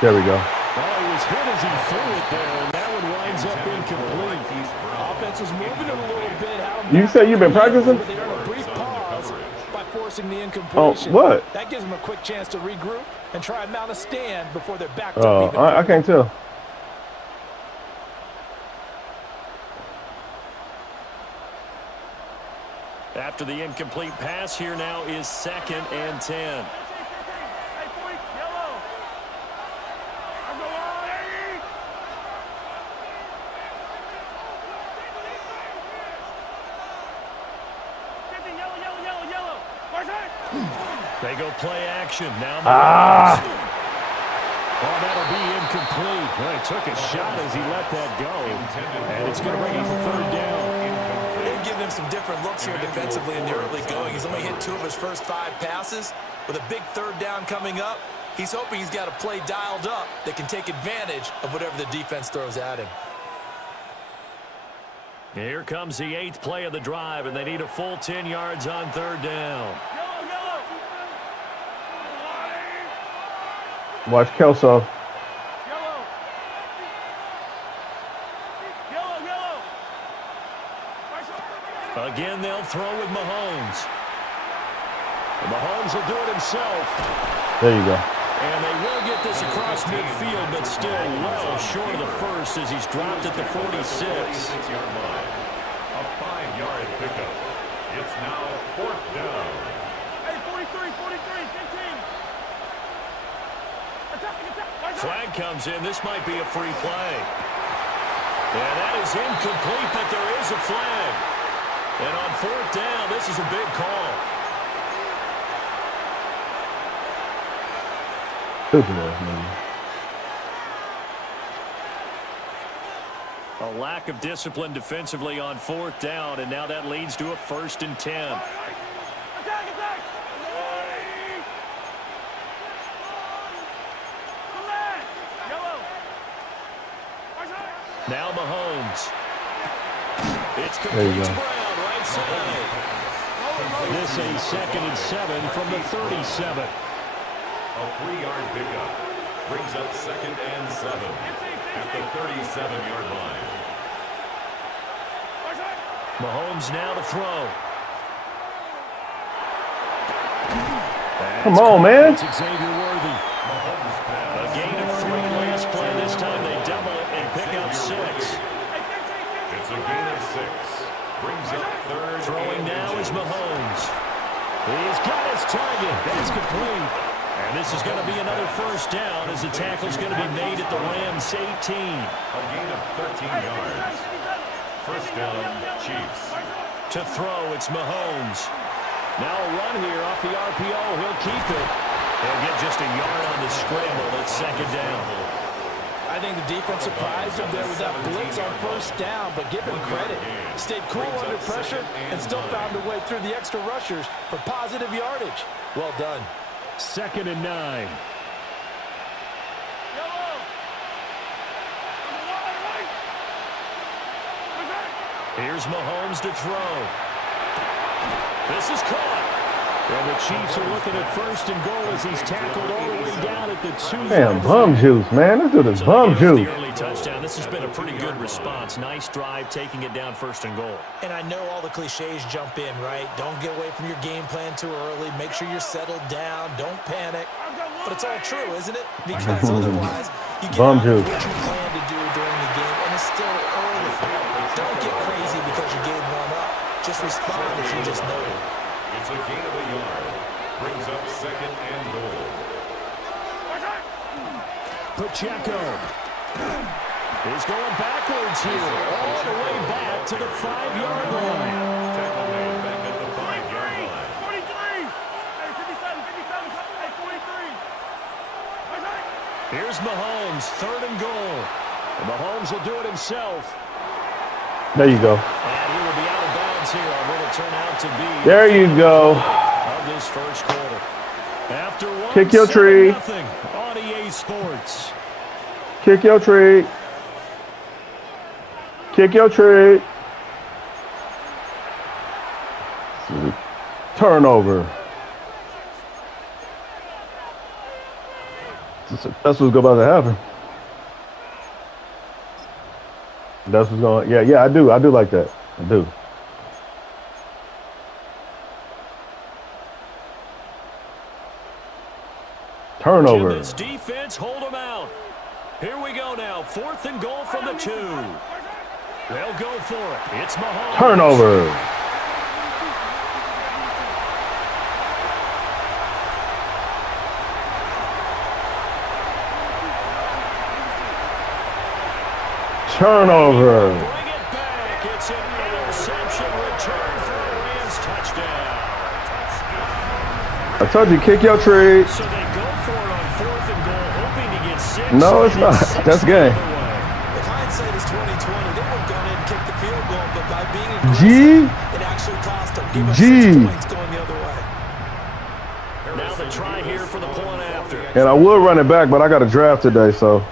There we go. Oh, he was hit as he threw it there, and that one winds up incomplete. Offense was moving it a little bit. You say you've been practicing? But they earn a brief pause by forcing the Oh, incompletion. what? That gives them a quick chance to regroup and try and mount a stand before they're back to Oh, even I can't tell. After the incomplete pass, here now is 2nd and 10. They go play action. Now oh, that'll be incomplete. Well, he took a shot as he let that go. And it's going to bring him to 3rd down. They've given him some different looks here defensively in the early going. He's only hit 2 of his first 5 passes. With a big 3rd down coming up, he's hoping he's got a play dialed up that can take advantage of whatever the defense throws at him. Here comes the 8th play of the drive, and they need a full 10 yards on 3rd down. Watch Kelso. Again, they'll throw with Mahomes. And Mahomes will do it himself. There you go. And they will get this across midfield, but still well short of the first as he's dropped at the 46. 46-yard line. A 5-yard pickup. It's now 4th down. Hey, 43, 15. Flag comes in. This might be a free play. And that is incomplete, but there is a flag. And on 4th down, this is a big call. A lack of discipline defensively on 4th down, and now that leads to a 1st and 10. Attack! Now Mahomes. It's There complete you to go. Brown, right side. This a 2nd and 7 from the 37. A 3-yard pickup. Brings up 2nd and 7 at the 37-yard line. Mahomes now to throw. Come on, man. It's Xavier Worthy. A gain of 3 last play. This time they double it and pick up 6. It's a gain of 6. Brings up 3rd. Throwing now is Mahomes. He's got his target. That's complete. And this is going to be another 1st down as the tackle's going to be made at the Rams' 18. A gain of 13 yards. 1st down, Chiefs. To throw, it's Mahomes. Now a run here off the RPO. He'll keep it. He'll get just a yard on the scramble. It's 2nd down. I think the defense surprised him there with that blitz on 1st down, but give him credit. Stayed cool under pressure and still found a way through the extra rushers for positive yardage. Well done. 2nd and 9. Here's Mahomes to throw. This is caught. And the Chiefs are looking at 1st and goal as he's tackled all the way down at the 2. Damn, bum juice, man. This dude is bum juice. The early touchdown. This has been a pretty good response. Nice drive, taking it down 1st and goal. And I know all the cliches jump in, right? Don't get away from your game plan too early. Make sure you're settled down. Don't panic. But it's all true, isn't it? Because otherwise, you get out of what you plan to do during the game, and it's still early. Don't get crazy because you gave one up. Just respond as you just noted. It's a gain of a yard. Brings up 2nd and goal. Pacheco is going backwards here, all the way back to the 5-yard line. Tackle made back at the 5-yard line. 43! Hey, 57, hey, 43! Here's Mahomes, 3rd and goal. Mahomes will do it himself. There you go. And he will be out of bounds here on what will turn out to be There you go. of this first quarter. After one, Kick your tree. 7-0 on EA Sports. Kick your tree. Kick your tree. Turnover. That's what's about to happen. That's what's going. Yeah. I do like that. I do. Turnover. Can this defense hold them out? Here we go now. 4th and goal from the 2. They'll go for it. It's Mahomes. Turnover. Turnover. Bring it back. It's an interception return for a Rams touchdown. I told you, kick your tree. So they go for it on 4th and goal, hoping to get 6. No, it's not. That's game. If hindsight is 20/20, they would have gone in and kicked the field goal, but by being aggressive, G. it actually cost them. Give up G. 6 points going the other way. Now the try here for the point after. And I will run it back, but I got a draft today, so.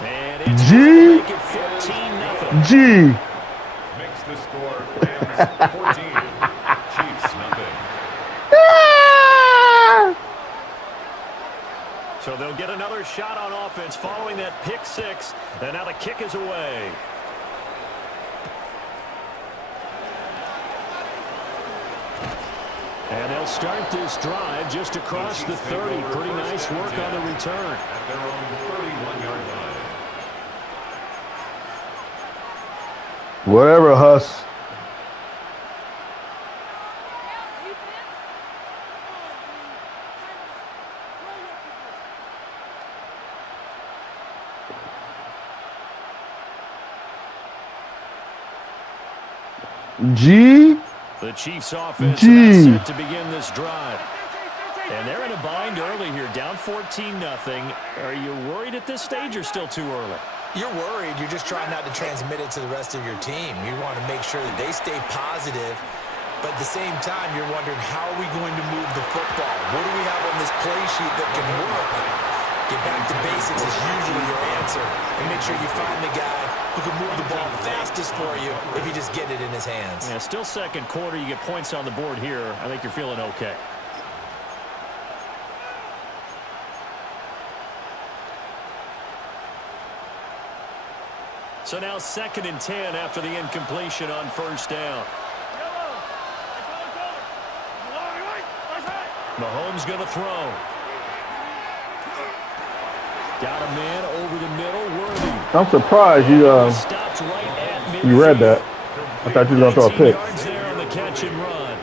And it's G. make it 14-0. G. Makes the score Rams 14, Chiefs nothing. So they'll get another shot on offense following that pick 6. And now the kick is away. And they'll start this drive just across the 30. Pretty nice work on the return. At their own 31-yard line. Whatever, Huss. G. The Chiefs offense G. set to begin this drive. And they're in a bind early here, down 14-0. Are you worried at this stage or still too early? You're worried. You're just trying not to transmit it to the rest of your team. You want to make sure that they stay positive. But at the same time, you're wondering, how are we going to move the football? What do we have on this play sheet that can work? Get back to basics is usually your answer. And make sure you find the guy who can move the ball fastest for you if you just get it in his hands. Yeah, still second quarter. You get points on the board here. I think you're feeling okay. So now 2nd and 10 after the incompletion on 1st down. Mahomes going to throw. Got a man over the middle, Worthy. I'm surprised Stopped right at you read midfield. that. I thought you were gonna throw a 19 pick. yards there on the catch and run.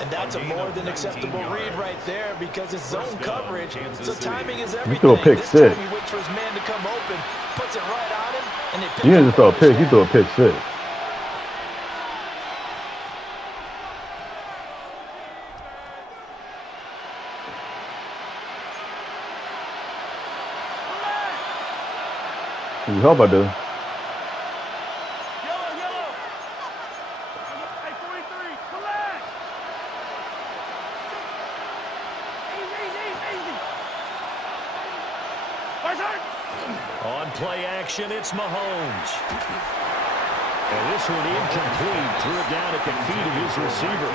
And that's a more than acceptable read right there because it's zone coverage. So timing is You everything. threw a pick This six. time he waits for his man to come open, puts it right on him, and they pick You didn't up just throw a the pick. first You threw a down. pick 6. You hope I do. Yellow. Hey, 43, come back. Easy. On play action, it's Mahomes. And this one incomplete. Threw it down at the feet of his receiver.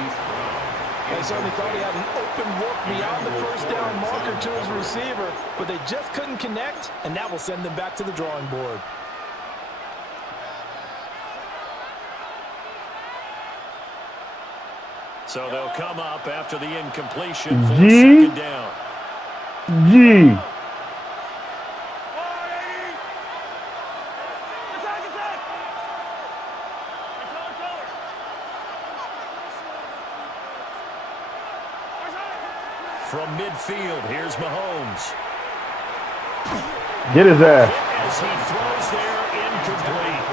They certainly thought he had an open look beyond the first down marker to his receiver, but they just couldn't connect, and that will send them back to the drawing board. So they'll come up after the incompletion for G. 2nd down. G. Attack. From midfield, here's Mahomes. Get his ass. As he throws there, incomplete.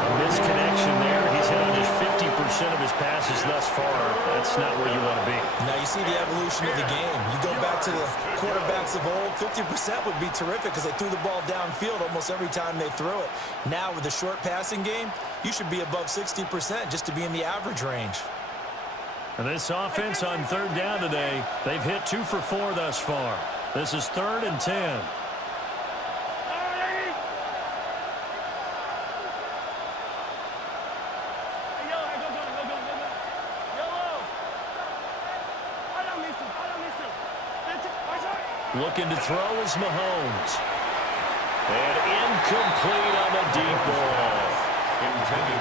A misconnection there. He's hit on just 50% of his passes thus far, that's not where you want to be. Now you see the evolution of the game. You go back to the quarterbacks of old, 50% would be terrific because they threw the ball downfield almost every time they threw it. Now with the short passing game, you should be above 60% just to be in the average range. And this offense on third down today, they've hit 2 for 4 thus far. This is 3rd and 10. Looking to throw is Mahomes. And incomplete on the deep ball.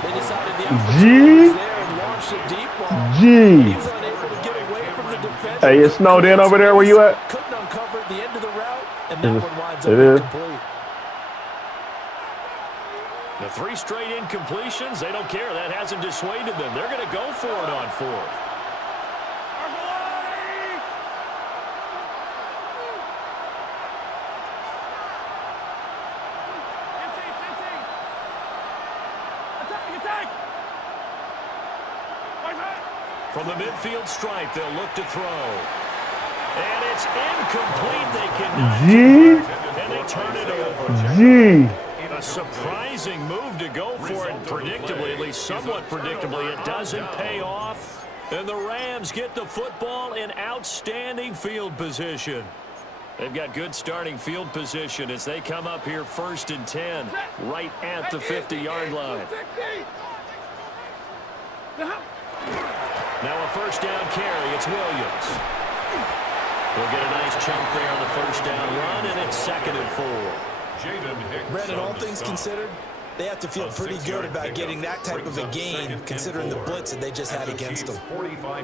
They decided the opportunity was there and launched a deep ball. He was unable to get away from the defense. Hey, it's snowed in over there where you at? Couldn't uncover the end of the route, and that one winds up incomplete. The 3 straight incompletions, they don't care. That hasn't dissuaded them. They're going to go for it on 4th. From the midfield stripe, they'll look to throw. And it's incomplete. They cannot convert, and they turn it over. A surprising move to go for it predictably, at least somewhat predictably. It doesn't pay off. And the Rams get the football in outstanding field position. They've got good starting field position as they come up here 1st and 10, right at the 50-yard line. Now a 1st down carry. It's Williams. We'll get a nice chunk there on the 1st down run, and it's 2nd and 4. Brandon, all things considered, they have to feel pretty good about getting that type of a gain, considering the blitz that they just had against them.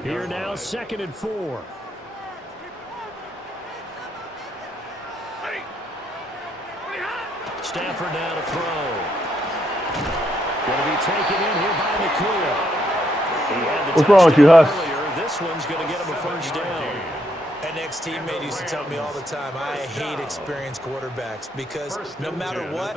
Here now, 2nd and 4. Stafford now to throw. Going to be taken in here by McCool. What's wrong with you, Huss? This one's going to get him a 1st down. An ex-teammate used to tell me all the time, I hate experienced quarterbacks because no matter what,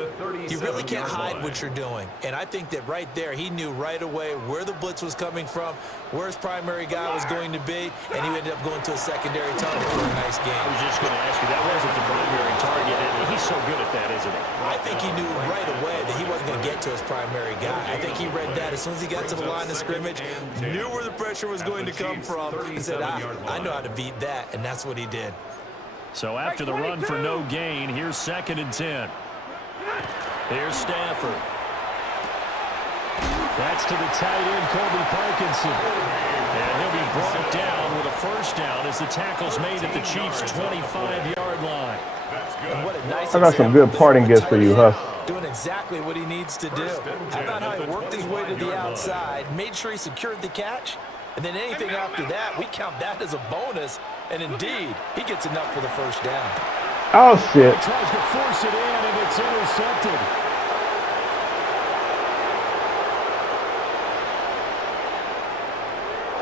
you really can't hide what you're doing. And I think that right there, he knew right away where the blitz was coming from, where his primary guy was going to be, and he ended up going to a secondary target for a nice game. I was just going to ask you, that wasn't the primary target. He's so good at that, isn't he? I think he knew right away that he wasn't going to get to his primary guy. I think he read that as soon as he got to the line of scrimmage, knew where the pressure was going to come from, and said, I know how to beat that, and that's what he did. So after the run for no gain, here's 2nd and 10. Here's Stafford. That's to the tight end, Colby Parkinson. And he'll be brought down with a 1st down as the tackle's made at the Chiefs' 25-yard line. And what a nice I got some good parting gifts for you, Huss. Doing exactly what he needs to do. How about how he worked his way to the outside, made sure he secured the catch, and then anything after that, we count that as a bonus. And indeed, he gets enough for the 1st down. Oh, shit. He tries to force it in, and it's intercepted.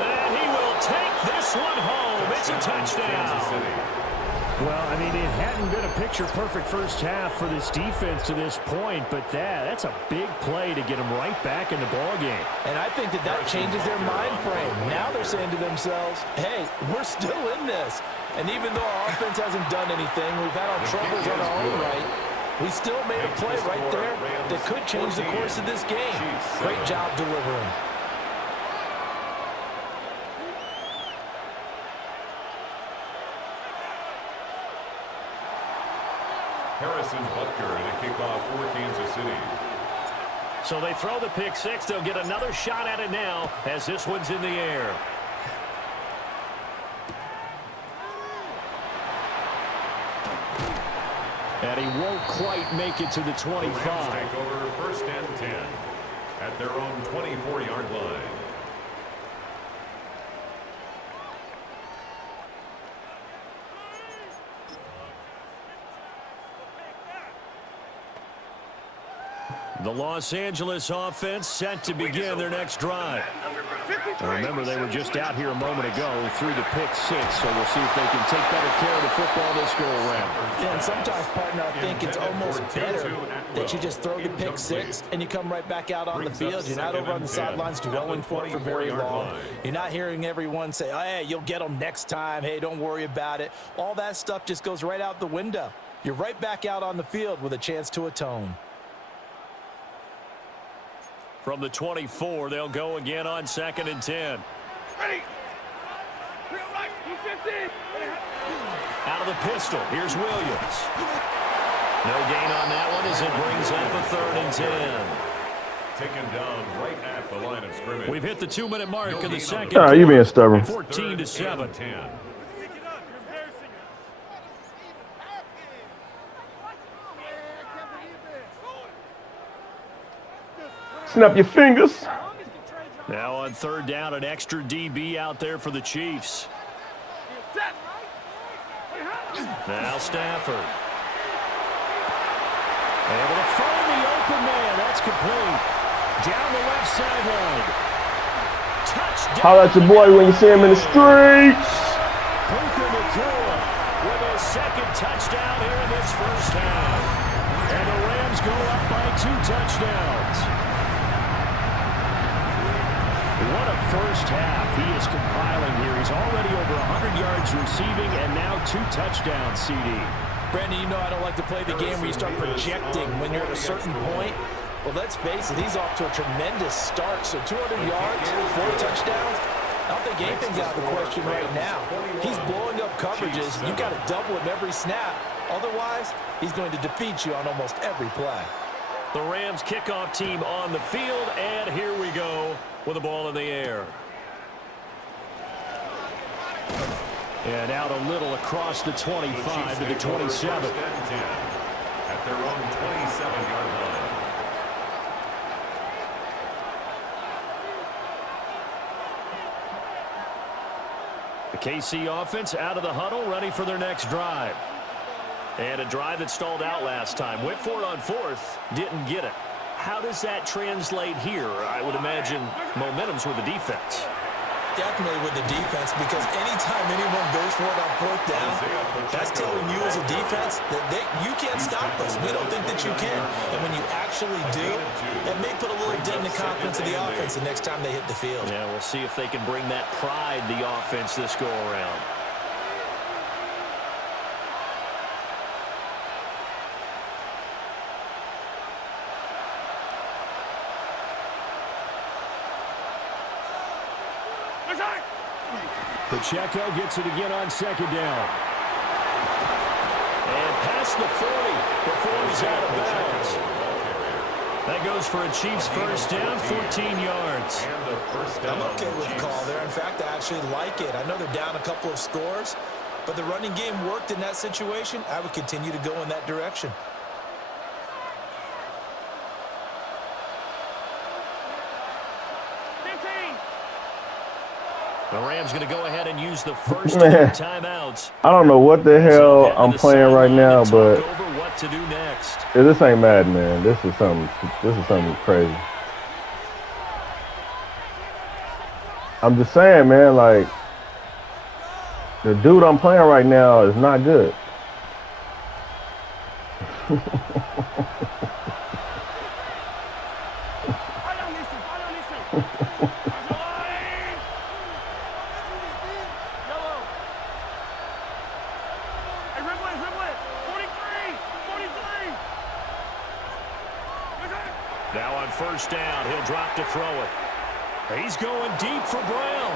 And he will take this one home. It's a touchdown. Well, I mean, it hadn't been a picture-perfect first half for this defense to this point, but that's a big play to get them right back in the ballgame. And I think that changes their mind frame. Now they're saying to themselves, hey, we're still in this. And even though our offense hasn't done anything, we've had our troubles on our own right, we still made a play right there that could change the course of this game. Great job delivering. Harrison Butker in a kickoff for Kansas City. So they throw the pick 6. They'll get another shot at it now as this one's in the air. And he won't quite make it to the 25. The Rams take over 1st and 10 at their own 24-yard line. The Los Angeles offense set to begin their next drive. And remember, they were just out here a moment ago through the pick 6, so we'll see if they can take better care of the football this go-around. Yeah, and sometimes, partner, I think it's almost better that you just throw the pick 6 and you come right back out on the field. You're not over on the sidelines dwelling for it for very long. You're not hearing everyone say, oh, hey, you'll get them next time. Hey, don't worry about it. All that stuff just goes right out the window. You're right back out on the field with a chance to atone. From the 24, they'll go again on 2nd and 10. Ready. Out of the pistol, here's Williams. No gain on that one as it brings up a 3rd and 10. Taken down right at the line of scrimmage. We've hit the 2-minute mark of the second. Oh, you being stubborn. 14-7. Snap your fingers. Now on 3rd down, an extra DB out there for the Chiefs. Now Stafford. Able to find the open man. That's complete. Down the left sideline. Touchdown. Holla at your boy when you see him in the streets. Puka Nacua with his 2nd touchdown here in this first half. And the Rams go up by 2 touchdowns. What a first half he is compiling here. He's already over 100 yards receiving and now 2 touchdowns, CD. Brandon, you know I don't like to play the game where you start projecting when you're at a certain point. Well, let's face it, he's off to a tremendous start. So 200 yards, 4 touchdowns. I don't think anything's out of the question right now. He's blowing up coverages. You've got to double him every snap. Otherwise, he's going to defeat you on almost every play. The Rams kickoff team on the field, and here we go with the ball in the air. And out a little across the 25 to the 27. At their own 27-yard line. The KC offense out of the huddle, ready for their next drive. And a drive that stalled out last time. Went for it on 4th, didn't get it. How does that translate here? I would imagine momentum's with the defense. Definitely with the defense, because anytime anyone goes for it on 4th down, that's telling you as a defense that you can't stop us. We don't think that you can. And when you actually do, it may put a little dent in the confidence of the offense the next time they hit the field. Yeah, we'll see if they can bring that pride the offense this go-around. Pacheco gets it again on 2nd down. And past the 40 before he's out of bounds. That goes for a Chiefs first down, 14 yards. I'm okay with the call there. In fact, I actually like it. I know they're down a couple of scores, but the running game worked in that situation. I would continue to go in that direction. The Rams going to go ahead and use the first timeouts. I don't know what the hell I'm playing right now, but what to do next. this ain't Madden, man. This is something crazy. I'm just saying, man, like the dude I'm playing right now is not good. Now on first down, he'll drop to throw it. He's going deep for Brown.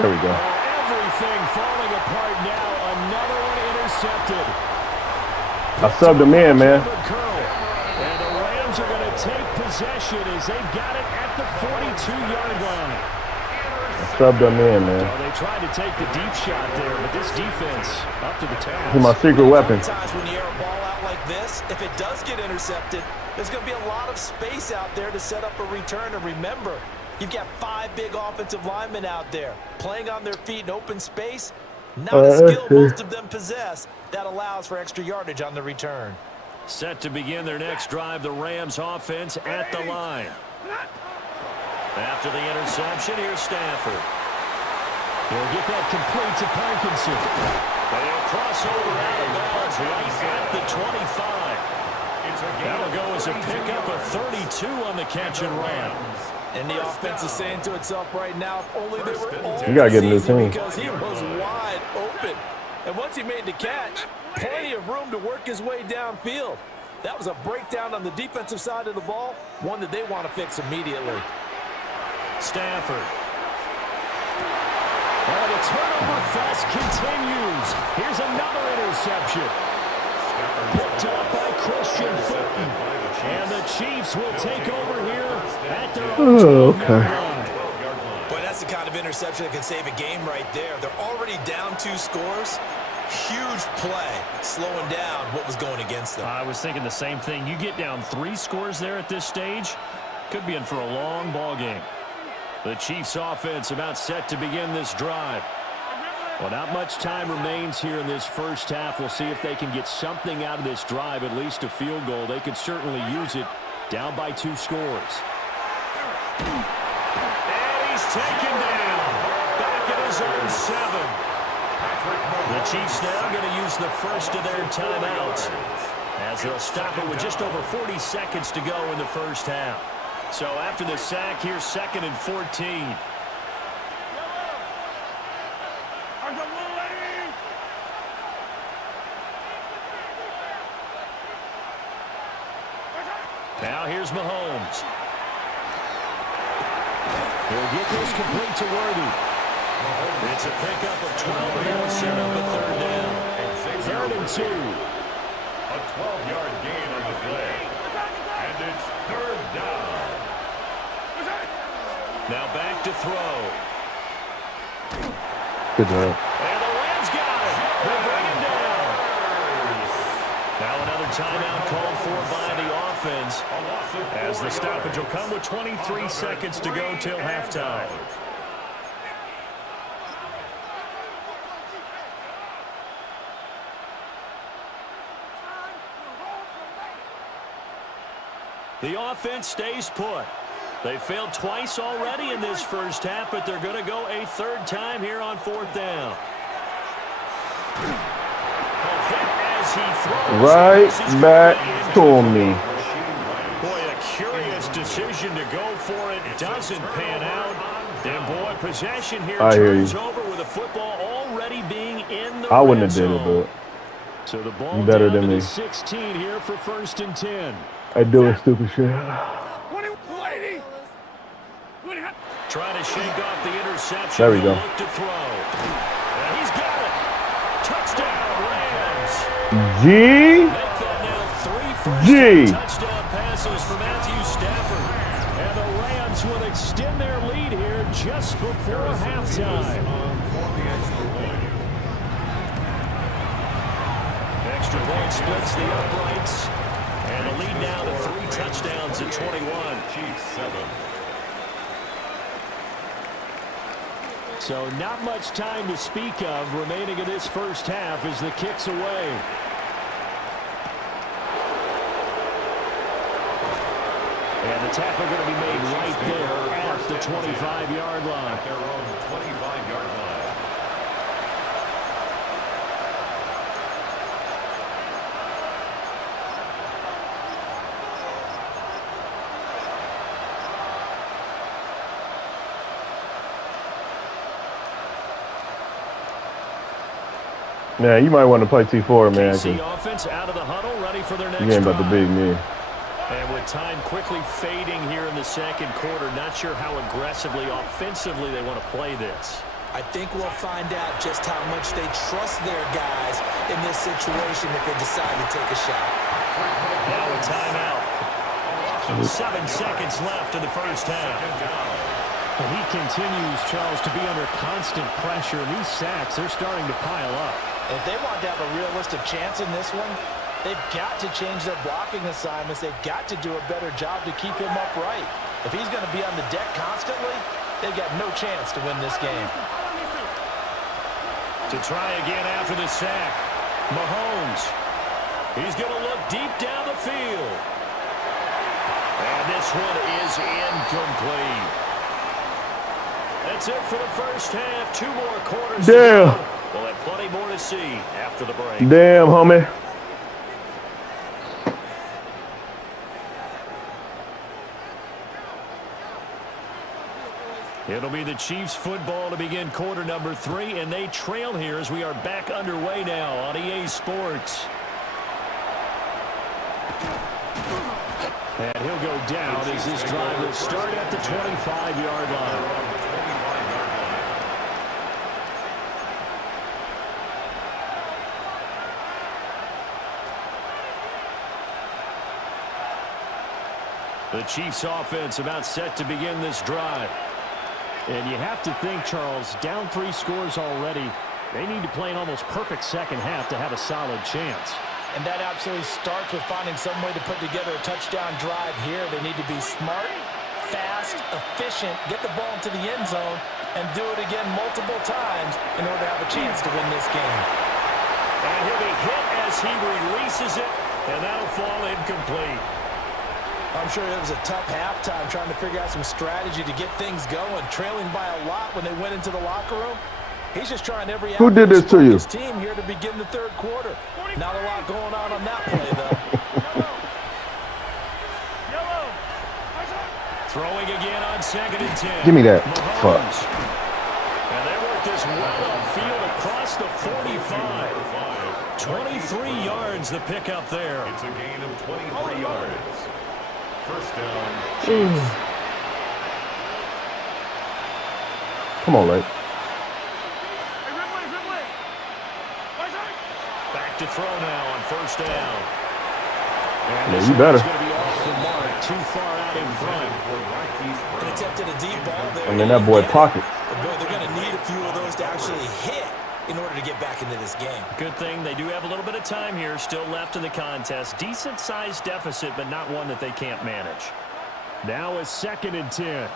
There we go. Everything falling apart now. Another one intercepted. I subbed him in, man. And the Rams are going to take possession as they've got it at the 42-yard line. I subbed him in, man. Well, they tried to take the deep shot there, but this defense up to the task. He's my secret weapon. Sometimes when you air a ball out like this, if it does get intercepted, there's going to be a lot of space out there to set up a return. And remember, you've got 5 big offensive linemen out there playing on their feet in open space. Not a skill most of them possess that allows for extra yardage on the return. Set to begin their next drive, the Rams offense at the line. After the interception, here's Stafford. He'll get that complete to Parkinson. They'll cross over out of bounds right at the 25. That'll go as a pickup of 32 on the catch and run. And the offense is saying to itself right now, if only they were all You gotta get a new team. because he was wide open. And once he made the catch, plenty of room to work his way downfield. That was a breakdown on the defensive side of the ball, one that they want to fix immediately. Stafford. And the turnover fest continues. Here's another interception. Picked up by Christian Fulton. And the Chiefs will take over here at their own 12-yard line. Boy, that's the kind of interception that can save a game right there. They're already down 2 scores. Huge play, slowing down what was going against them. I was thinking the same thing. You get down 3 scores there at this stage, could be in for a long ball game. The Chiefs offense about set to begin this drive. Well, not much time remains here in this first half. We'll see if they can get something out of this drive, at least a field goal. They could certainly use it, down by 2 scores. And he's taken down. Back at his own 7. The Chiefs now going to use the first of their timeouts, as they'll stop it with just over 40 seconds to go in the first half. So after the sack, here's 2nd and 14. Now here's Mahomes. He'll get this complete to Worthy. It's a pickup of 12, and they'll set up a 3rd down. 3rd and 2. A 12-yard gain on the play. And it's 3rd down. Now back to throw. Good job. And the Rams got it. They bring him down. Now another timeout called for by the offense, as the stoppage will come with 23 seconds to go till halftime. The offense stays put. They failed twice already in this first half, but they're going to go a 3rd time here on 4th down. As he throws, Right back to me. Boy, a curious decision to go for it. Doesn't pan out. And boy, possession here turns over with the football already being in the I wouldn't red have did it, zone. but So the ball you better down than to me. the 16 here for 1st and 10. I doing stupid shit. Trying to shake off the interception. There we He'll go. look to throw. And he's got it. Touchdown, Rams. G. Make that now 3 G. touchdown passes for Matthew Stafford. And the Rams will extend their lead here just before halftime. Extra point splits the uprights. And the lead now to 3 touchdowns at 21. Chiefs 7. So not much time to speak of remaining in this first half as the kick's away. And the tackle going to be made right there at the 25-yard line. Their own 25-yard line. Man, you might want to play T4, man. KC 'Cause offense out of the huddle, ready for their next you ain't about to drive. beat me. And with time quickly fading here in the 2nd quarter, not sure how aggressively, offensively they want to play this. I think we'll find out just how much they trust their guys in this situation if they decide to take a shot. Now a timeout. 7 seconds left in the first half. He continues, Charles, to be under constant pressure. And these sacks, they're starting to pile up. If they want to have a realistic chance in this one, they've got to change their blocking assignments. They've got to do a better job to keep him upright. If he's going to be on the deck constantly, they've got no chance to win this game. To try again after the sack, Mahomes. He's going to look deep down one is incomplete. That's it for the first half. 2 more quarters. Damn. We'll have plenty more to see after the break. Damn, homie. It'll be the Chiefs football to begin quarter number 3, and they trail here as we are back underway now on EA Sports. And he'll go down as this drive will start at the 25-yard line. The Chiefs offense about set to begin this drive. And you have to think, Charles, down 3 scores already. They need to play an almost perfect second half to have a solid chance. And that absolutely starts with finding some way to put together a touchdown drive here. They need to be smart, fast, efficient, get the ball into the end zone, and do it again multiple times in order to have a chance to win this game. And he'll be hit as he releases it, and that'll fall incomplete. I'm sure it was a tough halftime trying to figure out some strategy to get things going, trailing by a lot when they went into the locker room. He's just trying every Who did this to you? his team here to begin the third quarter. Not a lot going on that play, though. Throwing again on 2nd and 10. Give me that. Mahomes. Fuck. And they work this well upfield across the 45. 23 yards the pickup there. It's a gain of 23 yards. First down, Chiefs. Come on, Lake. Back to throw now on first down. And Yeah, this you better. one's going to be off the mark, too far out in front. An attempted a deep ball there. I'm in that boy pocket. But boy, they're going to need a few of those to actually hit in order to get back into this game. Good thing they do have a little bit of time here still left in the contest. Decent-sized deficit, but not one that they can't manage. Now it's 2nd and 10.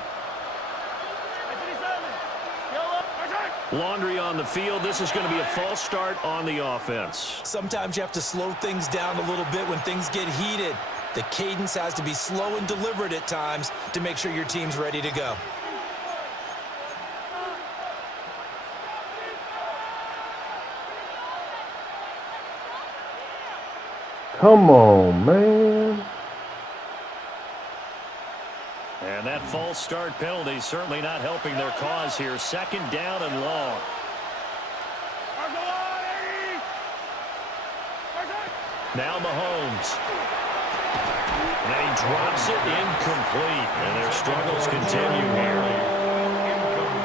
Laundry on the field. This is going to be a false start on the offense. Sometimes you have to slow things down a little bit when things get heated. The cadence has to be slow and deliberate at times to make sure your team's ready to go. Come on, man. And that false start penalty certainly not helping their cause here. 2nd down and long. Now Mahomes. And then he drops it incomplete. And their struggles continue here.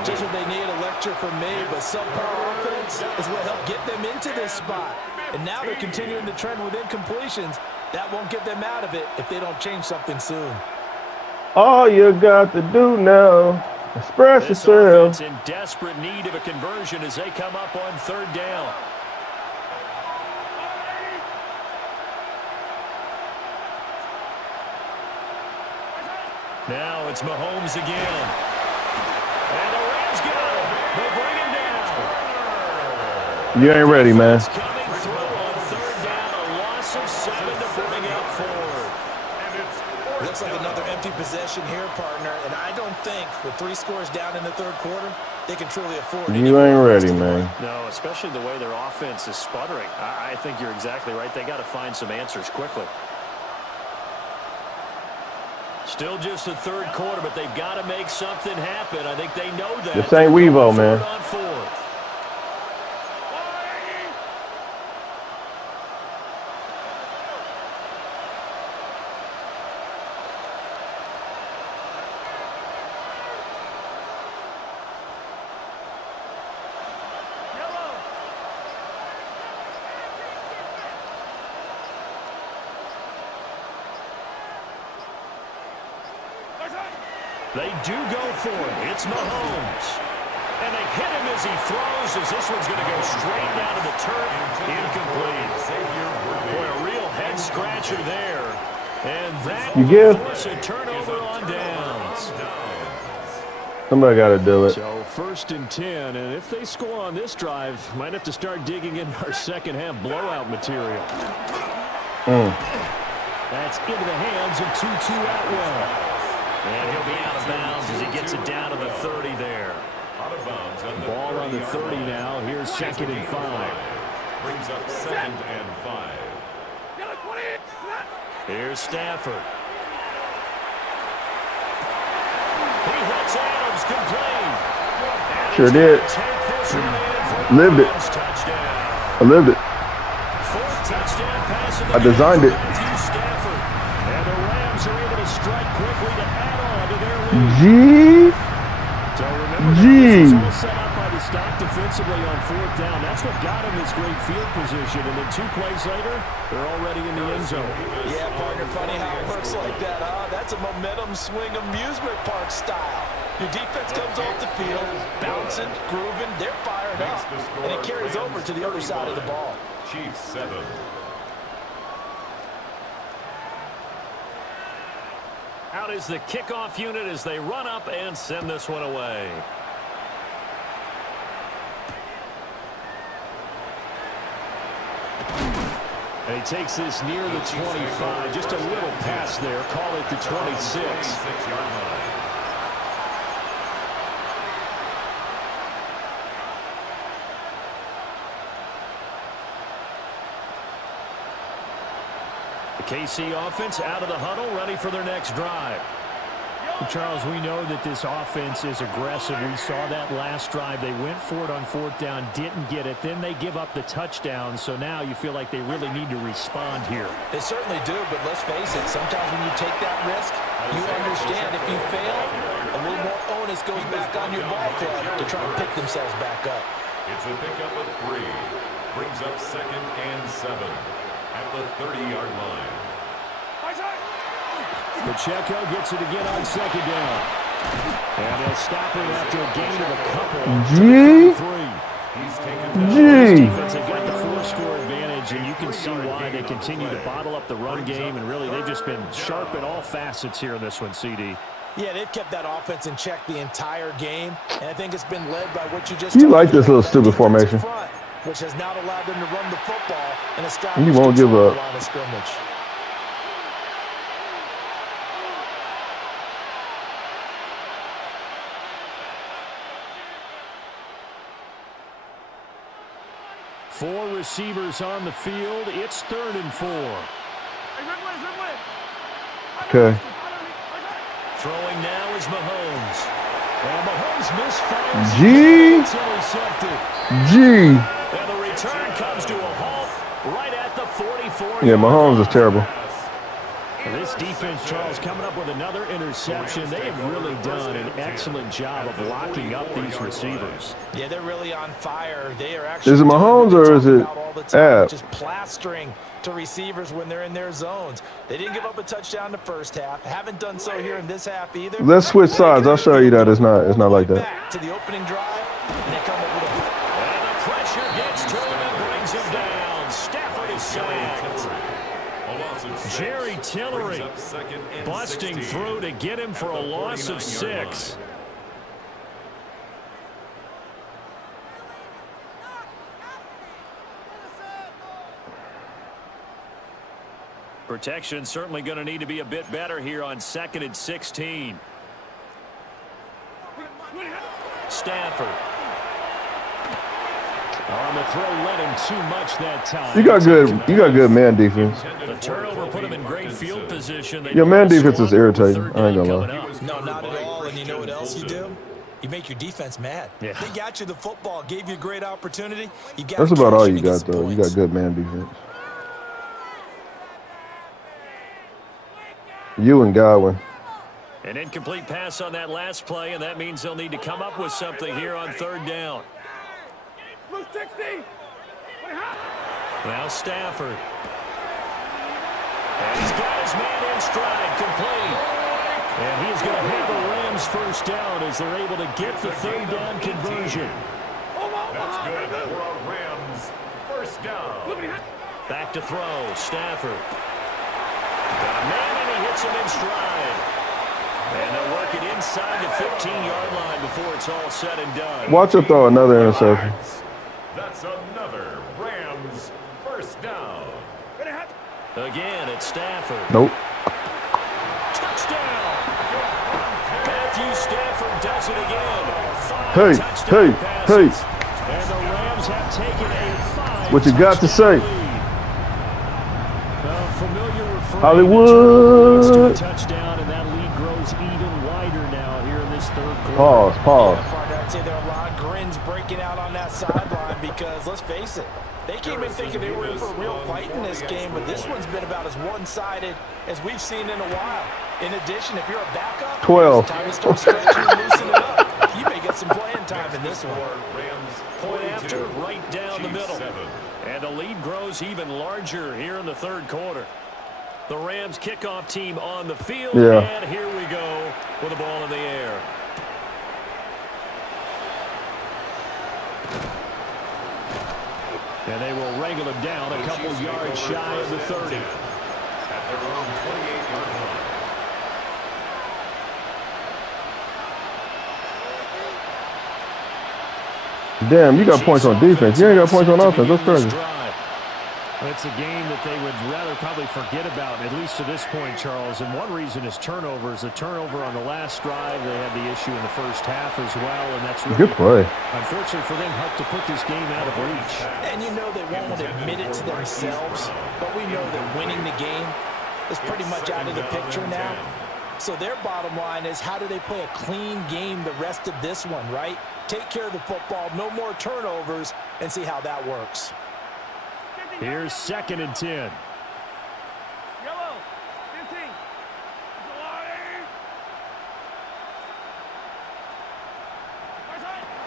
Just what they need, a lecture from me, but subpar offense is what helped get them into this spot. And now they're continuing the trend with incompletions. That won't get them out of it if they don't change something soon. All you got to do now, express This yourself. offense in desperate need of a conversion as they come up on 3rd down. Now it's Mahomes again. And the Rams got him. They bring him down. You ain't ready, man. It's coming through on 3rd down. A loss of 7 to bring up 4th. Looks like another empty possession here, partner. And I don't think with 3 scores down in the third quarter, they can truly afford it. You ain't ready, man. No, especially the way their offense is sputtering. I think you're exactly right. They got to find some answers quickly. Still just the 3rd quarter, but they've got to make something happen. I think they know that. This ain't Wevo, man. 3rd on 4th. They do go for it. It's Mahomes. And they hit him as he throws, as this one's going to go straight down to the turf. Incomplete. Boy, a real head-scratcher there. And that will force a turnover on downs. Somebody got to do it. So 1st and 10, and if they score on this drive, might have to start digging in our second half blowout material. That's into the hands of Tutu Atwell. And he'll be out of bounds as he gets it down to the 30 there. Out of bounds on the Ball on the 30-yard 30 line. now. Here's second and 5. Brings up 2nd and 5. Here's Stafford. He hits Adams complete. Sure did. Lived it. I lived it. I designed it. And the Rams are able to strike quickly to add on to their lead. G. So remember, G. this was all set up by the stop defensively on 4th down. That's what got him this great field position. And then 2 plays later, they're already in the end zone. Yeah, partner, funny how it works like that, huh? That's a momentum swing amusement park style. Your defense comes off the field, bouncing, grooving, they're fired up, and it carries over to the other side of the ball. Chiefs 7. Out is the kickoff unit as they run up and send this one away. And he takes this near the 25. Just a little pass there. Call it the 26. 26-yard line. The KC offense out of the huddle, ready for their next drive. Charles, we know that this offense is aggressive. We saw that last drive. They went for it on 4th down, didn't get it. Then they give up the touchdown. So now you feel like they really need to respond here. They certainly do, but let's face it, sometimes when you take that risk, you understand if you fail, a little more onus goes back on your ball club to try to pick themselves back up. It's a pickup of 3. Brings up 2nd and 7 at the 30-yard line. Pacheco gets it again on 2nd down. And they'll stop it after a gain of a couple. G. He's taken down. G. Defense have got the 4-score advantage, and you can see why they continue to bottle up the run game. And really, they've just been sharp in all facets here in this one, CD. Yeah, they've kept that offense in check the entire game, and I think it's been led by what you just You told like me this about little that stupid defensive formation. front, which has not allowed them to run the football and establish You won't give control up. of the line of scrimmage. Four receivers on the field. It's 3rd and 4. Okay. Throwing now is Mahomes. And Mahomes misfires. G. It's intercepted. G. And the return comes to a halt right at the 44. Yeah, Mahomes is terrible. This defense, Charles, coming up with another interception. They have really done an excellent job of locking up these receivers. Yeah, they're really on fire. They are actually Is it Mahomes doing what or they is talk it about all the time, App? just plastering to receivers when they're in their zones. They didn't give up a touchdown the first half. Haven't done so here in this half either. Let's switch sides. I'll show you that it's not like that. Back to the opening drive, and they come up with a And the pressure gets to him and brings him down. Stafford is sacked. Jerry Tillery busting through to get him for a loss of 6. Protection certainly going to need to be a bit better here on 2nd and 16. Stafford. On the throw, let him too much that time. You got good man defense. The turnover put him in great field position. Your man defense is irritating. I ain't gonna lie. No, not at all. And you know what else you do? You make your defense mad. Yeah. They got you the football, gave you a great opportunity. You got That's about all you got, though. You got good man defense. You and Godwin. An incomplete pass on that last play, and that means they'll need to come up with something here on 3rd down. Now Stafford. And he's got his man in stride, complete. And he's going to have the Rams first down as they're able to get the 3rd down conversion. That's good for a Rams first down. Back to throw, Stafford. Got a man, and he hits him in stride. And they'll work it inside the 15-yard line before it's all said and done. Watch her throw another interception. That's another Rams first down. Again, it's Stafford. Nope. Touchdown. does it again. 5 Hey, touchdown hey, passes. hey. And the Rams have taken a 5 What you got to say? Familiar refrain, Hollywood. touchdown, and that lead grows even wider now here in this third quarter. Pause, pause. Yeah, partner, I'd say there are a lot of grins breaking out on that sideline because, let's face it, they came in thinking they were in for a real fight in this game, but this one's been about as one-sided as we've seen in a while. In addition, if you're a backup, 12. it's time to start stretching and loosening up. You may get some playing time in this one. Point after, right down the middle. And the lead grows even larger here in the third quarter. The Rams kickoff team on the field, and here we go with the ball in the air. And they will wrangle him down a couple yards shy of the 30. At their own 28-yard line. Damn, you got points on defense. You ain't got points on offense. That's crazy. It's a game that they would rather probably forget about, at least to this point, Charles. And one reason is turnovers. A turnover on the last drive. They had the issue in the first half as well, and that's really, Good play. unfortunately for them, helped to put this game out of reach. And you know they won't admit it to themselves, but we know that winning the game is pretty much out of the picture now. So their bottom line is, how do they play a clean game the rest of this one, right? Take care of the football, no more turnovers, and see how that works. Here's 2nd and 10. Yellow.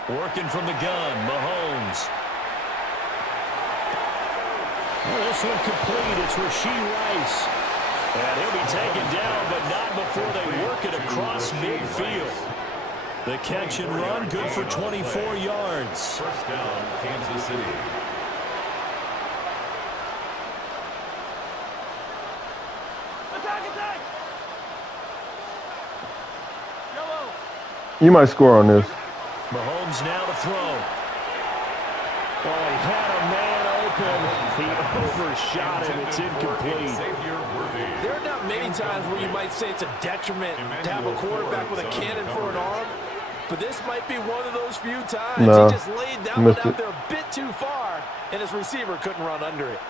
15. Working from the gun, Mahomes. Well, this one complete. It's Rashee Rice. And he'll be taken down, but not before they work it across midfield. The catch and run, good for 24 yards. First down, Kansas City. Attack. Yellow. You might score on this. Mahomes now to throw. Oh, he had a man open. He overshot him. It's incomplete. There are not many times where you might say it's a detriment to have a quarterback with a cannon for an arm, but this might be one of those few times. No, He just laid that one missed out it. there a bit too far, and his receiver couldn't run under it.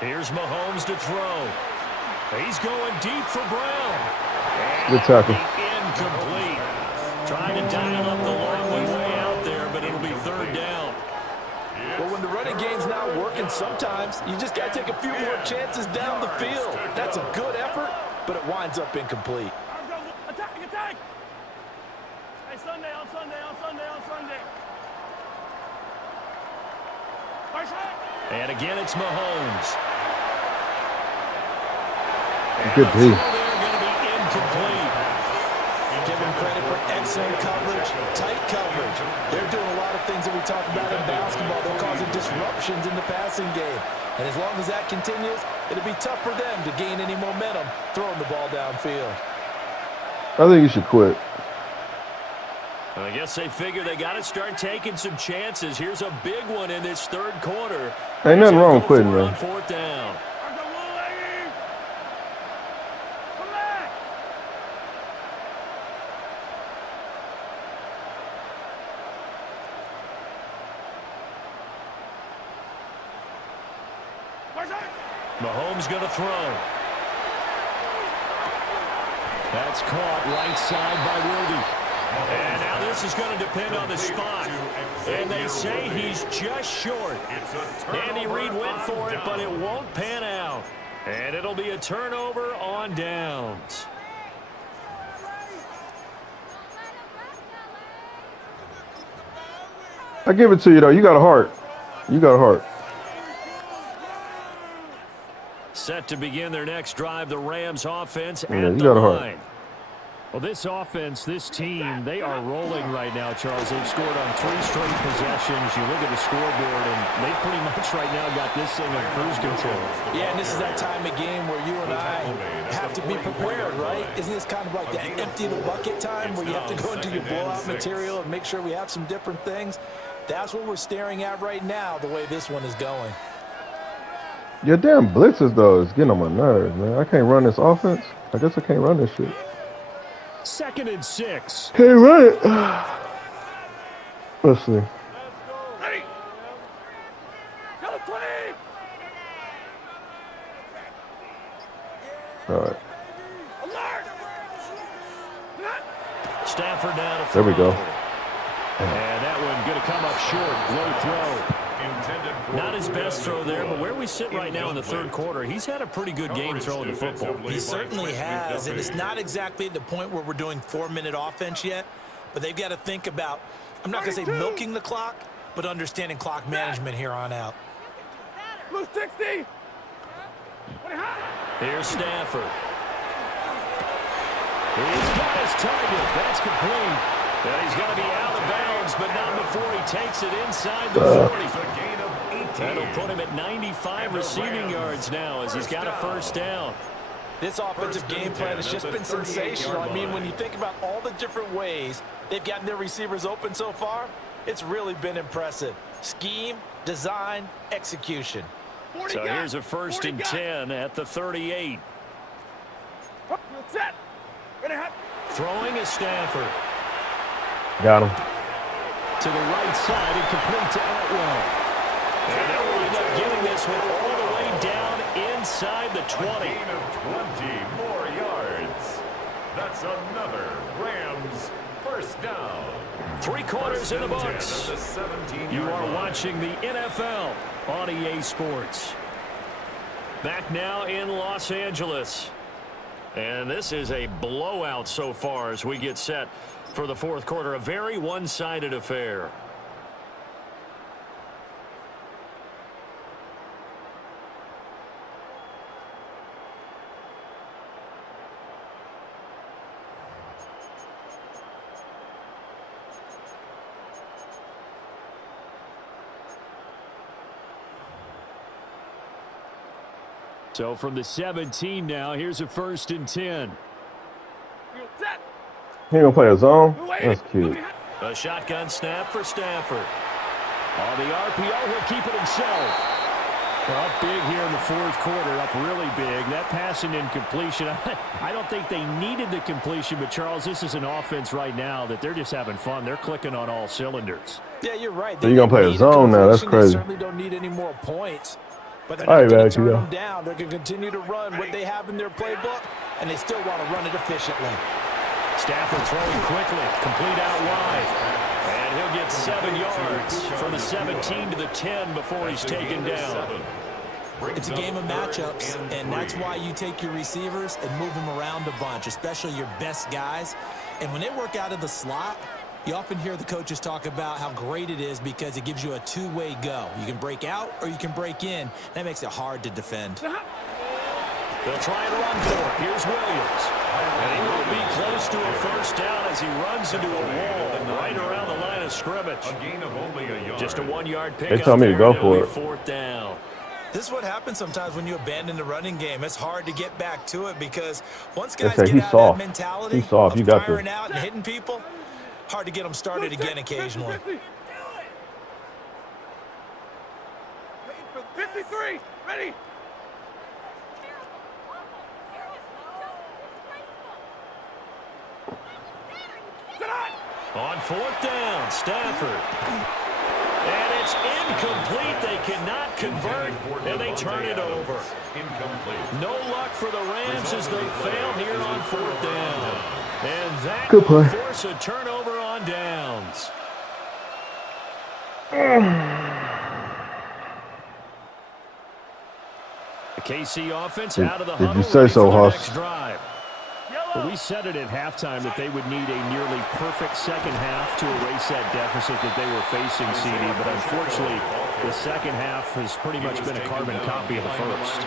Here's Mahomes to throw. He's going deep for Brown. Good tackle. Incomplete. Trying to dial up the long one way out there, but it'll be 3rd down. Well, when the running game's not working, sometimes you just got to take a few more chances down the field. That's a good effort, but it winds up incomplete. Attack. Hey, Sunday. And again, it's Mahomes. Good D. They're going to be incomplete. Give him credit for excellent coverage, tight coverage. They're doing a lot of things that we talk about in basketball. They're causing disruptions in the passing game. And as long as that continues, it'll be tough for them to gain any momentum throwing the ball downfield. I think you should quit. I guess they figure they got to start taking some chances. Here's a big one in this third quarter. Ain't nothing wrong with quitting, man. On 4th down. Come back. Mahomes going to throw. That's caught right side by Worthy. And now this is going to depend on the spot. And they say he's just short. Andy Reid went for it, but it won't pan out. And it'll be a turnover on downs. I give it to you, though. You got a heart. Set to begin their next drive, the Rams offense Yeah, at you the got a heart. line. Well, this offense, this team, they are rolling right now, Charles. They've scored on 3 straight possessions. You look at the scoreboard, and they pretty much right now got this thing on cruise control. Yeah, and this is that time of game where you and I have to be prepared, right? Isn't this kind of like that empty the bucket time where you have to go into your blowout material and make sure we have some different things? That's what we're staring at right now, the way this one is going. Your damn blitzes, though, is getting on my nerves, man. I can't run this offense. I guess I can't run this shit. 2nd and 6. Can't run it. Let's see. Ready. Yellow 20. All right. Alert. Stafford down to There we go. And that one going to come up short. Low throw. Not his best throw there, but where we sit right now in the third quarter, he's had a pretty good game throwing the football. He certainly has, and it's not exactly at the point where we're doing 4-minute offense yet, but they've got to think about, I'm not going to say milking the clock, but understanding clock management here on out. Blue 60. Here's Stafford. He's got his target. That's complete. And he's going to be out of bounds, but not before he takes it inside the 40. That'll put him at 95 receiving yards now as he's got a first down. This offensive game plan has just been sensational. I mean, when you think about all the different ways they've gotten their receivers open so far, it's really been impressive. Scheme, design, execution. So here's a 1st and 10 at the 38. Set. Throwing is Stafford. Got him. To the right side and complete to Atwell. And they'll wind up getting this one all the way down inside the 20. A gain of 20 more yards. That's another Rams first down. 3 quarters in the books. You are watching the NFL on EA Sports. Back now in Los Angeles. And this is a blowout so far as we get set for the fourth quarter. A very one-sided affair. So from the 17 now, here's a 1st and 10. Set. He gonna play a zone? That's cute. A shotgun snap for Stafford. On the RPO, he'll keep it himself. Well, up big here in the fourth quarter, up really big. That pass and incompletion, I don't think they needed the completion, but Charles, this is an offense right now that they're just having fun. They're clicking on all cylinders. Yeah, you're right. So you're gonna play a zone now? That's crazy. They certainly don't need any more points. But they're All not right, going man, to turn you them go. down. They're going to continue to run what they have in their playbook, and they still want to run it efficiently. Stafford throwing quickly, complete out wide. And he'll get 7 yards from the 17 to the 10 before he's taken down. It's a game of matchups, and that's why you take your receivers and move them around a bunch, especially your best guys. And when they work out of the slot, you often hear the coaches talk about how great it is because it gives you a two-way go. You can break out or you can break in. That makes it hard to defend. They'll try and run for it. Here's Williams. And he will be close to a first down as he runs into a wall right around the line of scrimmage. A gain of only a yard. Just a 1-yard pickup. They told me to go for it. 4th down. This is what happens sometimes when you abandon the running game. It's hard to get back to it because once They guys say get he's out soft. of that mentality He's soft. You of got firing this. out and hitting people, hard to get them started again occasionally. 53. Ready. On 4th down, Stafford. And it's incomplete. They cannot convert, and they turn it over. Incomplete. No luck for the Rams as they fail here on 4th down. And that Good will play. force a turnover on downs. The KC offense out of the Did huddle. you say ready so, for their Huss? next drive. Well, we said it at halftime that they would need a nearly perfect second half to erase that deficit that they were facing, CD. But unfortunately, the second half has pretty much been a carbon copy of the first.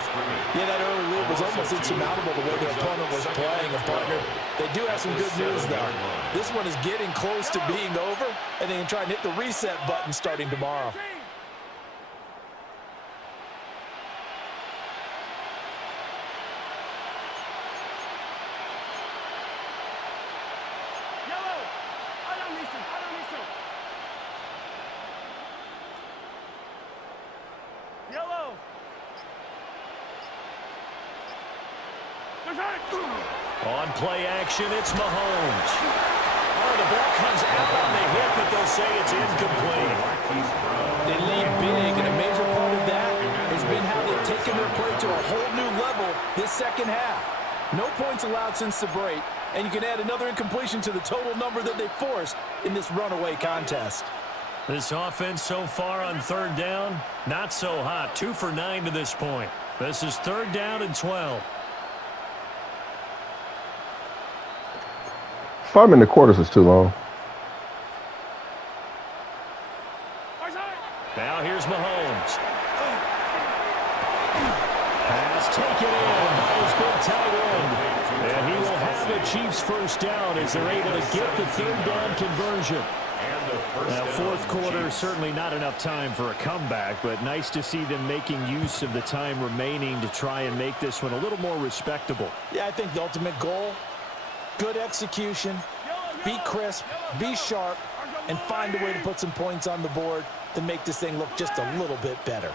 Yeah, that early lead was almost insurmountable the way their opponent was playing. And partner, they do have some good news though. This one is getting close to being over, and they can try and hit the reset button starting tomorrow. Yellow. I don't need to. On play action, it's Mahomes. Oh, the ball comes out on the hit, but they'll say it's incomplete. They lead big, and a major part of that has been how they've taken their play to a whole new level this second half. No points allowed since the break, and you can add another incompletion to the total number that they forced in this runaway contest. This offense so far on third down, not so hot. 2 for 9 to this point. This is 3rd down and 12. 5 minute quarters is too long. Now here's Mahomes. Pass taken in by his big tight end. And he will have the Chiefs first down as they're able to get the 3rd down conversion. Now, 4th quarter, certainly not enough time for a comeback, but nice to see them making use of the time remaining to try and make this one a little more respectable. Yeah, I think the ultimate goal, good execution, be crisp, be sharp, and find a way to put some points on the board to make this thing look just a little bit better.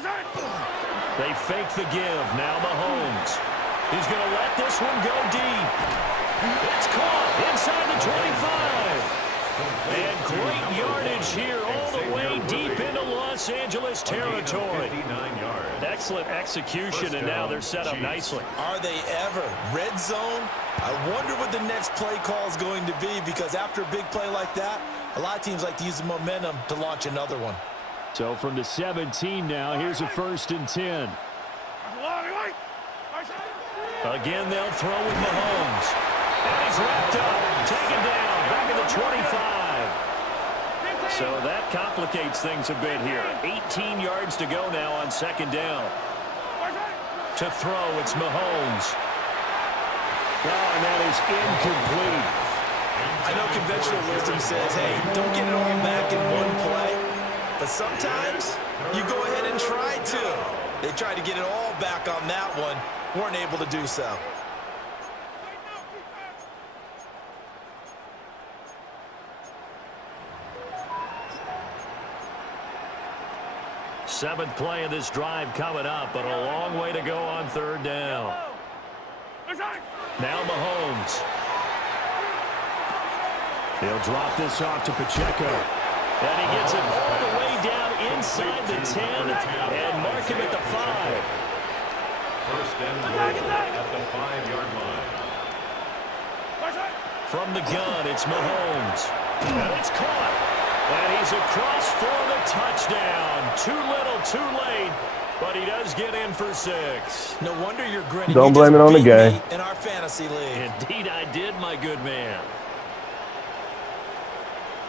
They fake the give. Now Mahomes. He's going to let this one go deep. It's caught inside the 25. And great yardage here all the way deep into Los Angeles territory. Excellent execution, and now they're set up nicely. Are they ever? Red zone? I wonder what the next play call is going to be, because after a big play like that, a lot of teams like to use the momentum to launch another one. So from the 17 now, here's a 1st and 10. Again, they'll throw with Mahomes. And he's wrapped up, taken down, back at the 25. So that complicates things a bit here. 18 yards to go now on 2nd down. To throw, it's Mahomes. Oh, and that is incomplete. I know conventional wisdom says, hey, don't get it all back in one play. But sometimes you go ahead and try to. They tried to get it all back on that one. Weren't able to do so. Seventh play of this drive coming up, but a long way to go on 3rd down. Now Mahomes. He'll drop this off to Pacheco. And he gets it all the way down inside the 10 and mark him at the 5. 1st and goal at the 5-yard line. From the gun, it's Mahomes. And it's caught. And he's across for the touchdown. Too little, too late. But he does get in for 6. No wonder you're grinning. Don't blame it on the game. In our fantasy league. Indeed I did, my good man.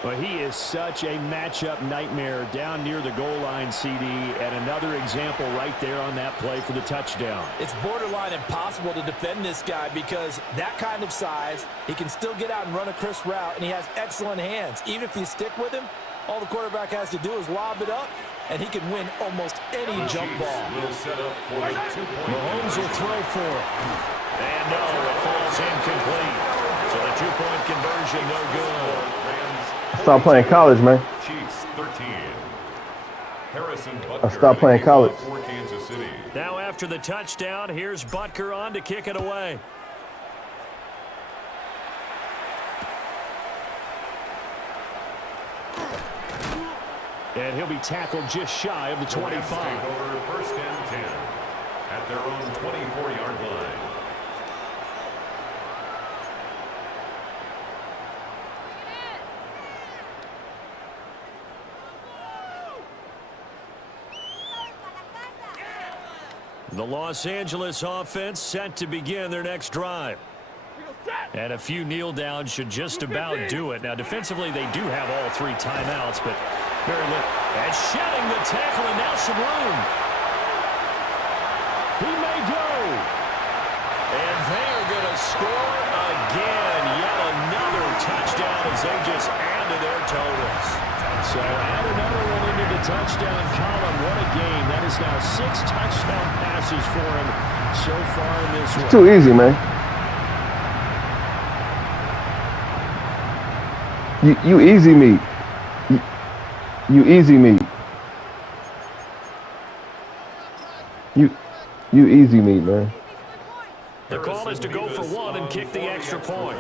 Well, he is such a matchup nightmare down near the goal line, CD, and another example right there on that play for the touchdown. It's borderline impossible to defend this guy because that kind of size, he can still get out and run a crisp route, and he has excellent hands. Even if you stick with him, all the quarterback has to do is lob it up, and he can win almost any jump ball. Mahomes will throw for it. And no, it falls incomplete. So the 2-point conversion, no good. Stop playing college, man. Chiefs 13. Harrison I stopped playing college. For Kansas City. Now after the touchdown, here's Butker on to kick it away. And he'll be tackled just shy of the 25. Take over 1st and 10 at their own 24-yard line. The Los Angeles offense set to begin their next drive. And a few kneel downs should just about do it. Now, defensively, they do have all 3 timeouts, but very little. And shedding the tackle, and now some room. He may go. And they are going to score again. Yet another touchdown as they just add to their totals. So add another one into the touchdown column. What a game. That is now 6 touchdown passes for him so far in this one. It's too easy, man. You easy meat. You easy meat. You easy meat, man. The call is to go for one and kick the extra point.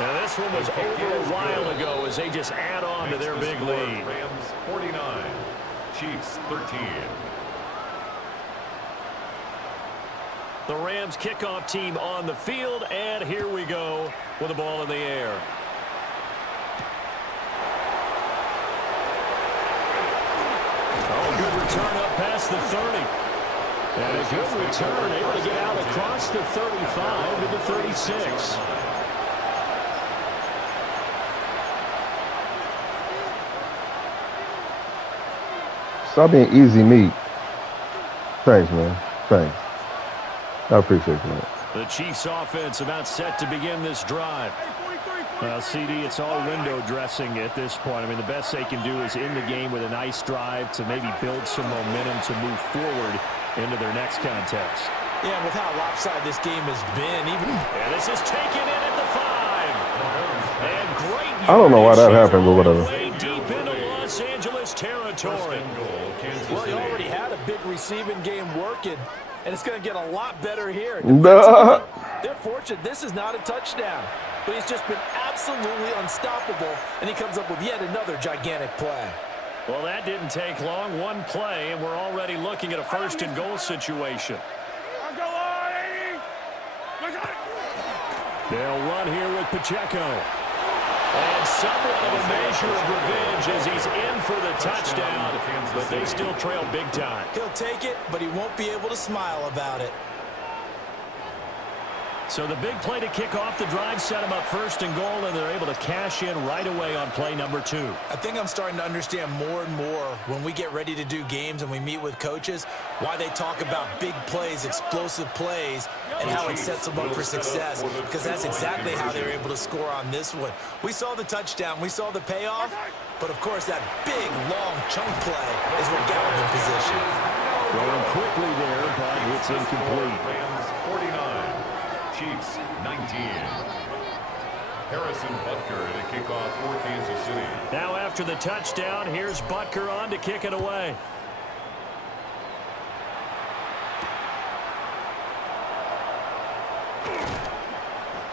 Now this one was over a while ago as they just add on to their big lead. Rams 49, Chiefs 13. The Rams kickoff team on the field, and here we go with the ball in the air. Oh, good return up past the 30. And a good return, able to get out across the 35 to the 36. Stop being easy meat. Thanks, man. Thanks. I appreciate that. The Chiefs offense about set to begin this drive. Well, CD, it's all window dressing at this point. I mean, the best they can do is in the game with a nice drive to maybe build some momentum to move forward into their next contest. Yeah, with how lopsided this game has been, And this is taken in at the 5. And great. I don't know why that happened, but whatever. Way deep into Los Angeles territory. Well, he already had a big receiving game working, and it's going to get a lot better here. They're fortunate this is not a touchdown, but he's just been absolutely unstoppable, and he comes up with yet another gigantic play. Well, that didn't take long. One play, and we're already looking at a first and goal situation. Let's go, Lord! Let's go! They'll run here with Pacheco. And somewhat of a measure of revenge as he's in for the touchdown, but they still trail big time. He'll take it, but he won't be able to smile about it. So the big play to kick off the drive set him up first and goal, and they're able to cash in right away on play number 2. I think I'm starting to understand more and more when we get ready to do games and we meet with coaches why they talk about big plays, explosive plays, and how it sets them up for success, because that's exactly how they were able to score on this one. We saw the touchdown, we saw the payoff, but of course that big, long chunk play is what got him in position. Going quickly there, but it's incomplete. Rams 49, Chiefs 19. Harrison Butker to kick off for Kansas City. Now after the touchdown, here's Butker on to kick it away.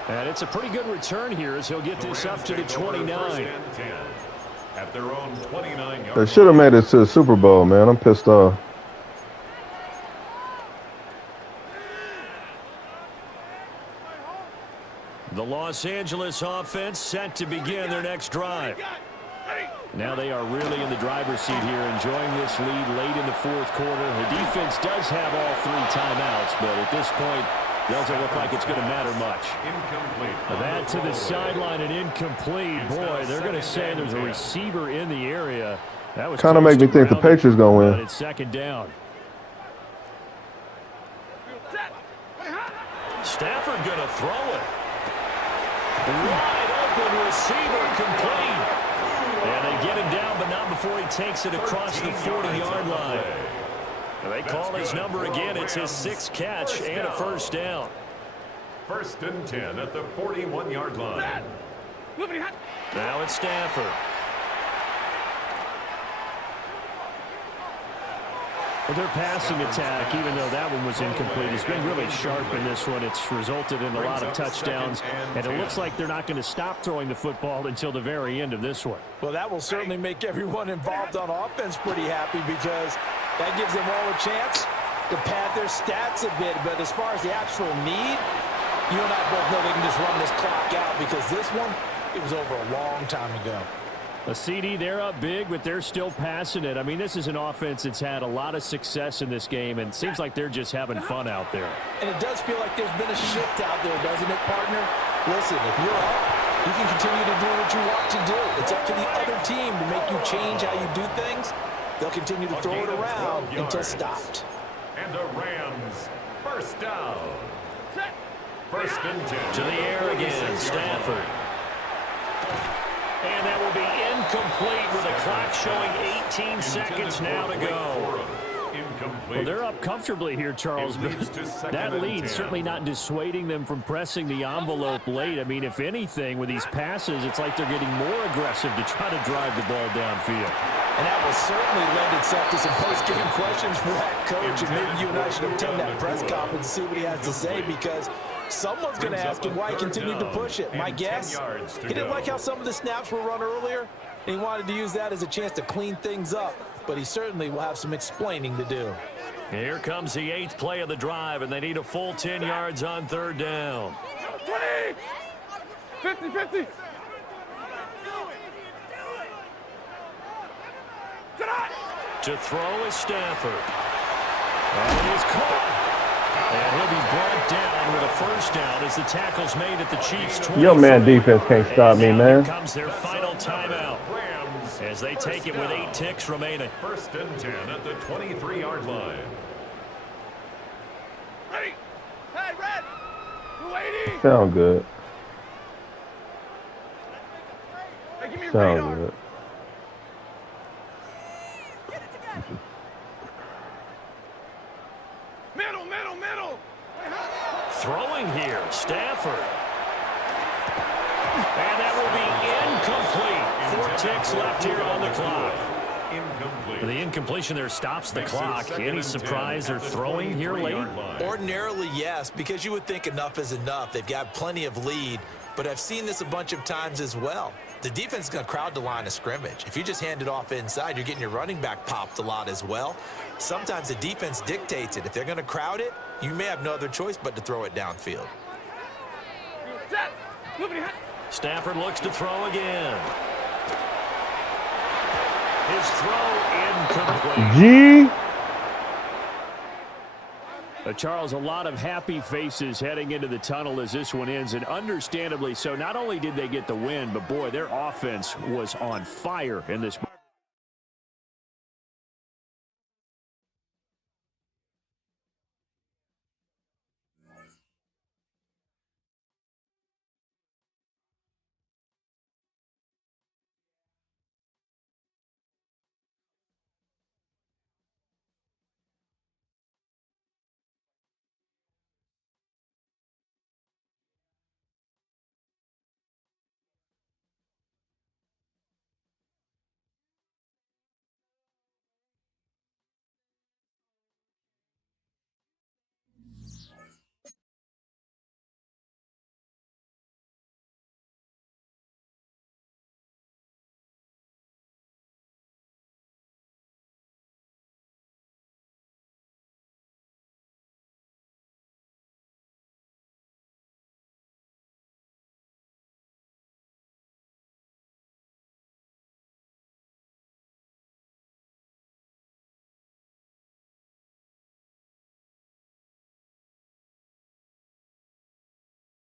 And it's a pretty good return here as he'll get this up to the 29. At their own 29-yard They should have made it to the Super Bowl, man. I'm pissed off. The Los Angeles offense set to begin their next drive. Now they are really in the driver's seat here, enjoying this lead late in the fourth quarter. The defense does have all 3 timeouts, but at this point, doesn't look like it's going to matter much. incomplete. That to the sideline and incomplete. Boy, they're going to say there's a receiver in the area. That was Kind of make me think the Patriots going to but win. it's second down. Stafford going to throw it. Wide open receiver complete. And they get him down, but not before he takes it across the 40-yard line. And they call his number again. It's his 6th catch and a first down. 1st and 10 at the 41-yard line. Now it's Stafford. Well, their passing attack, even though that one was incomplete, has been really sharp in this one. It's resulted in a lot of touchdowns, and it looks like they're not going to stop throwing the football until the very end of this one. Well, that will certainly make everyone involved on offense pretty happy, because that gives them all a chance to pad their stats a bit. But as far as the actual need, you and I both know they can just run this clock out, because this one, it was over a long time ago. A CD, they're up big, but they're still passing it. I mean, this is an offense that's had a lot of success in this game, and it seems like they're just having fun out there. And it does feel like there's been a shift out there, doesn't it, partner? Listen, if you're up, you can continue to do what you want to do. It's up to the other team to make you change how you do things. They'll continue to throw it around until stopped. And the Rams, first down. 1st and 10. To the air again, Stafford. And that will be incomplete with a clock showing 18 seconds now to go. Well, they're up comfortably here, Charles, but that lead certainly not dissuading them from pressing the envelope late. I mean, if anything, with these passes, it's like they're getting more aggressive to try to drive the ball downfield. And that will certainly lend itself to some post-game questions for that coach. And maybe you and I should attend that press conference and see what he has to say, because someone's going to ask him why he continued to push it. My guess, he didn't like how some of the snaps were run earlier, and he wanted to use that as a chance to clean things up. But he certainly will have some explaining to do. Here comes the 8th play of the drive, and they need a full 10 yards on 3rd down. 20! 50, 50! To throw is Stafford. And he is caught. And he'll be brought down with a first down as the tackle's made at the Chiefs' 20. Your man defense can't stop me, man. Here comes their final timeout as they take it with 8 ticks remaining. 1st and 10 at the 23-yard line. Ready! Hey, Red! We're waiting! Sound good. Hey, give me your Sound radar. good. Middle, middle, middle! Throwing here, Stafford. And that will be incomplete. 4 ticks left here on the clock. Incomplete. The incompletion there stops the clock. Any surprise they're throwing here late? Ordinarily, yes, because you would think enough is enough. They've got plenty of lead, but I've seen this a bunch of times as well. The defense is going to crowd the line of scrimmage. If you just hand it off inside, you're getting your running back popped a lot as well. Sometimes the defense dictates it. If they're going to crowd it, you may have no other choice but to throw it downfield. Set! Move it. Stafford looks to throw again. His throw incomplete. G. Charles, a lot of happy faces heading into the tunnel as this one ends, and understandably so. Not only did they get the win, but boy, their offense was on fire in this